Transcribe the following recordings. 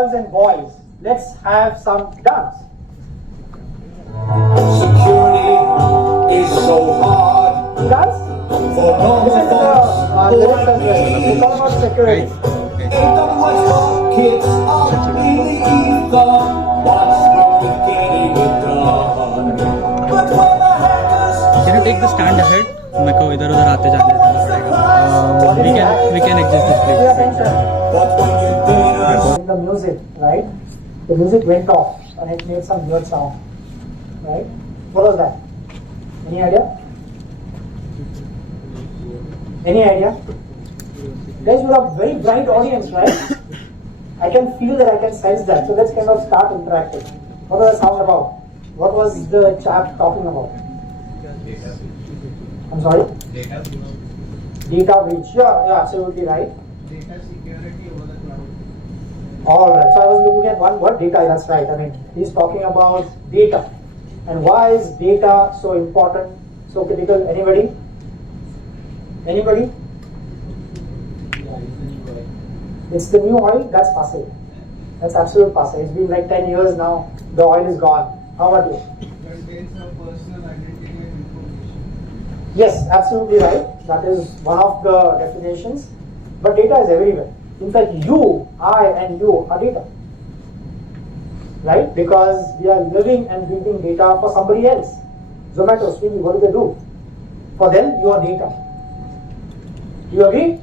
girls and boys, let's have some dance. Security is so hard. Dance? For no Listen to the lyrics as well. It's all about security. Ain't that much fun, kids out in the ether. What's wrong with getting it done? But when the hackers Can you take the stand ahead? मेरे को इधर उधर आते जाते रहना पड़ेगा. We can adjust this Pay please. attention. but when you did The music, right? The music went off and it made some weird sound, right? What was that? Any idea? Any idea? Guys, you have a very bright audience, right? I can feel that, I can sense that. So let's kind of start interacting. What was the sound about? What was the chap talking about? I'm sorry? Data breach. You're absolutely right. Data security over the cloud. All right. So I was looking at one word, data. That's right. I mean, he's talking about data. And why is data so important, so critical? Anybody? Anybody? It's the new oil. That's passe. That's absolute passe. It's been like 10 years now. The oil is gone. How about you? Contains our personal identity and information. Yes, absolutely right. That is one of the definitions. But data is everywhere. In fact, you, I, and you are data. Right? Because we are living and breathing data for somebody else. Zomato, Swiggy, what do they do? For them, you are data. You agree?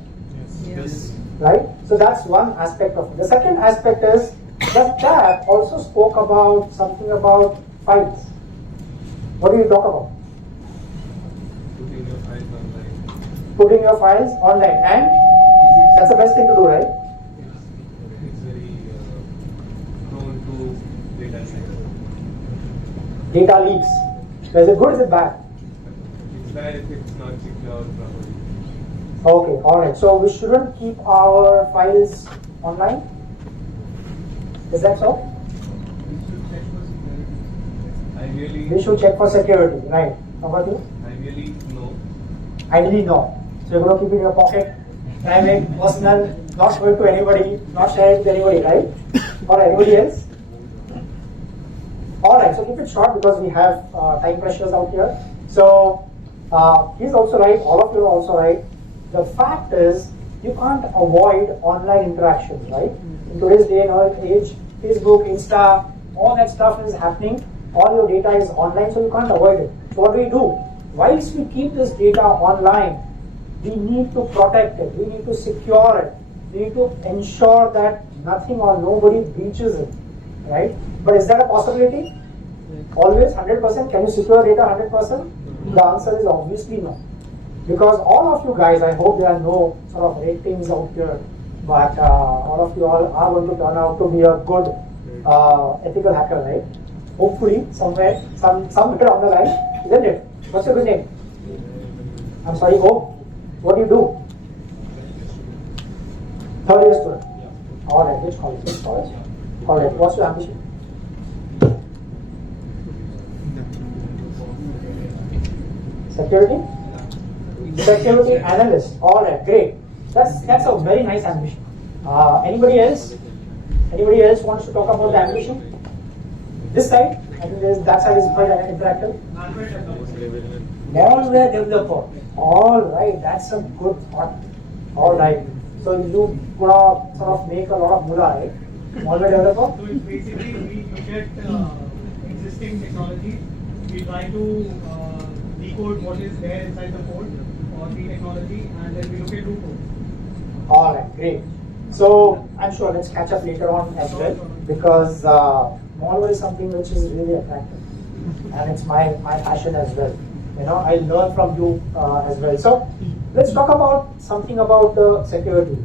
Yes. Right? So that's one aspect of it. The second aspect is that tab also spoke about something about files. What do you talk about? Putting your files online. And that's the best thing to do, right? It's very prone to data leaks. Data leaks. Is it good, is it bad? It's bad if it's not secured properly. Okay, alright. So we shouldn't keep our files online? Is that so? We should check for security, right? How about you? Ideally, no. Ideally, no. So you're going to keep it in your pocket, private, personal, not show it to anybody, not share it to anybody, right? Or anybody else? Alright, so keep it short because we have time pressures out here. So he's also right, all of you are also right. The fact is, you can't avoid online interactions, right? In today's day and age, Facebook, Insta, all that stuff is happening. All your data is online, so you can't avoid it. So what do? Whilst we keep this data online, we need to protect it. We need to secure it. We need to ensure that nothing or nobody breaches it, right? But is that a possibility? Always 100%? Can you secure data 100%? The answer is obviously no. Because all of you guys, I hope there are no sort of ratings out here, but all of you all are going to turn out to be a good ethical hacker, right? Hopefully, somewhere down the line, isn't it? What's your good name? I'm sorry, what do you do? Third year student. Alright, which college? Alright, what's your ambition? Security? Security analyst. Alright, great. That's a very nice ambition. Anybody else? Anybody else wants to talk about the ambition? This side? I think that side is quite interactive. Malware developer. Alright, that's a good thought. Alright. So you gonna sort of make a lot of moolah, right? Malware developer? So it's basically we look at existing technology, we try to decode what is there inside the code or the technology, and then we look at loopholes. Alright, great. So I'm sure let's catch up later on as well, because malware is something which is really attractive, and it's my passion as well. You know, I learn from you as well. So let's talk about something about the security.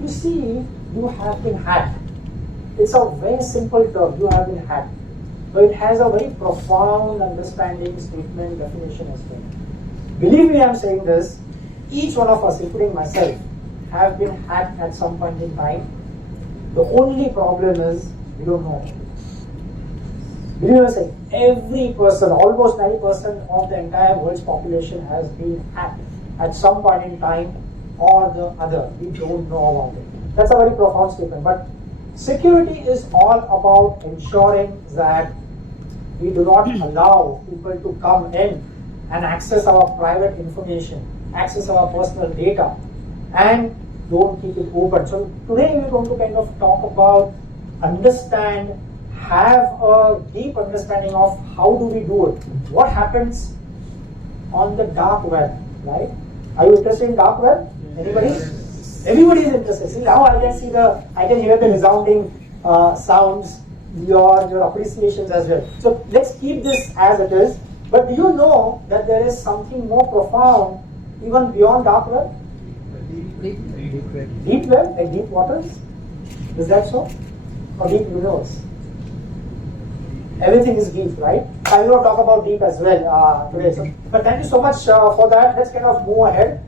You see, you have been hacked. It's a very simple term. You have been hacked, but it has a very profound understanding, statement, definition as well. Believe me, I'm saying this. Each one of us, including myself, have been hacked at some point in time. The only problem is we don't know. Believe me, say every person, almost 90% of the entire world's population has been hacked at some point in time or the other. We don't know about it. That's a very profound statement. But security is all about ensuring that we do not allow people to come in and access our private information, access our personal data, and don't keep it open. So today we're going to kind of talk about, understand, have a deep understanding of how do we do it. What happens on the dark web, right? Are you interested in dark web? Anybody? Everybody is interested. See, now I can hear the resounding sounds, your appreciations as well. So let's keep this as it is. But do you know that there is something more profound even beyond dark web? Deep web, like deep waters? Is that so? Or deep universe? Everything is deep, right? I'm going to talk about deep as well today. So, but thank you so much for that. Let's kind of move ahead.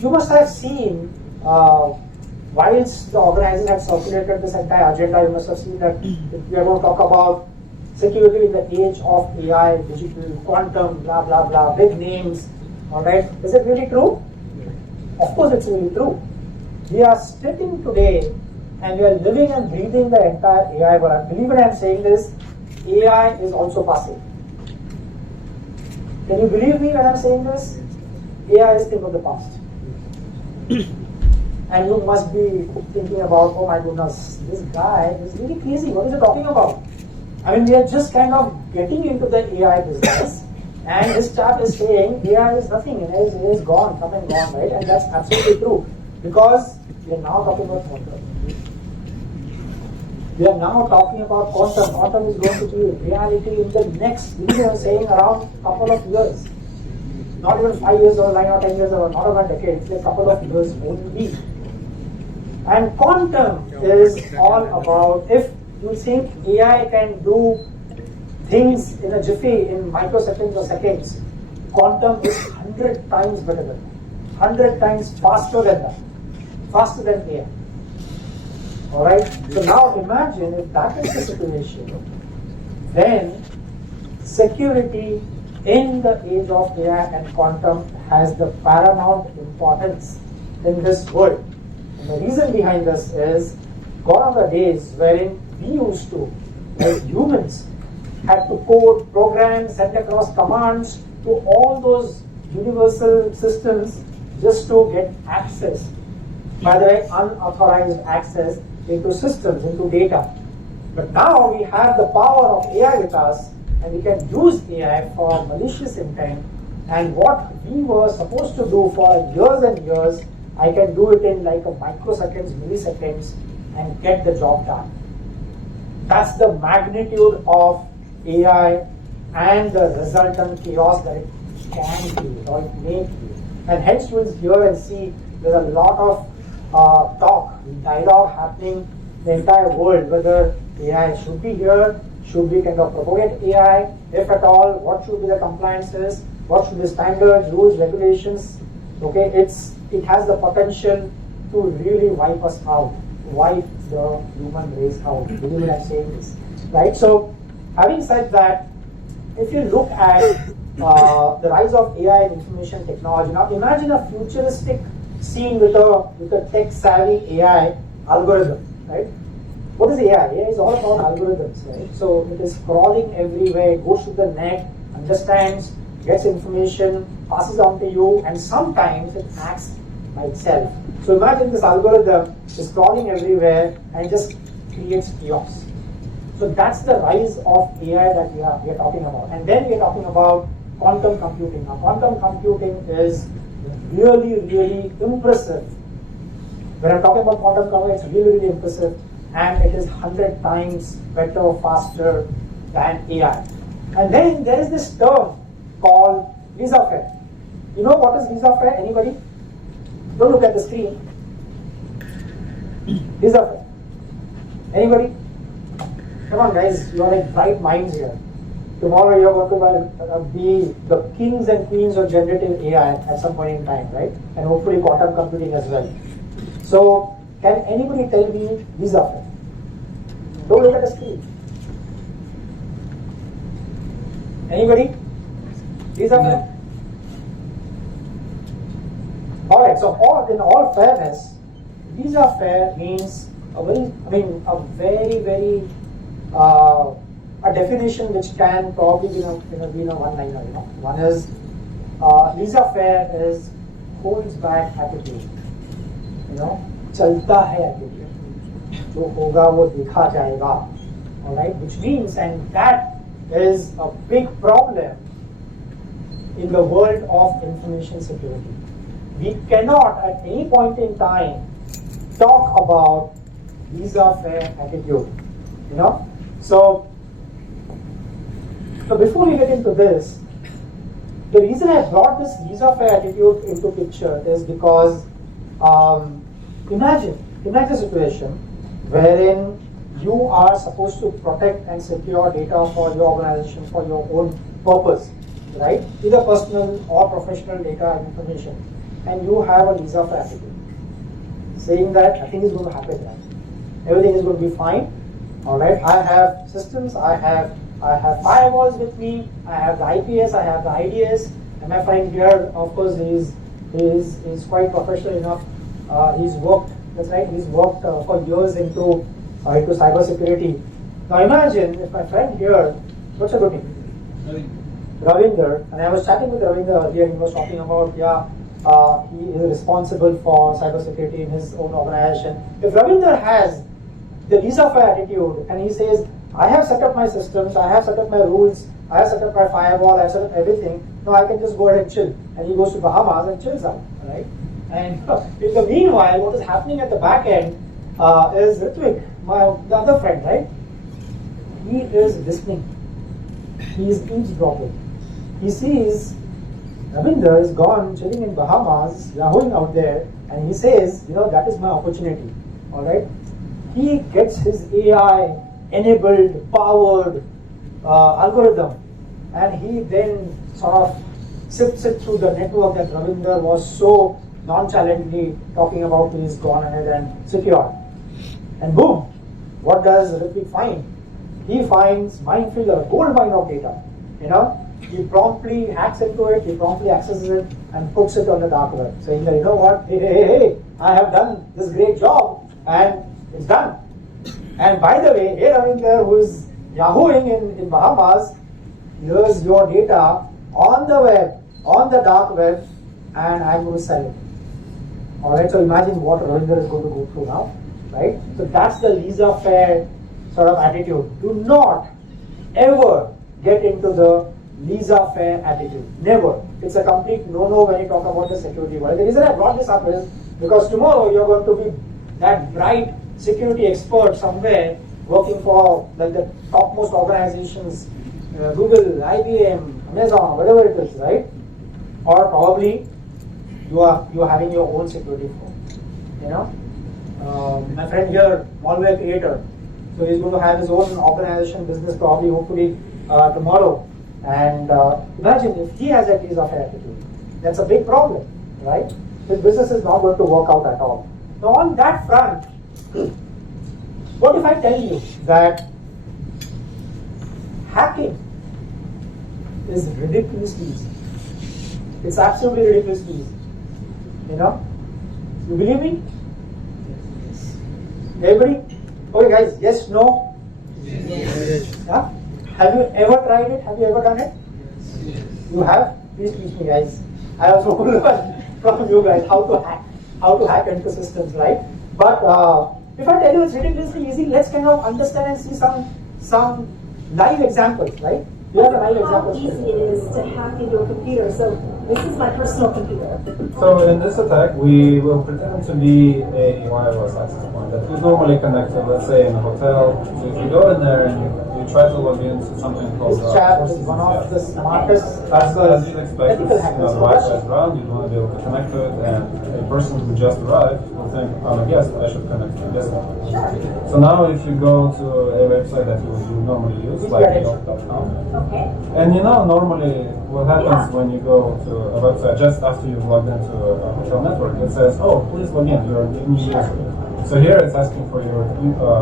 You must have seen, whilst the organizers had circulated this entire agenda, you must have seen that we are going to talk about security in the age of AI, digital, quantum, blah, blah, blah, big names. All right. Is it really true? Of course, it's really true. We are sitting today and we are living and breathing the entire AI world. Believe it, I'm saying this, AI is also passing. Can you believe me when I'm saying this? AI is thing of the past. And you must be thinking about, oh my goodness, this guy is really crazy. What is he talking about? I mean, we are just kind of getting into the AI business, and this chap is saying AI is nothing, it is gone, come and gone, right? And that's absolutely true, because we are now talking about quantum. We are now talking about quantum. Quantum is going to be reality in the next, we are saying, around a couple of years. Not even 5 years or 9 or 10 years or not even a decade, it's a couple of years only. And quantum is all about, if you think AI can do things in a jiffy, in microseconds or seconds, quantum is 100 times better than that, 100 times faster than that, faster than AI. Alright, so now imagine if that is the situation, then security in the age of AI and quantum has the paramount importance in this world. And the reason behind this is, gone are the days wherein we used to, as humans, had to code, program, send across commands to all those universal systems just to get access. By the way, unauthorized access into systems, into data. But now we have the power of AI with us, and we can use AI for malicious intent. And what we were supposed to do for years and years, I can do it in like a microseconds, milliseconds, and get the job done. That's the magnitude of AI and the resultant chaos that it can create or it may create. And hence you will hear and see there's a lot of dialogue happening in the entire world, whether AI should be here, should we kind of propagate AI, if at all, what should be the compliances, what should be the standards, rules, regulations. Okay, it has the potential to really wipe us out, wipe the human race out. Believe what I'm saying this, right? So, having said that, if you look at the rise of AI and information technology, now imagine a futuristic scene with a tech-savvy AI algorithm, right? What is AI? AI is all about algorithms, right? So it is crawling everywhere, goes to the net, understands, gets information, passes on to you, and sometimes it acts by itself. So imagine this algorithm is crawling everywhere and just creates chaos. So that's the rise of AI that we are talking about. And then we are talking about quantum computing. Now, quantum computing is really, really impressive. When I'm talking about quantum computing, it's really, really impressive. And it is 100 times better, faster than AI. And then there is this term called visa fare. You know what is visa fare? Anybody? Don't look at the screen. Visa fare. Anybody? Come on, guys, you are like bright minds here. Tomorrow you are going to be the kings and queens of generative AI at some point in time, right? And hopefully quantum computing as well. So, can anybody tell me visa fare? Don't look at the screen. Anybody? Visa fare? Alright, so in all fairness, visa fare means very a definition which can probably be in a one-liner. One is laissez-faire is holds back attitude. चलता है attitude. जो होगा वो देखा जाएगा. All right, which means, and that is a big problem in the world of information security. We cannot at any point in time talk about laissez-faire attitude. So before we get into this, the reason I brought this laissez-faire attitude into picture is because imagine a situation wherein you are supposed to protect and secure data for your organization for your own purpose, right? Either personal or professional data and information, and you have a laissez-faire attitude, saying that nothing is going to happen, right? Everything is going to be fine. All right, I have systems, I have firewalls with me, I have the IPS, I have the IDS, and my friend here, of course, is quite professional enough. He's worked for years into cyber security. Now imagine if my friend here, what's your good name? Ravinder, and I was chatting with Ravinder earlier, and he was talking about, he is responsible for cyber security in his own organization. If Ravinder has the laissez-faire attitude and he says, I have set up my systems, I have set up my rules, I have set up my firewall, I have set up everything, now I can just go ahead and chill. And he goes to Bahamas and chills out, right? And in the meanwhile, what is happening at the back end is Ritvik, the other friend, right? He is listening. He is eavesdropping. He sees Ravinder is gone chilling in Bahamas, yahooing out there, and he says, that is my opportunity. All right? He gets his AI enabled, powered algorithm, and he then sort of sifts it through the network that Ravinder was so nonchalantly talking about. He's gone ahead and secured. And boom, what does Ritvik find? He finds minefield, a gold mine of data. He promptly hacks into it, he promptly accesses it and puts it on the dark web, saying that, what, hey, I have done this great job and it's done. And by the way, hey Ravinder, who is yahooing in Bahamas, here's your data on the web, on the dark web, and I'm going to sell it. Alright, so imagine what Ravinder is going to go through now, right? So that's the laissez-faire sort of attitude. Do not ever get into the laissez-faire attitude. Never. It's a complete no-no when you talk about the security world. The reason I brought this up is because tomorrow you're going to be that bright security expert somewhere working for like the topmost organizations, Google, IBM, Amazon, whatever it is, right? Or probably you are having your own security firm. My friend here, malware creator, so he's going to have his own organization, business probably, hopefully tomorrow. And imagine if he has that laissez-faire attitude, that's a big problem, right? His business is not going to work out at all. Now on that front, what if I tell you that hacking is ridiculously easy? It's absolutely ridiculously easy. You believe me? Yes. Everybody? Okay guys, yes, no? Yes. Yeah? Have you ever tried it? Have you ever done it? Yes. You have? Please teach me guys. I also want to learn from you guys how to hack into systems, right? But if I tell you it's ridiculously easy, let's kind of understand and see some live examples, right? You have a live example. How easy it is to hack into a computer. So this is my personal computer. So in this attack, we will pretend to be a wireless access point that we normally connect to, let's say in a hotel. So if you go in there and you try to log into something called this chat is one of the smartest, as you'd expect, it's the Wi-Fi around, you want to be able to connect to it, and a person who just arrived will think, oh yes, I should connect to this one. So now if you go to a website that you normally use, like meetup.com, Okay. and normally what happens when you go to a website just after you've logged into a hotel network, it says, oh, please log in, you're a new user. So here it's asking for your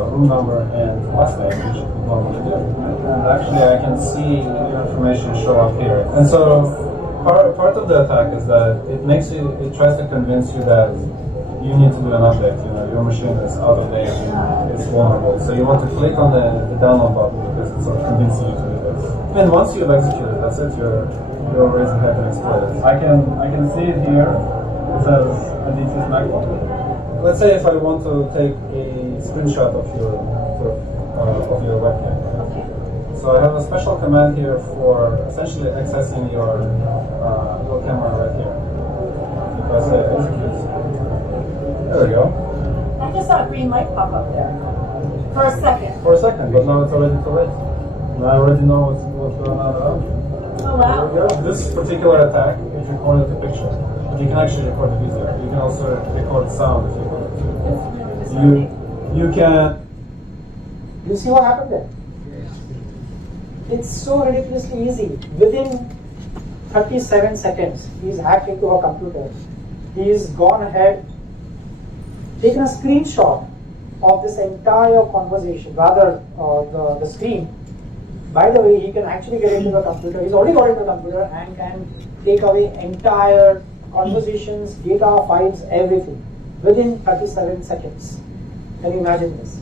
room number and last name, which you would normally do. And actually I can see your information show up here. And so part of the attack is that it tries to convince you that you need to do an update. Your machine is out of date, it's vulnerable. So you want to click on the download button because it's sort of convincing you to do this. And once you've executed, that's it. You're always ahead and exploit it. I can see it here. It says enthusiast MacBook. Let's say if I want to take a screenshot of your webcam. So I have a special command here for essentially accessing your camera right here. If I say execute, there we go. I just saw a green light pop up there. For a second. For a second, but now it's already too late. Now I already know what's going on around you. Oh wow. There we go. This particular attack is recorded the picture, but you can actually record the video. You can also record sound if you want to. You can. You see what happened there? It's so ridiculously easy. Within 37 seconds, he's hacked into a computer. He's gone ahead, taken a screenshot of this entire conversation, rather the screen. By the way, he can actually get into the computer. He's already got into the computer and can take away entire conversations, data, files, everything within 37 seconds. Can you imagine this?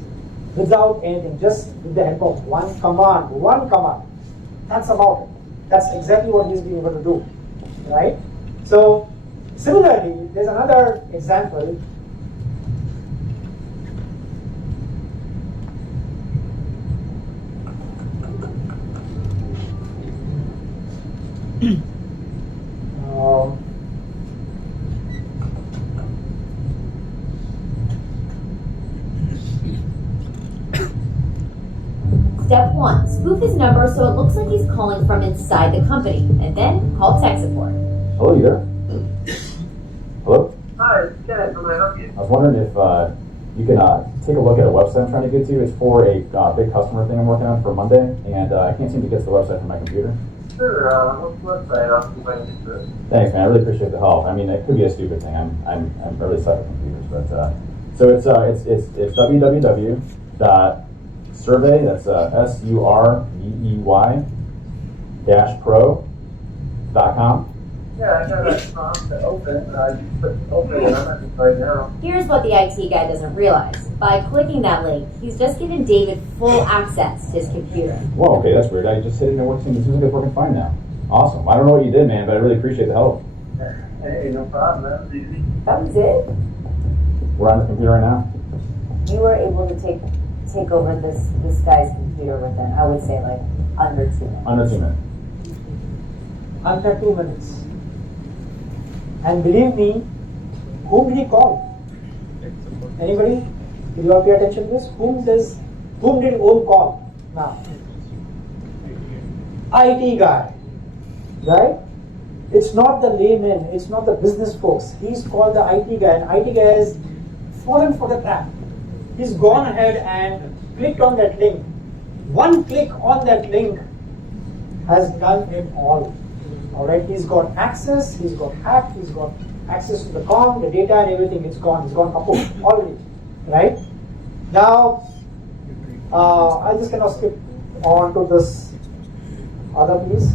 Without anything, just with the help of one command. That's about it. That's exactly what he's been able to do, right? So, similarly, there's another example. Step 1. Spoof his number so it looks like he's calling from inside the company, and then call tech support. Hello, you there? Hello? Hi, Ken. How may I help you? I was wondering if you can take a look at a website I'm trying to get to. It's for a big customer thing I'm working on for Monday, and I can't seem to get to the website from my computer. Sure. What's the website? I'll see if I can get to it. Thanks, man. I really appreciate the help. I mean, it could be a stupid thing. I'm really stuck with computers, but so it's www.survey. That's survey-pro.com. Yeah, I got that prompt to open. You put open and I'm at it right now. Here's what the IT guy doesn't realize. By clicking that link, he's just given David full access to his computer. Whoa, okay, that's weird. I just hit it and it works. It seems like it's working fine now. Awesome. I don't know what you did, man, but I really appreciate the help. Hey, no problem. That was easy. That was it. We're on the computer right now. You were able to take over this guy's computer within, I would say, like under 2 minutes. Under 2 minutes. Under 2 minutes. And believe me, whom did he call? Anybody? Did you all pay attention to this? Whom did Om call? Now, IT guy, right? It's not the layman, it's not the business folks. He's called the IT guy, and IT guy has fallen for the trap. He's gone ahead and clicked on that link. One click on that link has done it all. Alright, he's got access, he's got hacked, he's got access to the com, the data and everything. It's gone kaput already. Right? Now, I just cannot skip on to this other piece.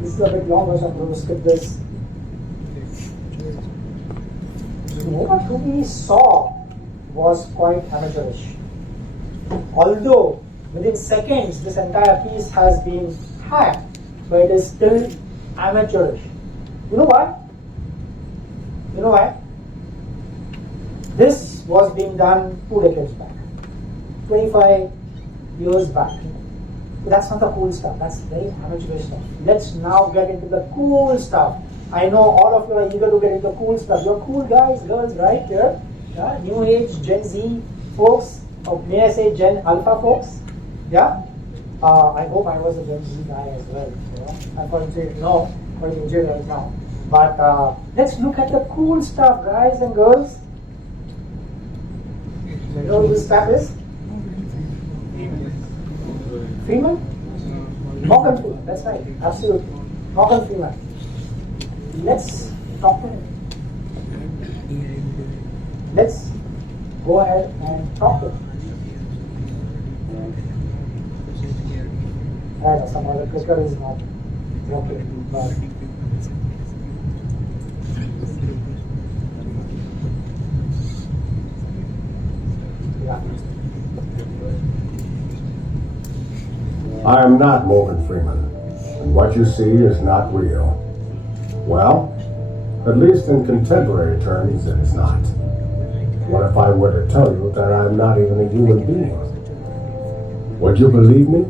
This is a bit longer, so I'm going to skip this. What we saw was quite amateurish. Although within seconds this entire piece has been hacked, but it is still amateurish. You know why? This was being done 2 decades back, 25 years back. But that's not the cool stuff. That's very amateurish stuff. Let's now get into the cool stuff. I know all of you are eager to get into cool stuff. You're cool guys, girls, right here. Yeah? New age, Gen Z folks, or may I say Gen Alpha folks? Yeah? I hope I was a Gen Z guy as well. You know? Unfortunately, no, I'm injured right now. But let's look at the cool stuff, guys and girls. You know who this stuff is? Freeman? Morgan Freeman, that's right, absolutely. Morgan Freeman. Let's talk to him. Let's go ahead and talk to him. And some other clicker is not working, but I am not Morgan Freeman, and what you see is not real. Well, at least in contemporary terms, it is not. What if I were to tell you that I am not even a human being? Would you believe me?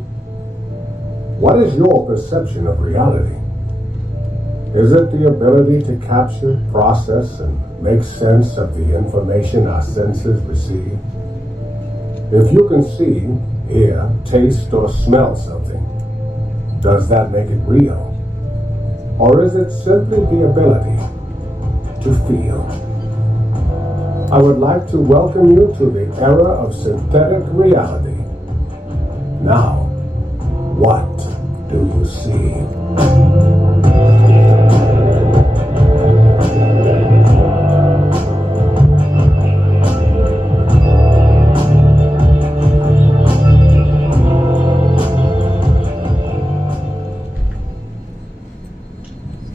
What is your perception of reality? Is it the ability to capture, process, and make sense of the information our senses receive? If you can see, hear, taste, or smell something, does that make it real? Or is it simply the ability to feel? I would like to welcome you to the era of synthetic reality. Now, what do you see?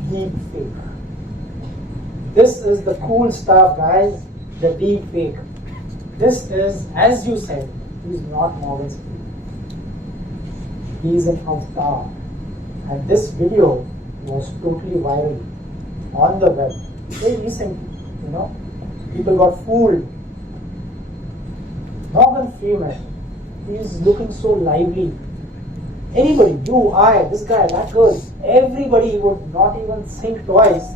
Deep fake. This is the cool stuff, guys. The deep fake. This is, as you said, he's not Morgan Freeman. He is an avatar. And this video was totally viral on the web very recently. People got fooled. Morgan Freeman, he is looking so lively. Anybody, you, I, this guy, that girl, everybody would not even think twice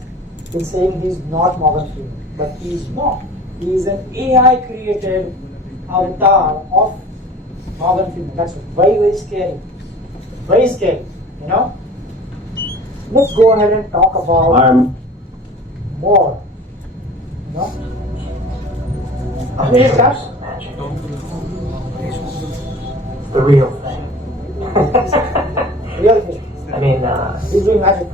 in saying he's not Morgan Freeman. But he is not. He is an AI created avatar of Morgan Freeman. That's very, very scary. Very scary, Let's go ahead and talk about more. How many steps? The real thing. Real thing. I mean, He's doing magic.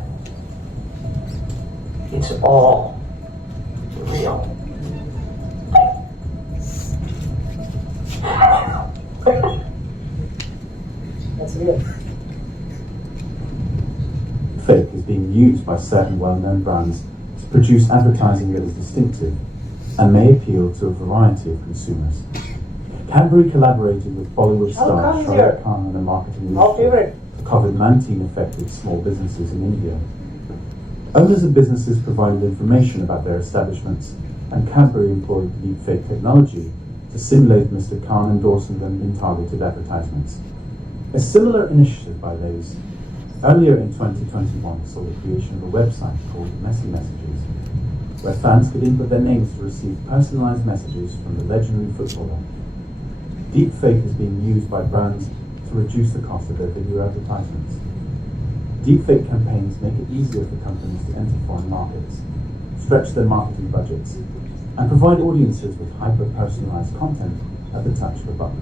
it's all real. That's real. Fake is being used by certain well-known brands to produce advertising that is distinctive and may appeal to a variety of consumers. Cadbury collaborated with Bollywood star Shah Rukh Khan and a marketing Our favorite. for COVID-19 affected small businesses in India. Owners of businesses provided information about their establishments, and Cadbury employed deepfake technology to simulate Mr. Khan endorsing them in targeted advertisements. A similar initiative by those earlier in 2021 saw the creation of a website called Messy Messages, where fans could input their names to receive personalized messages from the legendary footballer. Deepfake is being used by brands to reduce the cost of their video advertisements. Deepfake campaigns make it easier for companies to enter foreign markets, stretch their marketing budgets, and provide audiences with hyper-personalized content at the touch of a button.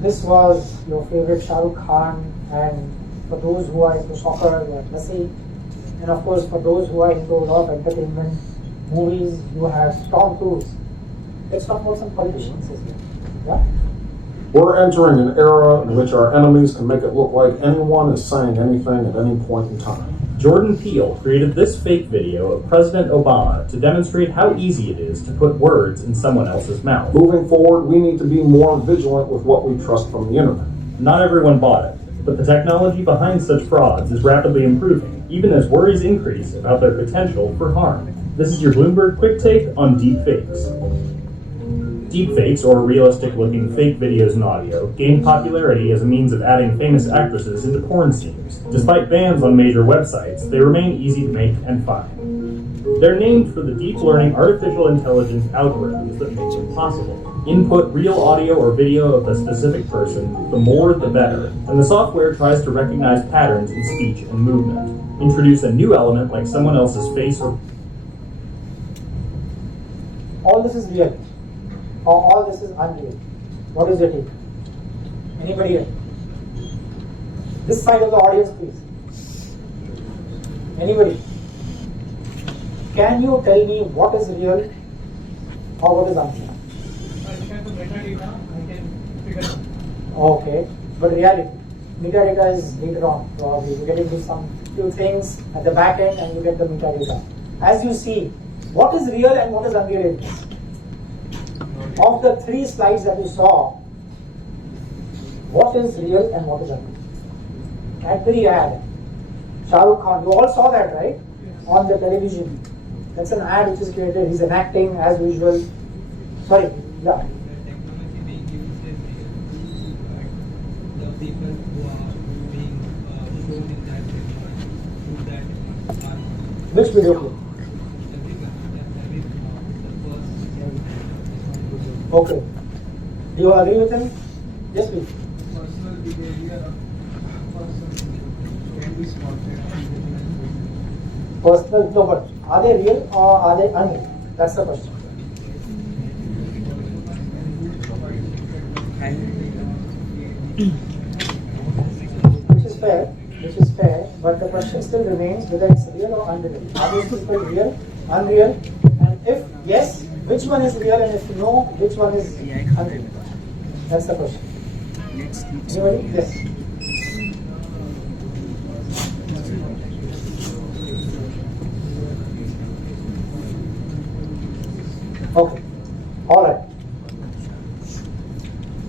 This was your favorite Shah Rukh Khan, and for those who are into soccer, you have Messi, and of course for those who are into a lot of entertainment, movies, you have Tom Cruise. Let's talk about some politicians as well. Yeah? We're entering an era in which our enemies can make it look like anyone is saying anything at any point in time. Jordan Peele created this fake video of President Obama to demonstrate how easy it is to put words in someone else's mouth. Moving forward, we need to be more vigilant with what we trust from the internet. Not everyone bought it, but the technology behind such frauds is rapidly improving, even as worries increase about their potential for harm. This is your Bloomberg Quick Take on deepfakes. Deepfakes, or realistic-looking fake videos and audio, gained popularity as a means of adding famous actresses into porn scenes. Despite bans on major websites, they remain easy to make and find. They're named for the deep learning artificial intelligence algorithms that make them possible. Input real audio or video of a specific person, the more the better, and the software tries to recognize patterns in speech and movement. Introduce a new element like someone else's face or... All this is real. Or all this is unreal. What is your take? Anybody here? This side of the audience, please. Anybody? Can you tell me what is real or what is unreal? If I look at the metadata, I can figure it out. Okay, but reality. Metadata is later on, probably. You get into some few things at the back end and you get the metadata. As you see, what is real and what is unreal? Of the 3 slides that you saw, What is real and what is unreal? Cadbury ad. Shah Rukh Khan, you all saw that, right? On the television. That's an ad which is created. He's enacting as usual. Sorry, yeah. The people who are being shown in that Which video clip? Okay. Do you agree with him? Yes, please. Personal behavior of person can be spotted. Personal, no, but are they real or are they unreal? That's the question. Which is fair, but the question still remains whether it's real or unreal. Are these people real, unreal? And if yes, which one is real, and if no, which one is unreal? That's the question. Anybody? Yes. Okay. All right.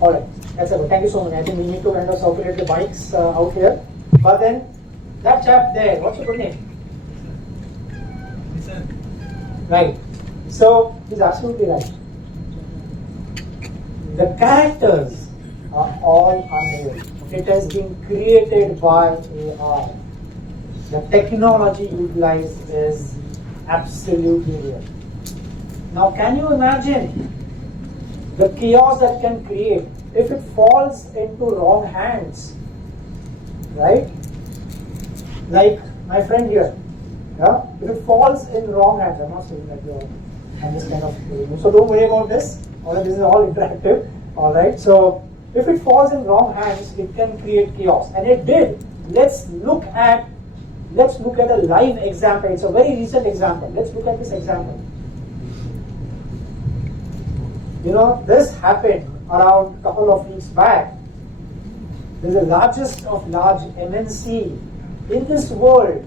All right. That's it. Thank you so much. I think we need to kind of circulate the bikes out here. But then, that chap there, what's your good name? Right. So, he's absolutely right. The characters are all unreal. It has been created by AI. The technology utilized is absolutely real. Now, can you imagine the chaos that can create if it falls into wrong hands? Right? Like my friend here. Yeah? If it falls in wrong hands, I'm not saying that I'm just kind of, so don't worry about this. All of this is all interactive. Alright, so if it falls in wrong hands, it can create chaos. And it did. Let's look at a live example. It's a very recent example. Let's look at this example. You know, this happened around a couple of weeks back. This is the largest of large MNC in this world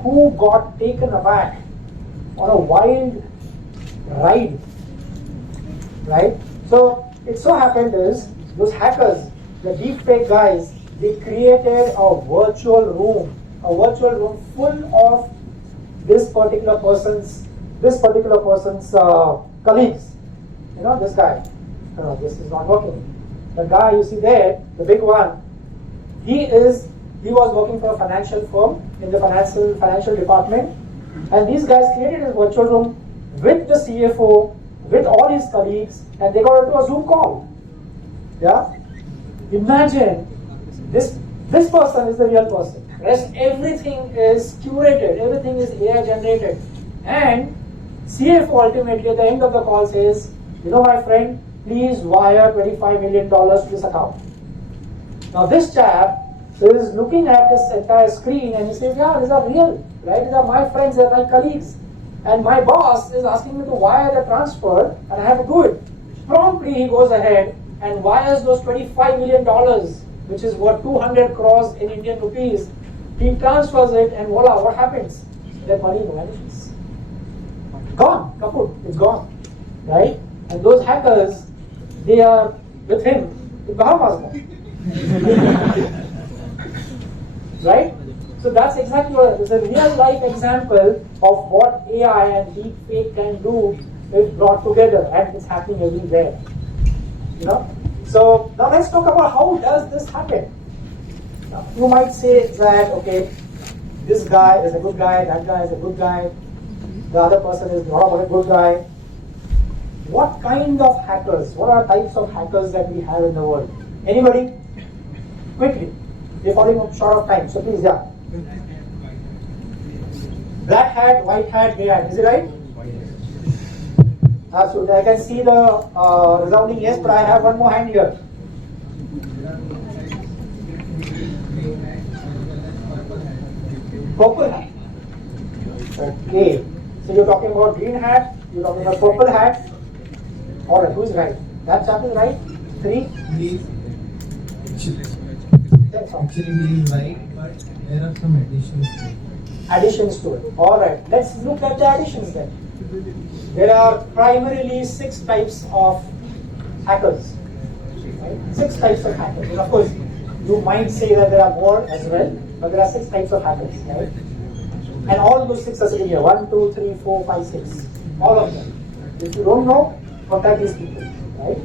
who got taken aback on a wild ride. Right? So it so happened is those hackers, the deepfake guys, they created a virtual room full of this particular person's colleagues. You know, this guy. No, this is not working. The guy you see there, the big one, he was working for a financial firm in the financial department, and these guys created a virtual room with the CFO, with all his colleagues, and they got into a Zoom call. Yeah? Imagine this person is the real person. Rest everything is curated, everything is AI generated. And CFO ultimately at the end of the call says, you know, my friend, please wire $25 million to this account. Now this chap is looking at this entire screen and he says, yeah, these are real, right? These are my friends, they're my colleagues. And my boss is asking me to wire the transfer and I have to do it. Promptly he goes ahead and wires those $25 million, which is what 200 crores in Indian rupees. He transfers it and voila, what happens? That money vanishes. Gone, kaput, it's gone, right? And those hackers, they are with him in Bahamas now. Right? So that's exactly what it's a real life example of what AI and deepfake can do if brought together, and it's happening everywhere. You know? So now let's talk about how does this happen. Now, you might say that okay, this guy is a good guy, that guy is a good guy, the other person is not a good guy. What kind of hackers? What are types of hackers that we have in the world? Anybody? Quickly. We're falling short of time, so please, yeah. Black hat, white hat, grey hat. Is it right? Absolutely. I can see the resounding yes, but I have one more hand here. Purple hat. Okay. So you're talking about green hat, you're talking about purple hat. Alright, who's right? That chap is right. 3. Actually, he is right, but there are some additions to it. Alright, let's look at the additions then. There are primarily 6 types of hackers. Right? 6 types of hackers. And of course, you might say that there are more as well, but there are 6 types of hackers, right? And all those 6 are sitting here. 1, 2, 3, 4, 5, 6. All of them. If you don't know, contact these people, right?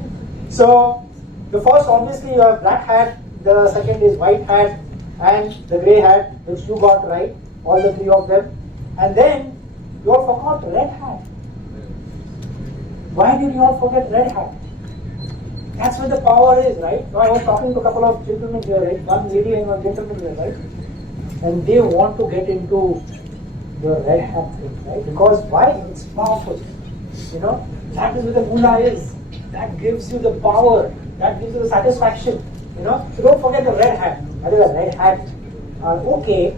So, the first, obviously, you have black hat. The second is white hat and the gray hat, which you got right, all the 3 of them. And then, you all forgot red hat. Why did you all forget red hat? That's where the power is, right? So I was talking to a couple of gentlemen here, right? One lady and one gentleman here, right? And they want to get into the red hat thing, right? Because why? It's powerful. You know, that is where the moolah is. That gives you the power. That gives you the satisfaction. You know, so don't forget the red hat. That is a red hat. Okay,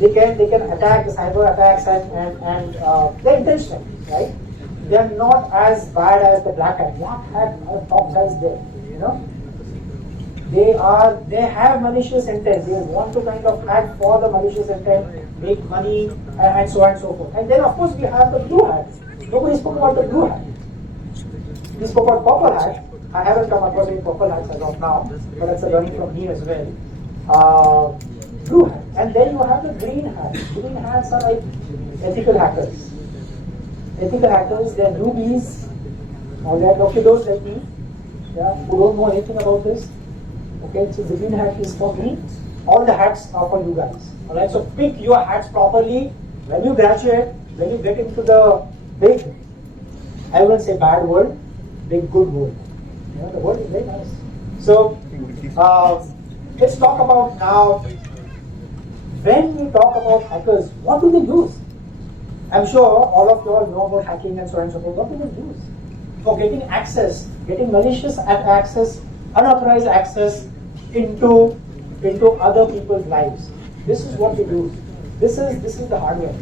they can attack the cyber attacks and they're intentional, right? They're not as bad as the black hat. Black hat are top guys there. You know, they have malicious intent. They want to kind of hack for the malicious intent, make money, and so on and so forth. And then of course we have the blue hat. Nobody spoke about the blue hat. We spoke about purple hat. I haven't come across any purple hats as of now, but that's a learning from me as well. Blue hat. And then you have the green hat. Green hats are like ethical hackers. Ethical hackers, they're newbies, or they're loquidos like me, yeah, who don't know anything about this. Okay, so the green hat is for me. All the hats are for you guys. Alright, so pick your hats properly. When you graduate, when you get into the big, I won't say bad world, big good world. You know, the world is very nice. So, let's talk about now, when we talk about hackers, what do they use? I'm sure all of you all know about hacking and so on and so forth. What do they use? For getting access, getting malicious access, unauthorized access into other people's lives. This is what they do. This is the hardware.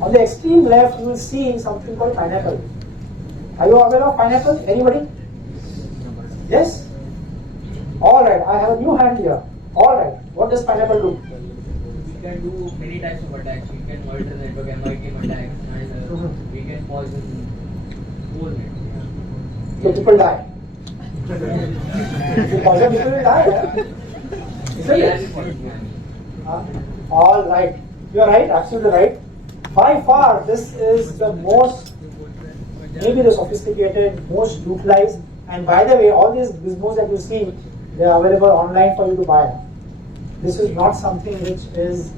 On the extreme left, you will see something called pineapple. Are you aware of pineapple? Anybody? Yes? Alright, I have a new hand here. Alright, what does pineapple do? We can do many types of attacks. We can monitor the network MITM attacks and we can poison whole network. So people die. If you poison people will die, yeah? Alright, you are right, absolutely right. By far, this is the most, maybe the sophisticated, most utilized. And by the way, all these gizmos that you see, they are available online for you to buy. This is not something which is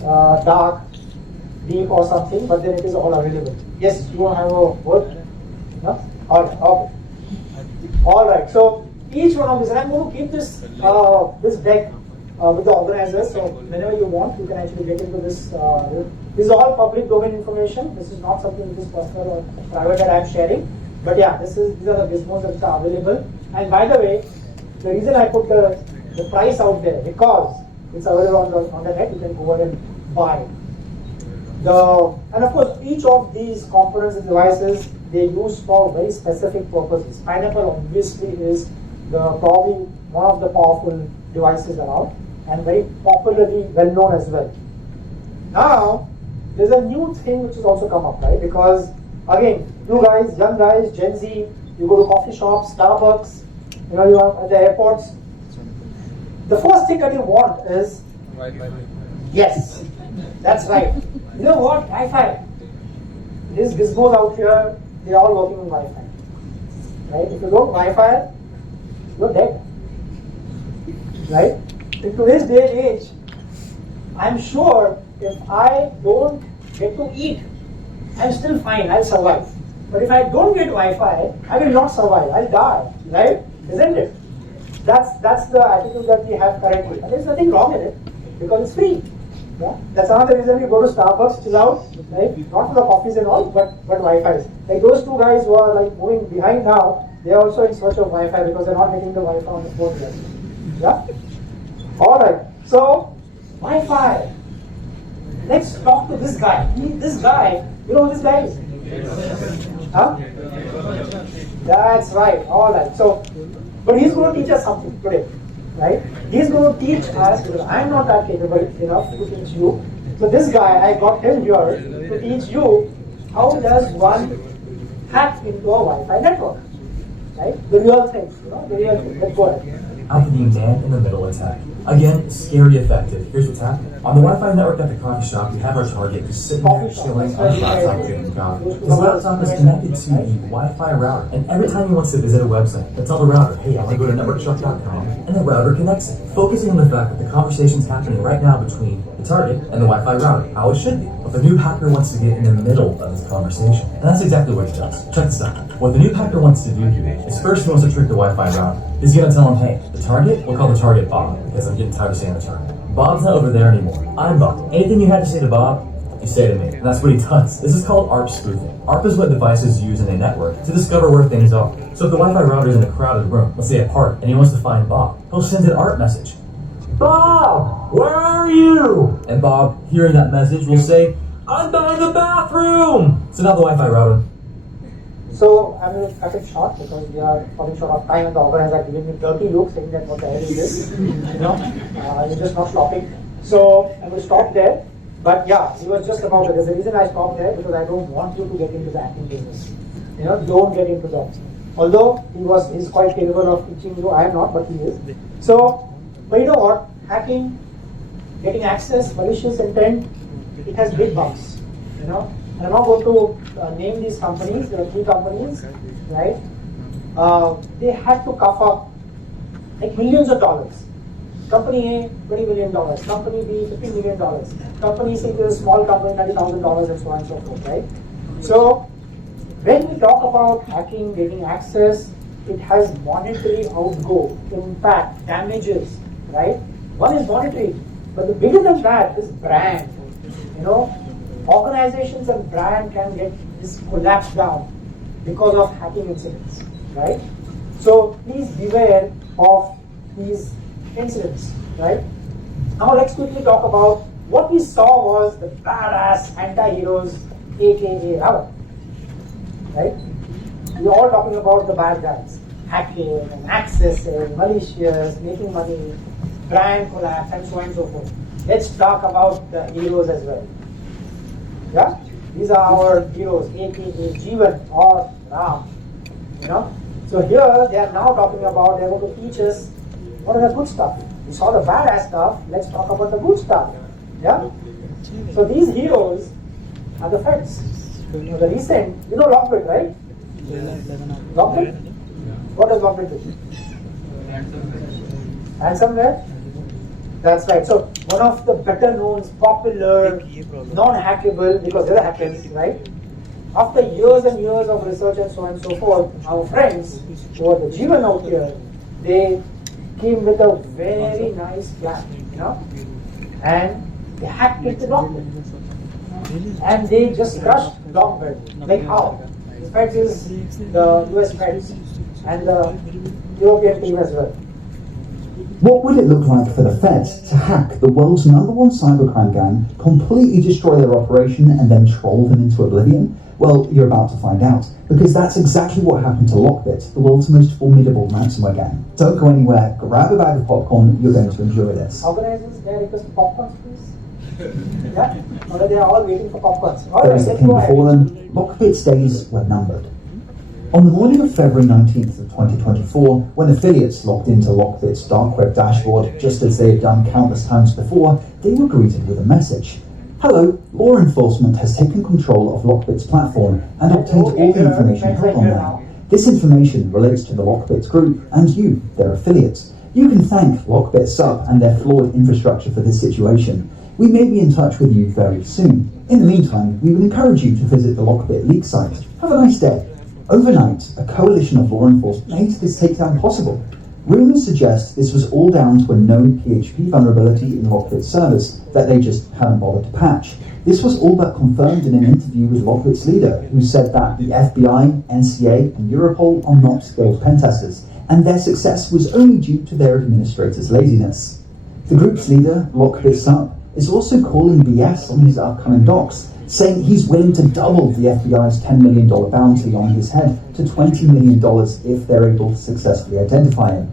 dark, deep or something, but then it is all available. Yes, you want to have a word? No? Alright, okay. Alright, so each one of these, and I'm going to keep this this deck with the organizers, so whenever you want, you can actually get into this. This is all public domain information. This is not something which is personal or private that I'm sharing. But yeah, these are the gizmos that are available. And by the way, the reason I put the price out there, because it's available on the net, you can go ahead and buy. And of course, each of these components and devices, they use for very specific purposes. Pineapple obviously is probably one of the powerful devices around and very popularly well known as well. Now, there's a new thing which has also come up, right? Because again, you guys, young guys, Gen Z, you go to coffee shops, Starbucks, you know, you are at the airports. The first thing that you want is Wi-Fi. Yes, that's right. You know what? Wi-Fi. These gizmos out here, they're all working on Wi-Fi. Right? If you don't Wi-Fi, you're dead. Right? In today's day and age, I'm sure if I don't get to eat, I'm still fine, I'll survive. But if I don't get Wi-Fi, I will not survive, I'll die, right? Isn't it? That's the attitude that we have currently. And there's nothing wrong in it, because it's free. Yeah? That's another reason we go to Starbucks, which is out, right? Not for the coffees and all, but Wi-Fi. Like those two guys who are like moving behind now, they are also in search of Wi-Fi because they're not getting the Wi-Fi on the phone yet. Yeah? Alright, so Wi-Fi. Let's talk to this guy. This guy, you know who this guy is? Huh? That's right. Alright. So, but he's going to teach us something today. Right? He's going to teach us, because I'm not that capable enough to teach you. So this guy, I got him here to teach you how does one hack into a Wi-Fi network. right? The real thing, the real thing. Let's go ahead. After being man in the middle attack. Again, scary effective. Here's what's happening. On the Wi-Fi network at the coffee shop, we have our target who's sitting there chilling on his laptop drinking coffee. His laptop is connected to the Wi-Fi router, and every time he wants to visit a website, he'll tell the router, hey, I want to go to networkshark.com, and the router connects it, focusing on the fact that the conversation's happening right now between the target and the Wi-Fi router, how it should be. But the new hacker wants to get in the middle of this conversation, and that's exactly what he does. Check this out. What the new hacker wants to do here is first he wants to trick the Wi-Fi router. He's going to tell him, hey, the target, we'll call the target Bob, because I'm getting tired of saying the target. Bob's not over there anymore. I'm Bob. Anything you had to say to Bob, you say to me. And that's what he does. This is called ARP spoofing. ARP is what devices use in a network to discover where things are. So if the Wi-Fi router is in a crowded room, let's say a park, and he wants to find Bob, he'll send an ARP message. Bob, where are you? And Bob, hearing that message, will say, I'm down in the bathroom. So now the Wi-Fi router. So I'm going to cut it short because we are falling short of time, and the organizer has given me dirty look saying that what the hell is this? You're just not stopping. So I'm going to stop there. But yeah, he was just about it. There's a reason I stopped there because I don't want you to get into the hacking business. Don't get into that. Although he's quite capable of teaching you. I am not, but he is. So, but you know what? Hacking, getting access, malicious intent, it has big bumps. And I'm not going to name these companies. There are 3 companies, right? They had to cough up like millions of dollars. Company A, $20 million. Company B, $15 million. Company C is a small company, $90,000 and so on and so forth, right? So when we talk about hacking, getting access, it has monetary outgo, impact, damages, right? One is monetary, but the bigger than that is brand. Organizations and brand can get this collapsed down because of hacking incidents, right? So please beware of these incidents, right? Now let's quickly talk about what we saw was the badass anti-heroes, aka Ravan, right? We're all talking about the bad guys, hacking and accessing, malicious, making money, brand collapse, and so on and so forth. Let's talk about the heroes as well. Yeah, these are our heroes, aka Jeevan or Ram. So here they are now talking about, they're going to teach us what are the good stuff. We saw the badass stuff, let's talk about the good stuff. Yeah? So these heroes are the feds. The recent, Lockbit, right? Lockbit? What does Lockbit do? Ransomware? That's right. So one of the better known, popular, non-hackable, because they're hackers, right? After years and years of research and so on and so forth, our friends who are the Jeevan out here, they came with a very nice plan, and they hacked into Lockbit. And they just crushed Lockbit. Like how? The Feds is the US Feds and the European team as well. What would it look like for the Feds to hack the world's #1 cybercrime gang, completely destroy their operation, and then troll them into oblivion? Well, you're about to find out, because that's exactly what happened to Lockbit, the world's most formidable ransomware gang. Don't go anywhere, grab a bag of popcorn, you're going to enjoy this. Organizers, may I request popcorns, please? Yeah? Or they are all waiting for popcorns. All There right, is a let's king go ahead. before them, Lockbit's days were numbered. On the morning of February 19th of 2024, when affiliates logged into Lockbit's dark web dashboard, just as they had done countless times before, they were greeted with a message. Hello, law enforcement has taken control of Lockbit's platform and obtained all the information held on there. This information relates to the Lockbit group and you, their affiliates. You can thank Lockbit Sub and their flawed infrastructure for this situation. We may be in touch with you very soon. In the meantime, we would encourage you to visit the Lockbit leak site. Have a nice day. Overnight, a coalition of law enforcement made this takedown possible. Rumours suggest this was all down to a known PHP vulnerability in Lockbit's servers that they just hadn't bothered to patch. This was all but confirmed in an interview with Lockbit's leader, who said that the FBI, NCA, and Europol are not skilled pen testers, and their success was only due to their administrators' laziness. The group's leader, Lockbit Sub, is also calling BS on his upcoming docs, saying he's willing to double the FBI's $10 million bounty on his head to $20 million if they're able to successfully identify him.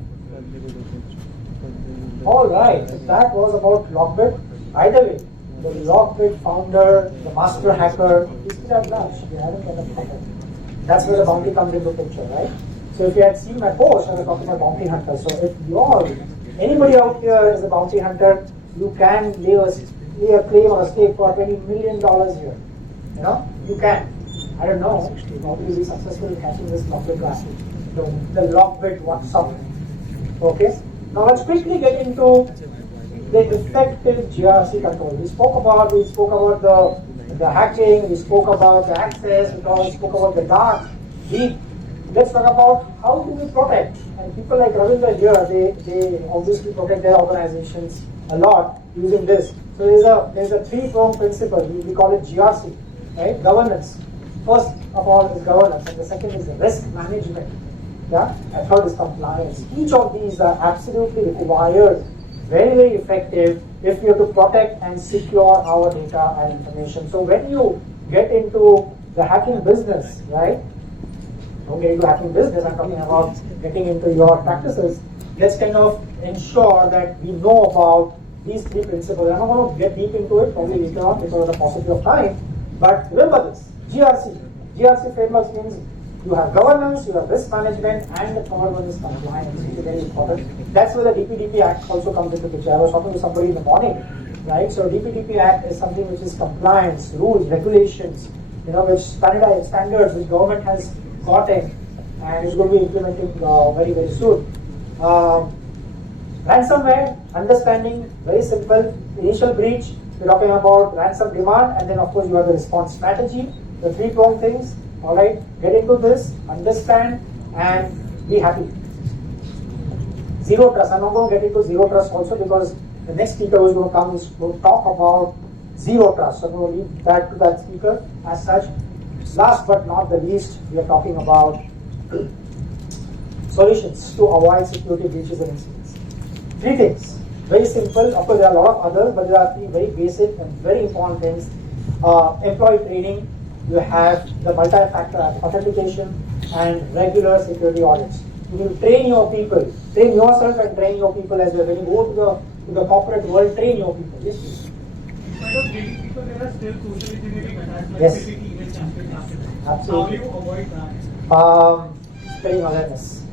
Alright, that was about Lockbit. Either way, the Lockbit founder, the master hacker, is at large. They haven't got a hacker. That's where the bounty comes into picture, right? So if you had seen my post, I was talking about bounty hunters. So if anybody out here is a bounty hunter, you can lay a claim or a stake for $20 million here. You know, you can. I don't know. Probably you'll be successful in catching this lockbit last week. The lockbit WhatsApp. Okay. Now let's quickly get into the effective GRC control. We spoke about the hacking. We spoke about the access. We spoke about the dark, deep. Let's talk about how do we protect. And people like Ravinder here, they obviously protect their organizations a lot using this. So there's a three-pronged principle. We call it GRC, right? Governance. First of all is governance, and the second is risk management. Yeah, and third is compliance. Each of these are absolutely required, very, very effective if we have to protect and secure our data and information. So when you get into the hacking business, right? Don't get into hacking business, I'm talking about getting into your practices. Let's kind of ensure that we know about these three principles. I'm not going to get deep into it, probably later on because of the paucity of time. But remember this, GRC. GRC frameworks means you have governance, you have risk management, and the third one is compliance, which is very important. That's where the DPDP Act also comes into the picture. I was talking to somebody in the morning, right? So DPDP Act is something which is compliance, rules, regulations, which standards which government has gotten and is going to be implementing very, very soon. Ransomware, understanding, very simple. Initial breach, we're talking about ransom demand, and then of course you have the response strategy, the three-pronged things. All right, get into this, understand, and be happy. Zero trust. I'm not going to get into zero trust also because the next speaker who is going to come is going to talk about zero trust. So I'm going to leave that to that speaker as such. Last but not the least, we are talking about solutions to avoid security breaches and incidents. Three things. Very simple. Of course, there are a lot of others, but there are three very basic and very important things. Employee training. You have the multi-factor authentication and regular security audits. You will train your people, train yourself and train your people as well. When you go to the corporate world, train your people. Yes, please. In spite of training people, there are still social engineering attacks like Yes. phishing emails and Absolutely. How do you avoid that? Spreading awareness.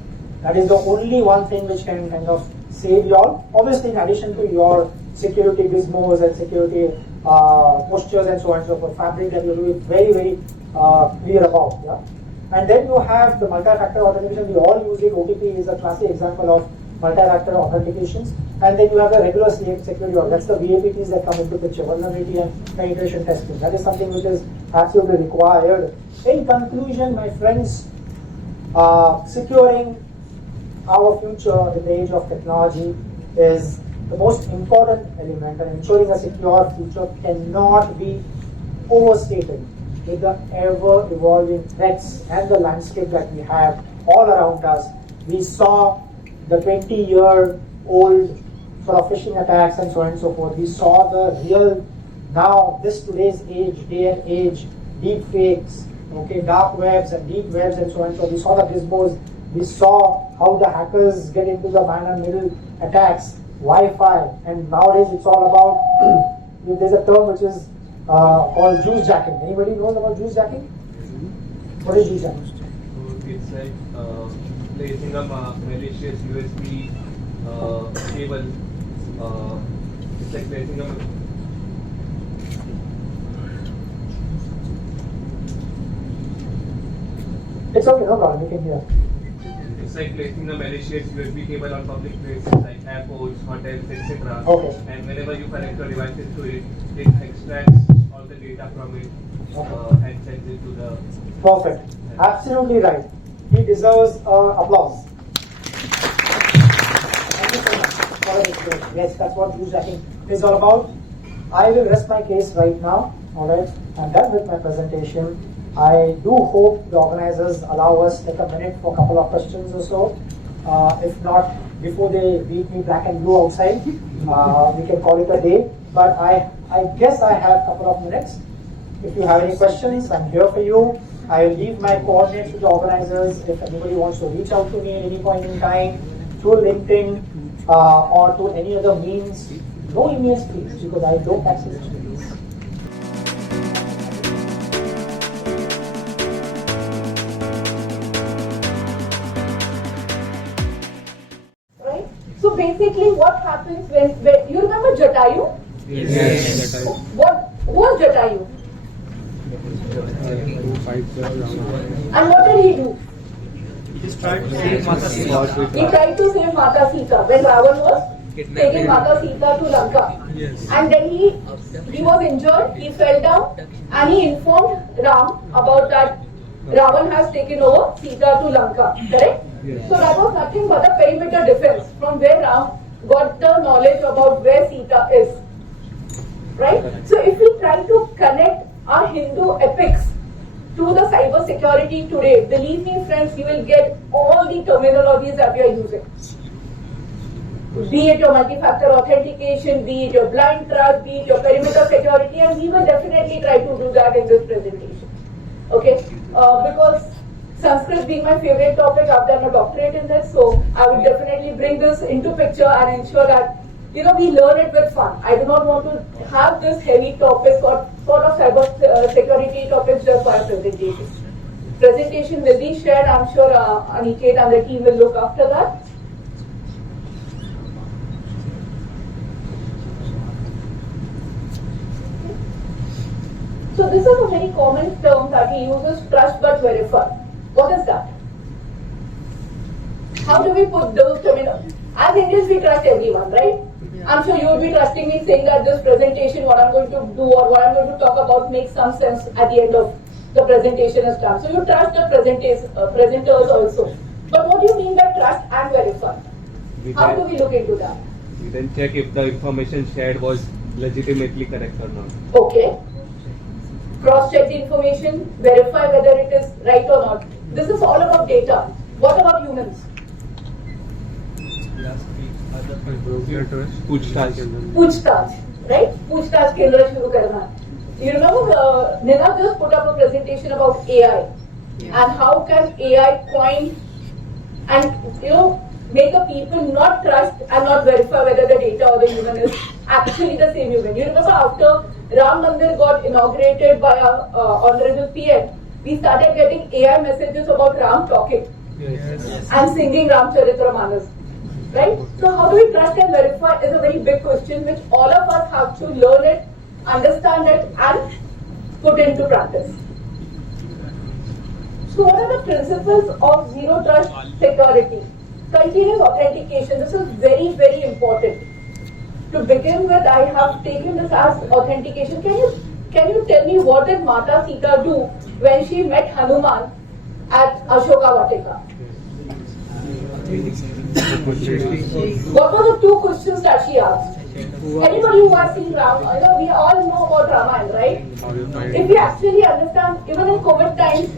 That is the only one thing which can kind of save you all. Obviously, in addition to your security gizmos and security postures and so on and so forth, fabric that you will be very, very clear about. Yeah? And then you have the multi-factor authentication. We all use it. OTP is a classic example of multi-factor authentications. And then you have the regular security audit. That's the VAPTs that come into the picture, vulnerability and penetration testing. That is something which is absolutely required. In conclusion, my friends, securing our future in the age of technology is the most important element, and ensuring a secure future cannot be overstated with the ever-evolving threats and the landscape that we have all around us. We saw the 20-year-old sort of phishing attacks and so on and so forth. We saw the real, now this today's age, day and age, deep fakes, okay, dark webs and deep webs and so on and so forth. We saw the gizmos. We saw how the hackers get into the man and middle attacks, Wi-Fi, and nowadays it's all about, there's a term which is called juice jacking. Anybody knows about juice jacking? What is juice jacking? It's like placing a malicious USB cable. It's like placing a It's okay, no problem, you can hear. It's like placing a malicious USB cable on public places like airports, hotels, etc. Okay. And whenever you connect your devices to it, it extracts all the data from it and sends it to the... Perfect. Absolutely right. He deserves applause. Thank you so much for the explanation. Yes, that's what juice jacking is all about. I will rest my case right now. Alright, I'm done with my presentation. I do hope the organizers allow us take a minute for a couple of questions or so. If not, before they beat me black and blue outside, we can call it a day. But I guess I have a couple of minutes. If you have any questions, I'm here for you. I will leave my coordinates to the organizers. If anybody wants to reach out to me at any point in time, through LinkedIn or to any other means, no emails please, because I don't access emails. So basically what happens when you remember Jatayu? Yes. Who was Jatayu? And what did he do? He tried to save Mata Sita. He tried to save Mata Sita when Ravan was taking Mata Sita to Lanka. Yes. And then he was injured, he fell down, and he informed Ram about that Ravan has taken over Sita to Lanka, correct? Yes. So that was nothing but a perimeter defense from where Ram got the knowledge about where Sita is. Right? So if we try to connect our Hindu epics to the cyber security today, believe me friends, you will get all the terminologies that we are using. Be it your multi-factor authentication, be it your blind trust, be it your perimeter security, and we will definitely try to do that in this presentation. Okay? Because Sanskrit being my favorite topic, I've done a doctorate in this, so I would definitely bring this into picture and ensure that we learn it with fun. I do not want to have this heavy topic or sort of cyber security topics just for a presentation. Presentation will be shared. I'm sure Aniket and the team will look after that. So this is a very common term that he uses, trust but verify. What is that? How do we put those terminologies? As Indians, we trust everyone, right? I'm sure you would be trusting me saying that this presentation, what I'm going to do or what I'm going to talk about makes some sense at the end of the presentation is done. So you trust the presenters also. But what do you mean by trust and verify? How do we look into that? We then check if the information shared was legitimately correct or not. Okay. Cross-check the information, verify whether it is right or not. This is all about data. What about humans? Puchtaछ, right? Puchtaछ kendra shuru karna. You remember Nina just put up a presentation about AI and how can AI coin and make a people not trust and not verify whether the data or the human is actually the same human. You remember after Ram Mandir got inaugurated by our honorable PM, we started getting AI messages about Ram talking and singing Ram Charitra Manas. Right? So how do we trust and verify is a very big question which all of us have to learn it, understand it and put into practice. So what are the principles of zero trust security? Continuous authentication. This is very, very important. To begin with, I have taken this as authentication. Can you tell me what did Mata Sita do when she met Hanuman at Ashoka Vatika? What were the two questions that she asked? Anybody who has seen Rama, we all know about Ramayana, right? If we actually understand, even in COVID times,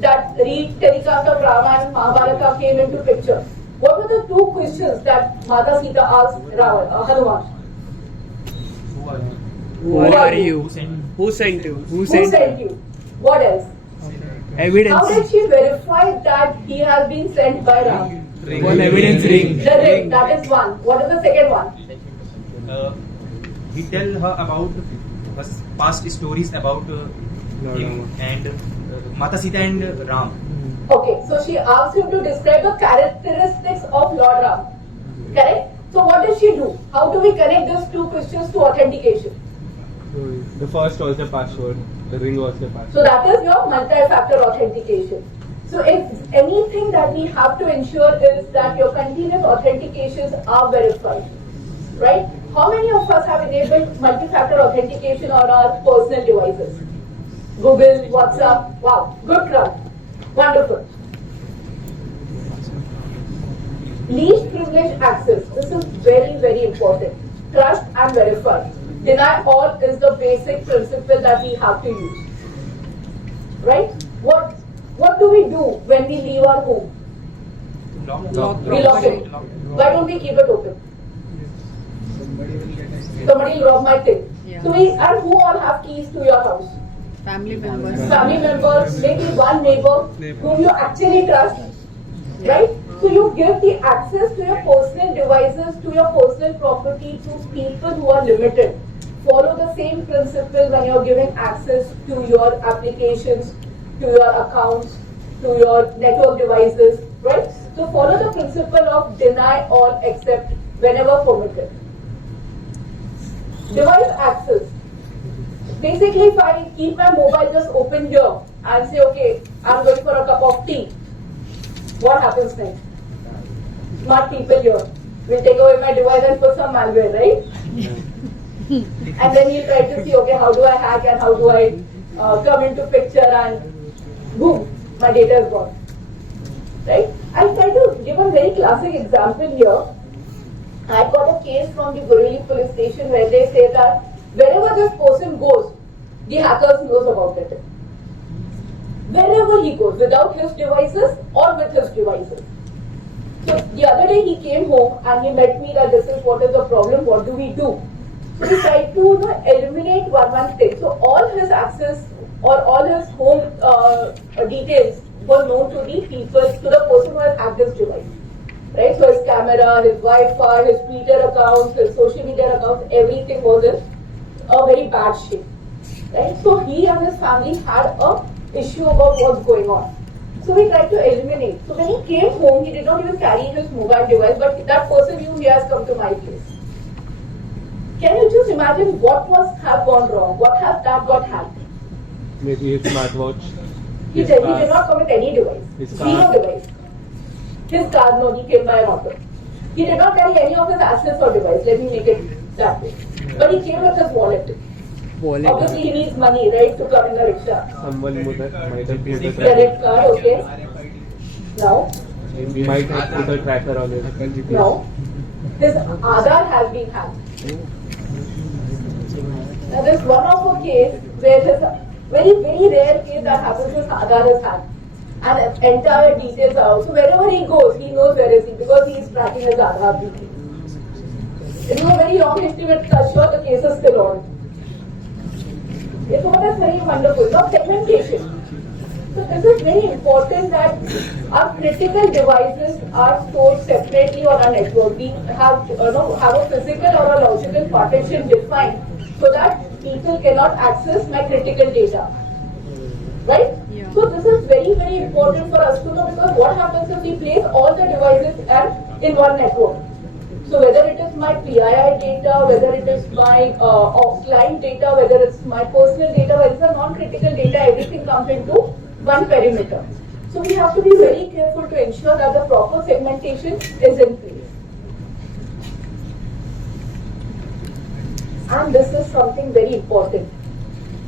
that telecast of Ramayana and Mahabharata came into picture. What were the two questions that Mata Sita asked Hanuman? Who are you? Who sent you? Who sent you? What else? Evidence. How did she verify that he has been sent by Ram? One evidence ring. The ring, that is one. What is the second one? He tell her about past stories about him and Mata Sita and Ram. Okay, so she asked him to describe the characteristics of Lord Ram. Correct? So what does she do? How do we connect those two questions to authentication? The first was the password, the ring was the password. So that is your multi-factor authentication. So if anything that we have to ensure is that your continuous authentications are verified, right? How many of us have enabled multi-factor authentication on our personal devices? Google, WhatsApp, wow, good crowd, wonderful. Least privilege access, this is very, very important. Trust and verify. Deny all is the basic principle that we have to use, right? What do we do when we leave our home? We lock it. Why don't we keep it open? Somebody will rob my thing. Yeah. So and who all have keys to your house? Family members. Family members, maybe one neighbor whom you actually trust, right? So you give the access to your personal devices, to your personal property to people who are limited. Follow the same principle when you're giving access to your applications, to your accounts, to your network devices, right? So follow the principle of deny all except whenever permitted. Device access. Basically, if I keep my mobile just open here and say, okay, I'm going for a cup of tea, what happens next? Smart people here will take away my device and put some malware, right? And then he'll try to see, okay, how do I hack and how do I come into picture, and boom, my data is gone. Right? I'll try to give a very classic example here. I got a case from the Borivali police station where they say that wherever this person goes, the hackers knows about it. Wherever he goes, without his devices or with his devices. So the other day he came home and he met me that this is what is the problem, what do we do? So we tried to eliminate one thing. So all his access or all his home details were known to the people, to the person who has hacked this device. Right? So his camera, his Wi-Fi, his Twitter accounts, his social media accounts, everything was in a very bad shape. Right? So he and his family had a issue about what's going on. So we tried to eliminate. So when he came home, he did not even carry his mobile device, but that person knew he has come to my place. Can you just imagine what must have gone wrong? What has that got hacked? Maybe his smartwatch. He did not come with any device. Zero device. His car, no, he came by an auto. He did not carry any of his assets or device. Let me make it that way. But he came with his wallet. Obviously, he needs money, right, to come in the rickshaw. Someone might have put a Credit card, okay. Now? He might have put a tracker on it. No. His Aadhaar has been hacked. Now, there's one of a case where there's a very, very rare case that happens, his Aadhaar is hacked. And entire details are out. So wherever he goes, he knows where is he because he is tracking his Aadhaar details. It was a very long history, but sure the case is still on. So that's very wonderful. Now segmentation. So this is very important that our critical devices are stored separately on our network. We have a physical or a logical partition defined so that people cannot access my critical data. Right? Yeah. So this is very, very important for us to know because what happens if we place all the devices in one network. So whether it is my PII data, whether it is my offline data, whether it's my personal data, whether it's a non-critical data, everything comes into one perimeter. So we have to be very careful to ensure that the proper segmentation is in place. And this is something very important.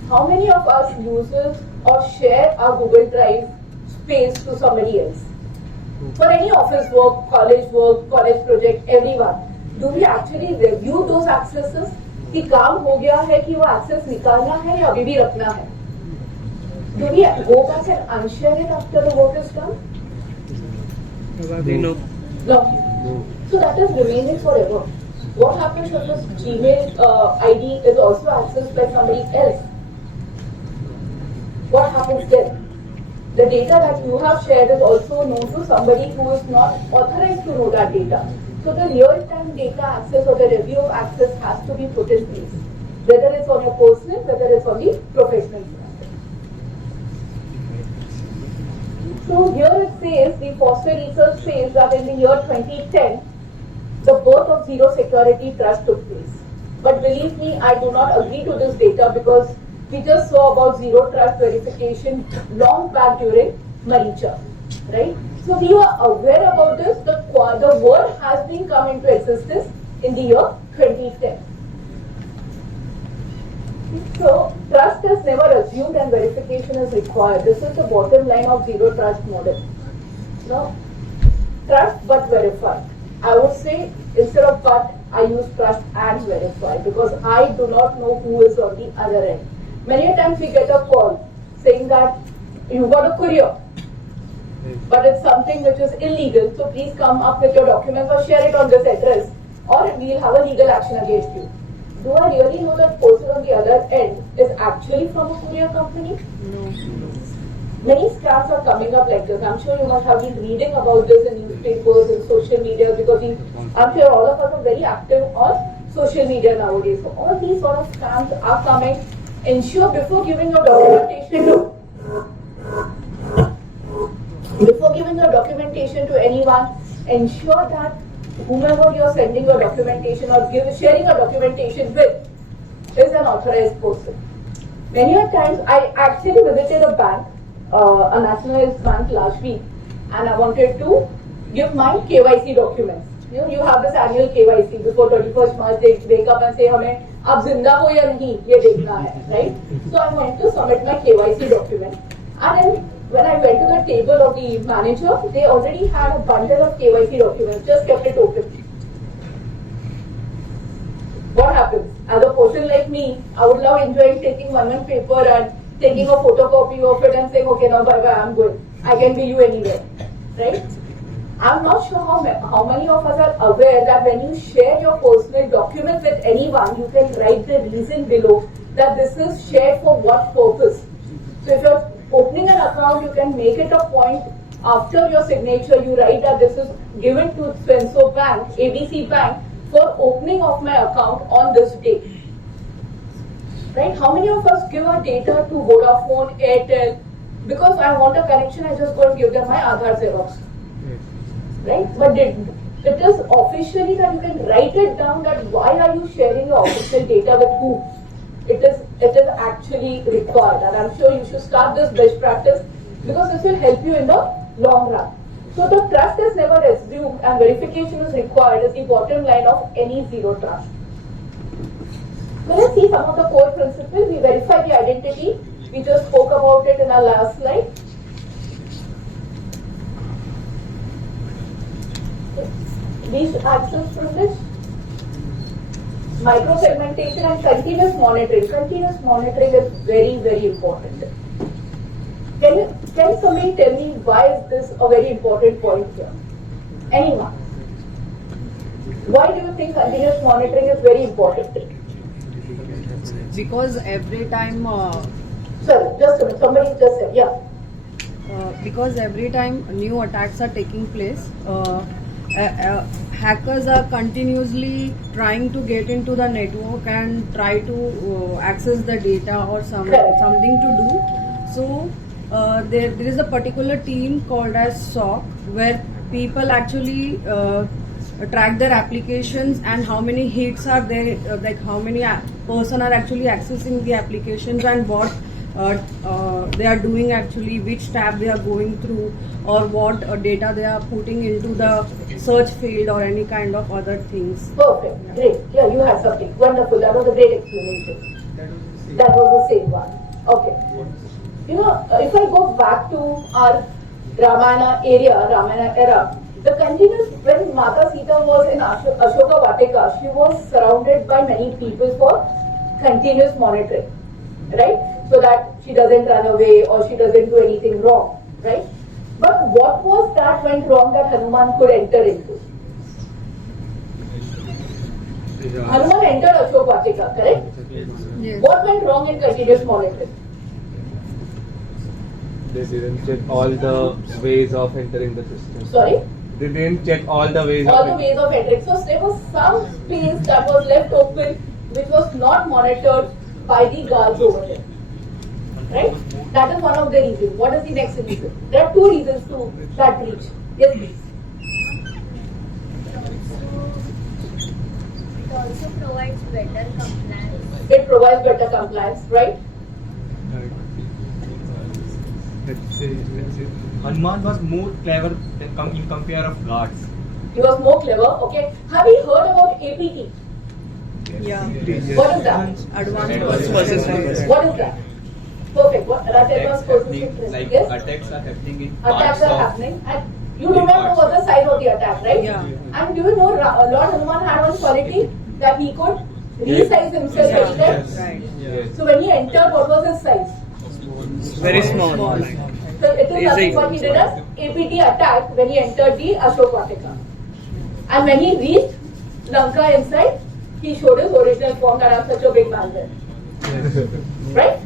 How many of us uses or share our Google Drive space to somebody else? For any office work, college project, everyone, do we actually review those accesses? कि काम हो गया है कि वो access निकालना है या अभी भी रखना है? Do we go back and unshare it after the work is done? Probably no. No. So that is remaining forever. What happens if this Gmail ID is also accessed by somebody else? What happens then? The data that you have shared is also known to somebody who is not authorized to know that data. So the real-time data access or the review of access has to be put in place, whether it's on your personal, whether it's on the professional front. So here it says, the Foster research says that in the year 2010, the birth of zero security trust took place. But believe me, I do not agree to this data because we just saw about zero trust verification long back during Maricha, right? So we were aware about this. The word has been come into existence in the year 2010. So trust is never assumed and verification is required. This is the bottom line of zero trust model. Now, trust but verify. I would say instead of but, I use trust and verify because I do not know who is on the other end. Many times we get a call saying that you got a courier, but it's something which is illegal, so please come up with your documents or share it on this address or we'll have a legal action against you. Do I really know that person on the other end is actually from a courier company? No. Many scams are coming up like this. I'm sure you must have been reading about this in newspapers and social media because I'm sure all of us are very active on social media nowadays. So all these sort of scams are coming. Ensure before giving your documentation to anyone, ensure that whomever you're sending your documentation or sharing a documentation with is an authorized person. Many a times, I actually visited a bank, a nationalized bank last week, and I wanted to give my KYC documents. You have this annual KYC before 31st March. They wake up and say, "हमें आप जिंदा हो या नहीं ये देखना है," right? So I went to submit my KYC document, and then when I went to the table of the manager, they already had a bundle of KYC documents, just kept it open. What happens? As a person like me, I would love enjoying taking one paper and taking a photocopy of it and saying, "Okay, now bye bye, I'm good. I can be you anywhere," right? I'm not sure how many of us are aware that when you share your personal documents with anyone, you can write the reason below that this is shared for what purpose. So if you're opening an account, you can make it a point after your signature, you write that this is given to Spencer Bank, ABC Bank, for opening of my account on this day. Right? How many of us give our data to Vodafone, Airtel? Because I want a connection, I just go and give them my Aadhaar Xerox. Right? But it is officially that you can write it down that why are you sharing your official data with who? It is actually required, and I'm sure you should start this best practice because this will help you in the long run. So the trust is never assumed and verification is required is the bottom line of any zero trust. So let's see some of the core principles. We verify the identity. We just spoke about it in our last slide. Least access privilege, micro-segmentation and continuous monitoring. Continuous monitoring is very, very important. Can somebody tell me why is this a very important point here? Anyone? Why do you think continuous monitoring is very important? Because every time... Sorry, just a minute. Somebody just said, yeah. Because every time new attacks are taking place, hackers are continuously trying to get into the network and try to access the data or something to do. So there is a particular team called as SOC where people actually track their applications and how many hits are there, like how many person are actually accessing the applications and what they are doing actually, which tab they are going through, or what data they are putting into the search field or any kind of other things. Perfect, great. Yeah, you had something. Wonderful, that was a great explanation. That was the same one. Okay. You know, if I go back to our Ramayana era, the continuous, when Mata Sita was in Ashoka Vatika, she was surrounded by many people for continuous monitoring, right? So that she doesn't run away or she doesn't do anything wrong, right? But what was that went wrong that Hanuman could enter into? Hanuman entered Ashok Vatika, correct? Yes. What went wrong in continuous monitoring? They didn't check all the ways of entering the system. Sorry? They didn't check all the ways of entering. So there was some space that was left open which was not monitored by the guards over there. Right? That is one of the reasons. What is the next reason? There are two reasons to that breach. Yes, please. It also provides better compliance. It provides better compliance, right? Hanuman was more clever than in compare of guards. He was more clever. Okay. Have you heard about APT? Yeah. What is that? Advanced persistent. What is that? Perfect. What advanced persistent? Like yes? attacks are happening in attacks are happening, and you do not know what the size of the attack, right? Yeah. And do you know Lord Hanuman had one quality that he could resize himself anytime? Right. Yes. So when he entered, what was his size? Very small. So it is nothing but he did an APT attack when he entered the Ashok Vatika. And when he reached Lanka inside, he showed his original form that I'm such a big man there. Right?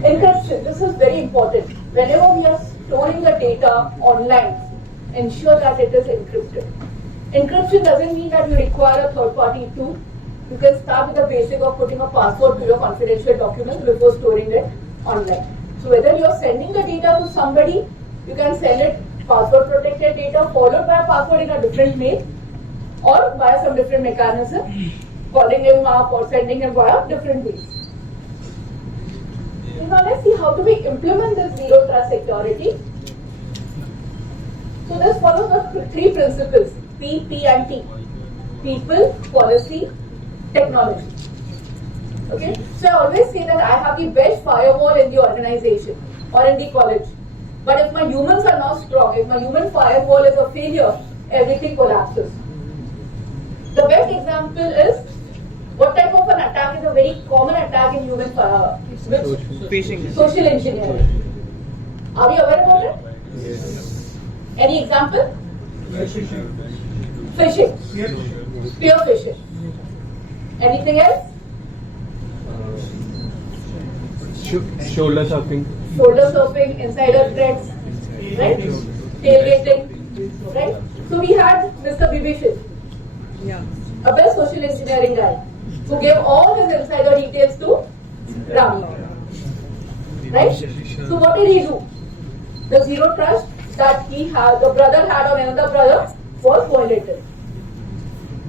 Encryption. This is very important. Whenever we are storing the data online, ensure that it is encrypted. Encryption doesn't mean that you require a third party tool. You can start with the basic of putting a password to your confidential documents before storing it online. So whether you're sending the data to somebody, you can send it password protected data followed by a password in a different mail or via some different mechanism, calling him up or sending him via different ways. Now let's see how do we implement this zero trust security. So this follows the three principles, P, P and T. People, policy, technology. Okay, so I always say that I have the best firewall in the organization or in the college. But if my humans are not strong, if my human firewall is a failure, everything collapses. The best example is what type of an attack is a very common attack in human phishing. Social engineering. Are we aware about it? Yes. Any example? Phishing. Spear phishing. Anything else? Shoulder surfing. Shoulder surfing, insider threats, right? Tailgating, right? So we had Mr. Bibishin, a best social engineering guy, who gave all his insider details to Ram. Right? So what did he do? The zero trust that he had, the brother had on another brother was violated.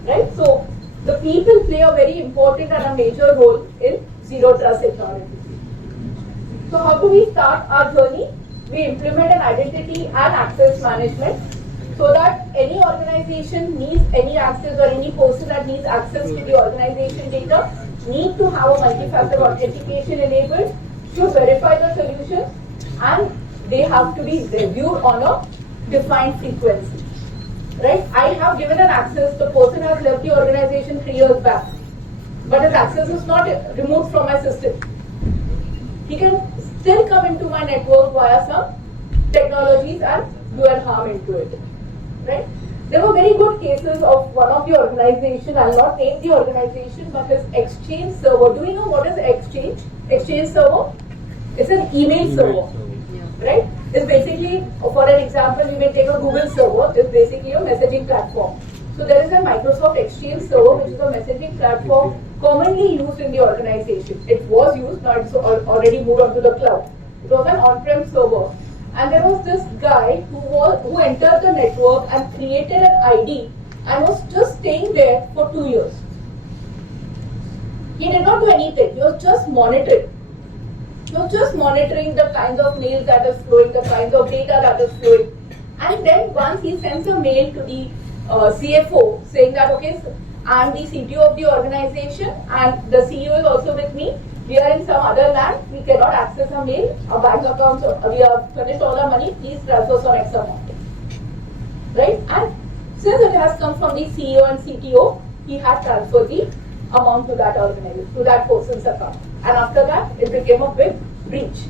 Right? So the people play a very important and a major role in zero trust security. So how do we start our journey? We implement an identity and access management so that any organization needs any access or any person that needs access to the organization data need to have a multi-factor authentication enabled to verify the solution, and they have to be reviewed on a defined frequency. Right? I have given an access, the person has left the organization 3 years back, but his access is not removed from my system. He can still come into my network via some technologies and do an harm into it. Right? There were very good cases of one of the organization, I'll not name the organization, but his Exchange server. Do you know what is Exchange? Exchange server? It's an email server. Right? It's basically, for an example, you may take a Google server, it's basically a messaging platform. So there is a Microsoft Exchange server, which is a messaging platform commonly used in the organization. It was used, now it's already moved on to the cloud. It was an on-prem server. And there was this guy who entered the network and created an ID and was just staying there for 2 years. He did not do anything, he was just monitoring. He was just monitoring the kinds of mails that is flowing, the kinds of data that is flowing. And then once he sends a mail to the CFO saying that, okay, I am the CTO of the organization and the CEO is also with me. We are in some other land, we cannot access our mail, our bank accounts, we have finished all our money, please transfer some X amount. Right? And since it has come from the CEO and CTO, he had transferred the amount to that organization, to that person's account. And after that, it became a big breach.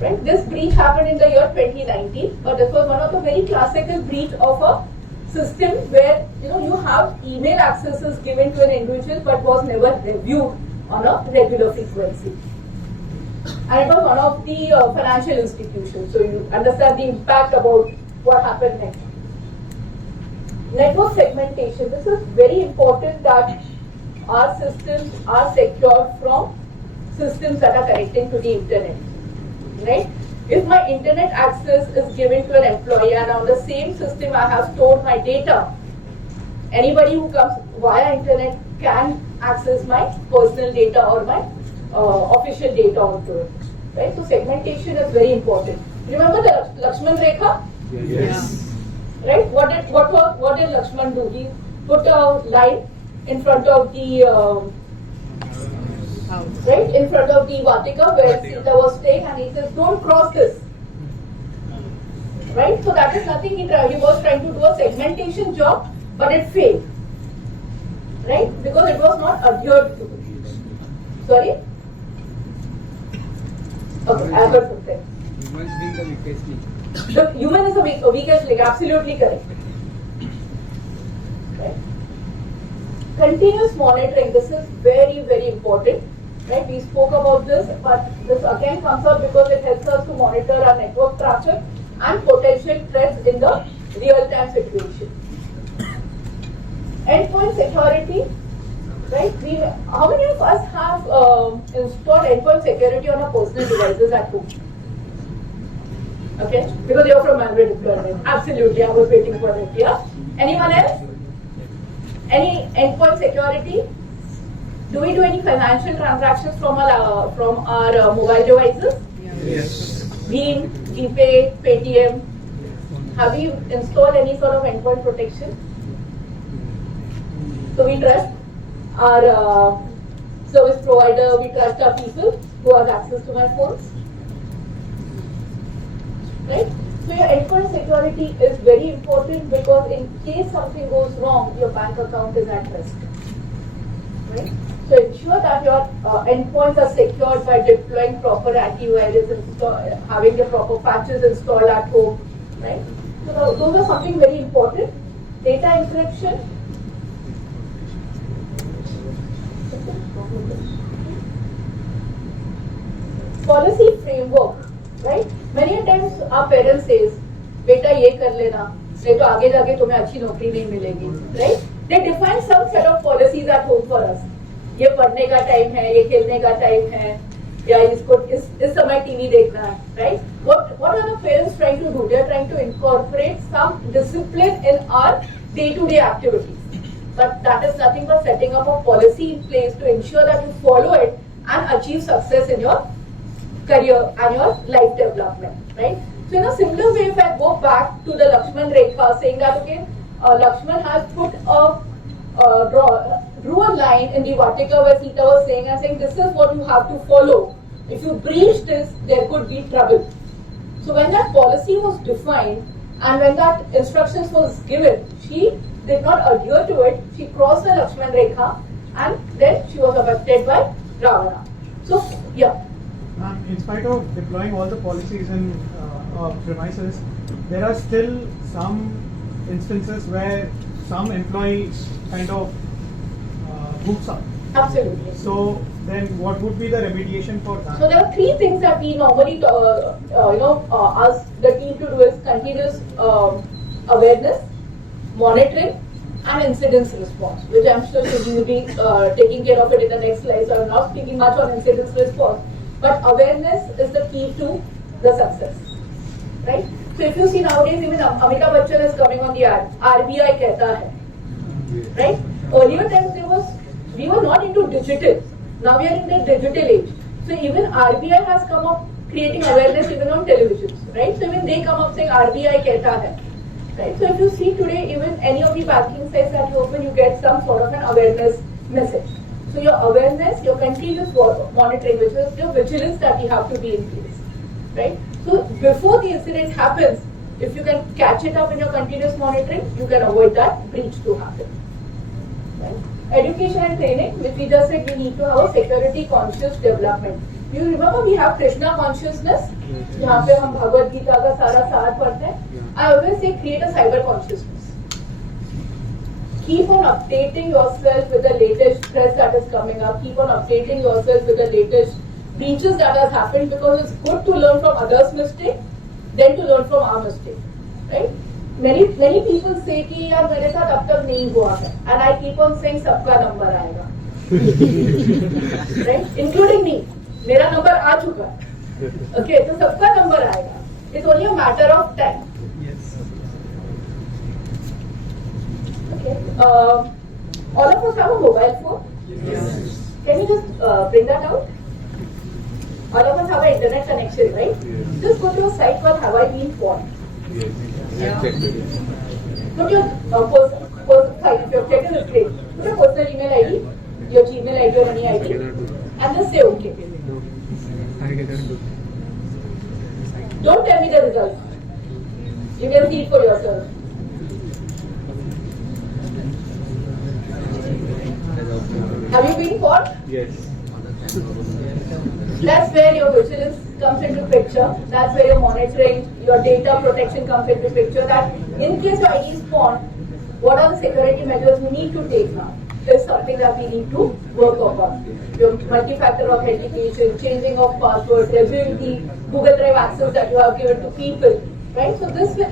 Right? This breach happened in the year 2019, but this was one of the very classical breach of a system where you have email accesses given to an individual but was never reviewed on a regular frequency. And it was one of the financial institutions, so you understand the impact about what happened next. Network segmentation. This is very important that our systems are secured from systems that are connecting to the internet. Right? If my internet access is given to an employee and on the same system I have stored my data, anybody who comes via internet can access my personal data or my official data onto it. Right? So segmentation is very important. Remember the Lakshman Rekha? Yes. Right? What did Lakshman do? He put a line in front of the right in front of the Vatika where Sita was staying, and he says, "Don't cross this." Right? So that is nothing. He was trying to do a segmentation job, but it failed. Right? Because it was not adhered to. Sorry? Okay, I heard something. Humans being the weakest link. The human is the weakest link, absolutely correct. Right? Continuous monitoring, this is very, very important. Right? We spoke about this, but this again comes up because it helps us to monitor our network traffic and potential threats in the real-time situation. Endpoint security, right? How many of us have installed endpoint security on our personal devices at home? Okay, because you're from malware deployment. Absolutely, I was waiting for it. Yeah. Anyone else? Any endpoint security? Do we do any financial transactions from our mobile devices? Yes. Beam, GPay, Paytm. Have you installed any sort of endpoint protection? So we trust our service provider. We trust our people who have access to my phones. Right? So your endpoint security is very important because in case something goes wrong, your bank account is at risk. Right? So ensure that your endpoints are secured by deploying proper antivirus, having the proper patches installed at home. Right? So those are something very important. Data encryption. Policy framework. Right? Many times our parents says, "Beta ये कर लेना, नहीं तो आगे जाके तुम्हें अच्छी नौकरी नहीं मिलेगी." Right? They define some set of policies at home for us. ये पढ़ने का टाइम है, ये खेलने का टाइम है, या इसको इस समय टीवी देखना है. Right? What are the parents trying to do? They are trying to incorporate some discipline in our day-to-day activities. But that is nothing but setting up a policy in place to ensure that you follow it and achieve success in your career and your life development, right? So in a similar way, if I go back to the Lakshman Rekha, saying that okay, Lakshman has put drew a line in the Vatika where Sita was saying and saying this is what you have to follow. If you breach this, there could be trouble. So when that policy was defined and when that instructions was given, she did not adhere to it. She crossed the Lakshman Rekha and then she was affected by Ravana. So yeah. In spite of deploying all the policies in premises, there are still some instances where some employee kind of hooks up. Absolutely. So then what would be the remediation for that? So there are three things that we normally ask the team to do is continuous awareness, monitoring, and incidence response, which I'm sure you will be taking care of it in the next slide. So I'm not speaking much on incidence response. But awareness is the key to the success, right? So if you see nowadays, even Amitabh Bachchan is coming on the ad. RBI कहता है, right? Earlier times we were not into digital. Now we are in the digital age. So even RBI has come up creating awareness even on televisions, right? So even they come up saying RBI कहता है, right? So if you see today, even any of the banking sites that you open, you get some sort of an awareness message. So your awareness, your continuous monitoring, which is your vigilance that you have to be in place, right? So before the incident happens, if you can catch it up in your continuous monitoring, you can avoid that breach to happen. Right? Education and training, which we just said, you need to have a security conscious development. You remember we have Krishna consciousness, जहाँ पे हम भगवद गीता का सारा सार पढ़ते हैं. I always say create a cyber consciousness. Keep on updating yourself with the latest threats that is coming up. Keep on updating yourself with the latest breaches that has happened, because it's good to learn from others' mistakes than to learn from our mistake, right? Many people say कि यार मेरे साथ अब तक नहीं हुआ है, and I keep on saying सबका नंबर आएगा, right? Including me, मेरा नंबर आ चुका है, okay? तो सबका नंबर आएगा. It's only a matter of time. Okay. All of us have a mobile phone? Yes. Can you just bring that out? All of us have an internet connection, right? Yes. Just go to a site called Have I Been Phoned? Yes. Yeah. Put your personal site, if your check is great. Put your personal email ID, your Gmail ID or any ID, and just say OK. Don't tell me the results. You can see it for yourself. Have you been caught? Yes. That's where your vigilance comes into picture. That's where your monitoring, your data protection comes into picture. That in case your ID is pawned, what are the security measures we need to take now? Is something that we need to work upon. Your multi-factor authentication, changing of password, reviewing the Google Drive access that you have given to people, right? So this, when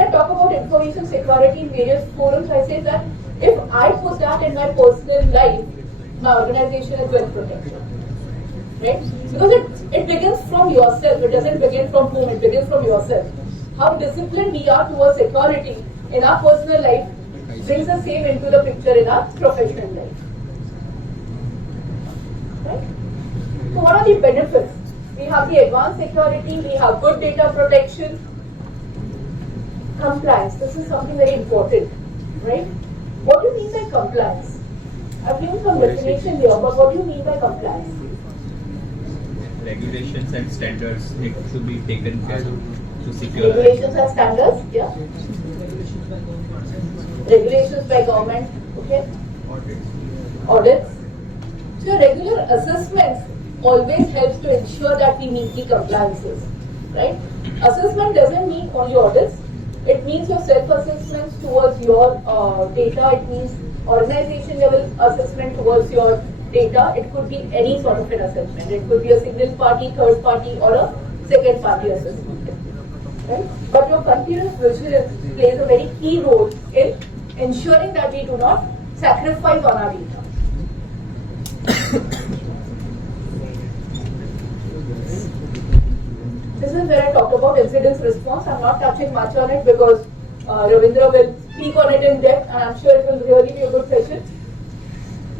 I talk about information security in various forums, I say that if I put that in my personal life, my organization is well protected. right? Because it begins from yourself. It doesn't begin from whom, it begins from yourself. How disciplined we are towards security in our personal life brings the same into the picture in our professional life. Right? So what are the benefits? We have the advanced security, we have good data protection, compliance. This is something very important, right? What do you mean by compliance? I've given some definition here, but what do you mean by compliance? Regulations and standards, it should be taken care of to secure. Regulations and standards, yeah. Regulations by government, okay. Audits. So regular assessments always helps to ensure that we meet the compliances, right? Assessment doesn't mean only audits. It means your self-assessments towards your data. It means organization level assessment towards your data. It could be any sort of an assessment. It could be a single party, third party, or a second party assessment. Right? But your continuous vigilance plays a very key role in ensuring that we do not sacrifice on our data. This is where I talked about incident response. I'm not touching much on it because Ravindra will speak on it in depth, and I'm sure it will really be a good session.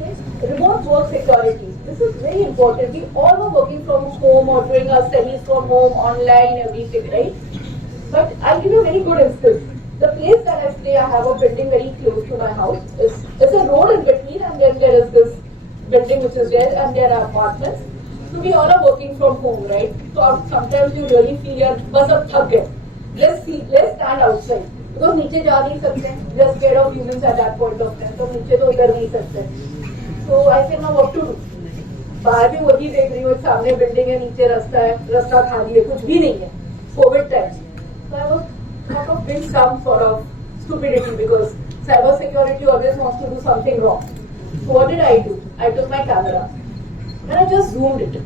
Okay. Remote work security. This is very important. We all are working from home or doing our studies from home, online, everything, right? But I'll give you a very good instance. The place that I stay, I have a building very close to my house. It's a road in between, and then there is this building which is there, and there are apartments. So we all are working from home, right? So sometimes you really feel you're bus up thug gaye. Let's stand outside. Because नीचे जा नहीं सकते. We are scared of humans at that point of time. तो नीचे तो उतर नहीं सकते. So I say now what to do? बाहर भी वही देख रही हूँ, सामने बिल्डिंग है, नीचे रास्ता खाली है, कुछ भी नहीं है. COVID time. So I was sort of doing some sort of stupidity because cyber security always wants to do something wrong. So what did I do? I took my camera and I just zoomed it.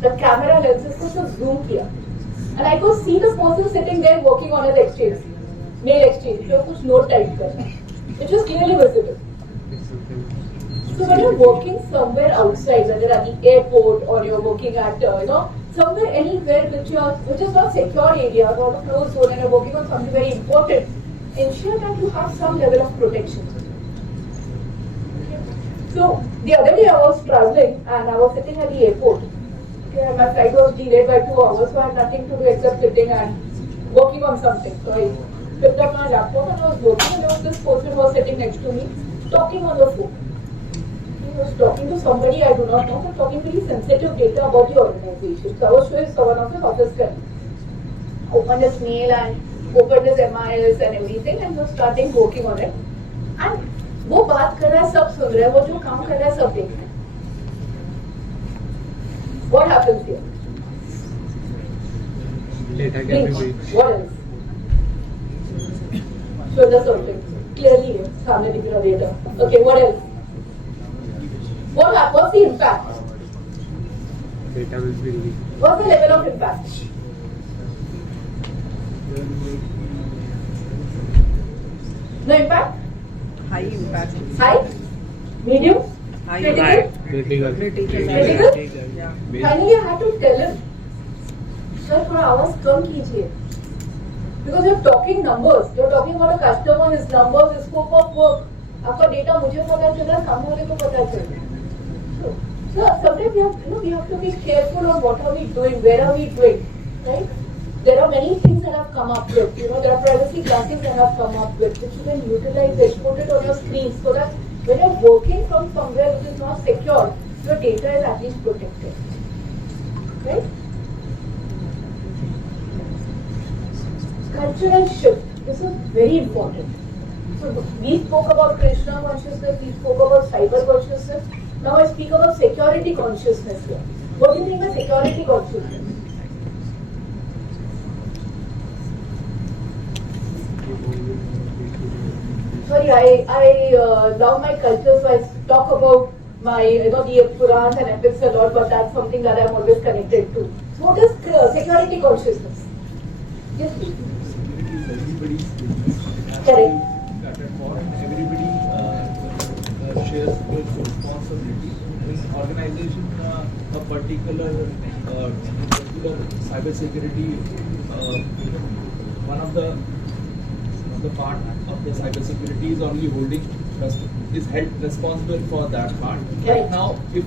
The camera lenses को just zoom किया, and I could see the person sitting there working on his exchange, mail exchange. तो कुछ note type कर रहा है. It was clearly visible. So when you're working somewhere outside, whether at the airport or you're working at somewhere anywhere which is not secure area or a closed zone, and you're working on something very important, ensure that you have some level of protection. So the other day I was traveling and I was sitting at the airport. Okay, my flight was delayed by 2 hours, so I had nothing to do except sitting and working on something. So I picked up my laptop and I was working, and there was this person who was sitting next to me talking on the phone. He was talking to somebody I do not know, but talking very sensitive data about the organization. So I was showing one of his office colleagues. Opened his mail and opened his MILs and everything, and was starting working on it. And वो बात कर रहा है, सब सुन रहे हैं, वो जो काम कर रहा है सब देख रहे हैं. What happens here? Data can be breached. What else? Show the something. Clearly है, सामने दिख रहा data. Okay, what else? What's the impact? Data will be leaked. What's the level of impact? No impact? High impact. High? Medium? High Critical? Critical? Yeah. Finally, I had to tell him, sir, थोड़ा आवाज कम कीजिए. Because you're talking numbers. You're talking about a customer, his numbers, his scope of work. आपका data मुझे पता चल रहा है, सामने वाले को पता चल रहा है. So sometimes we have to be careful on what are we doing, where are we doing, right? There are many things that have come up with. There are privacy classes that have come up with, which you can utilize it, put it on your screen, so that when you're working from somewhere which is not secure, your data is at least protected. Right? Cultural shift. This is very important. So we spoke about Krishna consciousness, we spoke about cyber consciousness. Now I speak about security consciousness here. What do you mean by security consciousness? Sorry, I love my culture, so I talk about my, the Purans and epics a lot, but that's something that I'm always connected to. So what is security consciousness? Yes, please. Correct. Everybody shares its responsibility in organization a particular cyber security, one of the part of the cyber security is only holding is held responsible for that part. Right now, if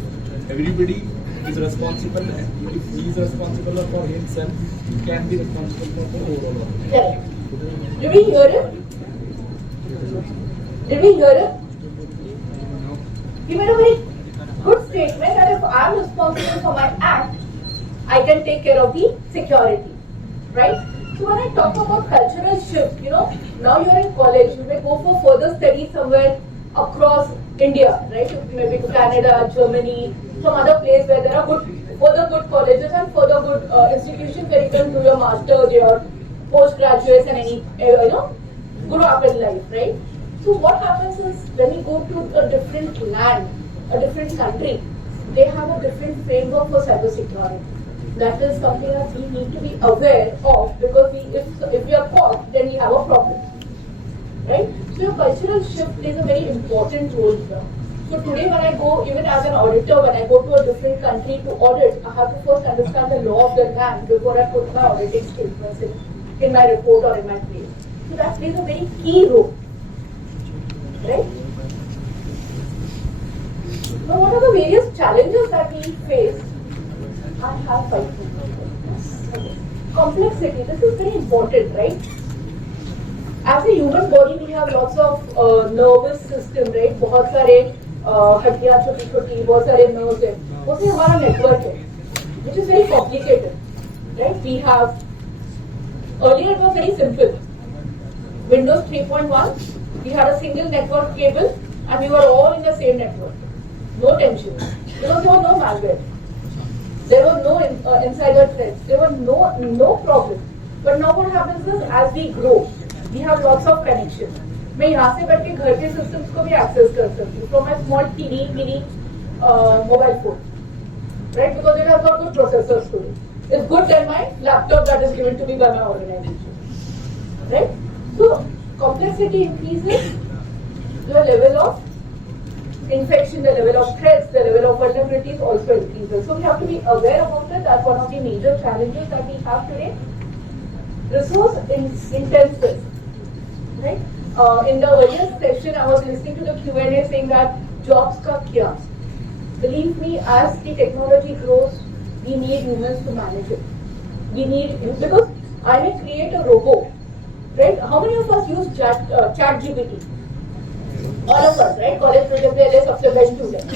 everybody is responsible, and if he is responsible for himself, he can be responsible for the overall. Correct. Did we hear it? Did we hear it? He made a very good statement that if I am responsible for my act, I can take care of the security, right? So when I talk about cultural shift, now you're in college, you may go for further study somewhere across India, right? Maybe to Canada, Germany, some other place where there are further good colleges and further good institutions where you can do your master's, your postgraduates and any, grow up in life, right? So what happens is when we go to a different land, a different country, they have a different framework for cybersecurity. That is something that we need to be aware of, because if we are caught, then we have a problem, right? So your cultural shift plays a very important role here. So today when I go, even as an auditor, when I go to a different country to audit, I have to first understand the law of the land before I put my auditing statements in my report or in my claim. So that plays a very key role, right? Now what are the various challenges that we face? I have 5 points. Complexity, this is very important, right? As a human body, we have lots of nervous system, right? बहुत सारे हड्डियाँ छोटी-छोटी, बहुत सारे nerves हैं. उसमें हमारा network है, which is very complicated, right? We have, earlier it was very simple. Windows 3.1, we had a single network cable and we were all in the same network. No tension, because there was no malware. There were no insider threats. There were no problem. But now what happens is, as we grow, we have lots of connections. मैं यहाँ से बैठ के घर के systems को भी access कर सकती हूँ from my small teeny mini mobile phone, right? Because it has got good processors to it. It's good than my laptop that is given to me by my organization, right? So complexity increases, the level of infection, the level of threats, the level of vulnerabilities also increases. So we have to be aware about it. That's one of the major challenges that we have today. Resource intensive, right? In the earlier session, I was listening to the Q&A saying that jobs ka kya? Believe me, as the technology grows, we need humans to manage it. We need, because I may create a robot, right? How many of us use ChatGPT? All of us, right? College project where there's सबसे best student,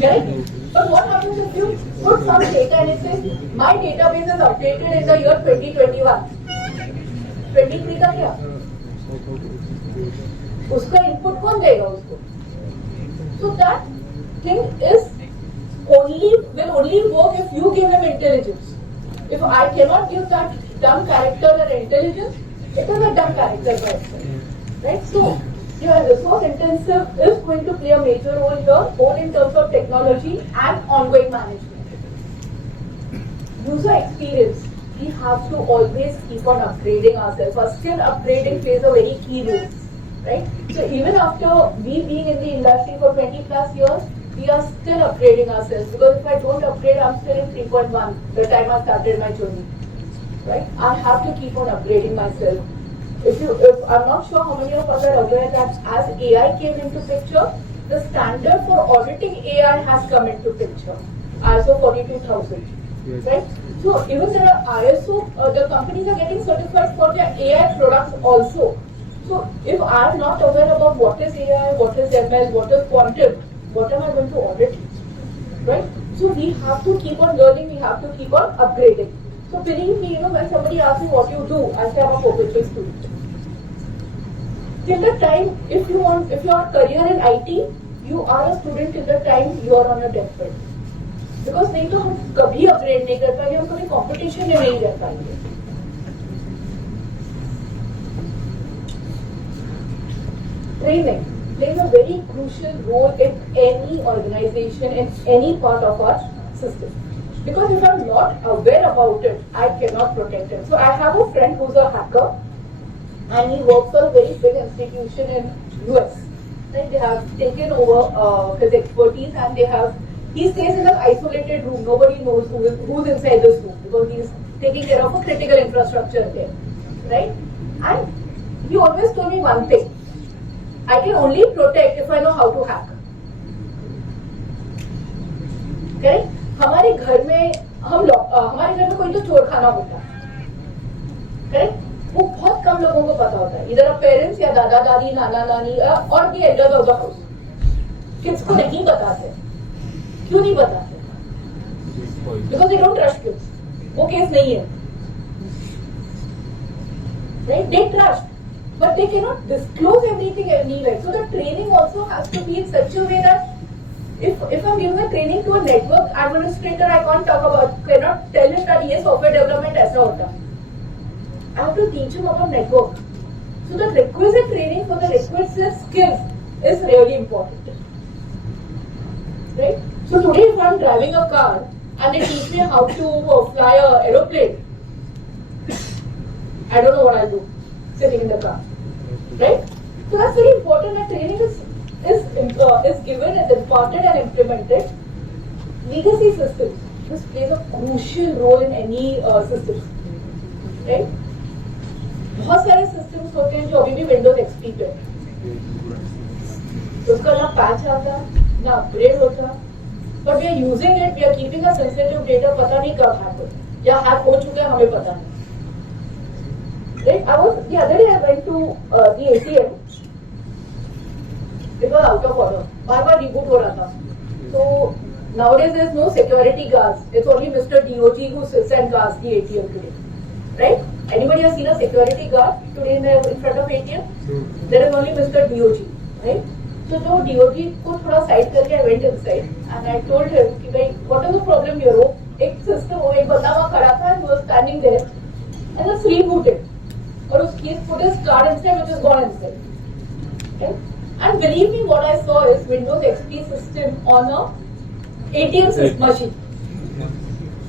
correct? But what happens if you put some data and it says my database is updated in the year 2021? 23 का क्या? उसका input कौन देगा उसको? So that thing will only work if you give him intelligence. If I cannot give that dumb character an intelligence, it is a dumb character by itself, right? So resource intensive is going to play a major role here, both in terms of technology and ongoing management. User experience, we have to always keep on upgrading ourselves. Our skill upgrading plays a very key role, right? So even after we being in the industry for 20 plus years, we are still upgrading ourselves, because if I don't upgrade, I'm still in 3.1 the time I started my journey, right? I have to keep on upgrading myself. If I'm not sure how many of us are aware that as AI came into picture, the standard for auditing AI has come into picture, ISO 42000, right? So even there are ISO, the companies are getting certified for their AI products also. So if I'm not aware about what is AI, what is ML, what is quantum, what am I going to audit, right? So we have to keep on learning, we have to keep on upgrading. So believe me, when somebody asks me what you do, I say I'm a perpetual student. Till the time, if your career in IT, you are a student till the time you are on your deathbed. Because नहीं तो हम कभी upgrade नहीं कर पाएंगे, हम कभी competition में नहीं रह पाएंगे. Training plays a very crucial role in any organization, in any part of our system. Because if I'm not aware about it, I cannot protect it. So I have a friend who's a hacker, and he works for a very big institution in US. Right? They have taken over his expertise, and he stays in an isolated room. Nobody knows who's inside this room because he's taking care of a critical infrastructure there, right? And he always told me one thing: I can only protect if I know how to hack. Correct? हमारे घर में कोई तो चोर खाना होता है, correct? वो बहुत कम लोगों को पता होता है, इधर पेरेंट्स या दादा दादी, नाना नानी और भी elders of the house kids को नहीं बताते. क्यों नहीं बताते? Because they don't trust kids. वो केस नहीं है, right? They trust but they cannot disclose everything anywhere. So the training also has to be in such a way that if I'm giving a training to a network administrator, I cannot tell him that yes, software development aisa hota. I have to teach him about network. So the requisite training for the requisite skills is really important, right? So today, if I'm driving a car and they teach me how to fly an aeroplane, I don't know what I'll do sitting in the car, right? So that's very important. That training is given, is imparted and implemented. Legacy systems, this plays a crucial role in any system, right? बहुत सारे systems होते हैं जो अभी भी Windows XP पे, उसका ना patch आता, ना upgrade होता, but we are using it, we are keeping a sensitive data, पता नहीं कब hack होता, या hack हो चुका है हमें पता नहीं. Right? The other day I went to the ATM. It was out of order. Bar reboot हो रहा था. So nowadays there is no security guards. It's only Mr. DOG who sits and guards the ATM today. Right? Anybody has seen a security guard today in front of ATM? There is only Mr. DOG. Right? So जो DOG को थोड़ा side करके I went inside and I told him कि भाई what is the problem here? एक system एक बंदा वहाँ खड़ा था and he was standing there and just rebooted. Or he's put his card inside, which is gone inside. Okay? And believe me, what I saw is Windows XP system on a ATM machine.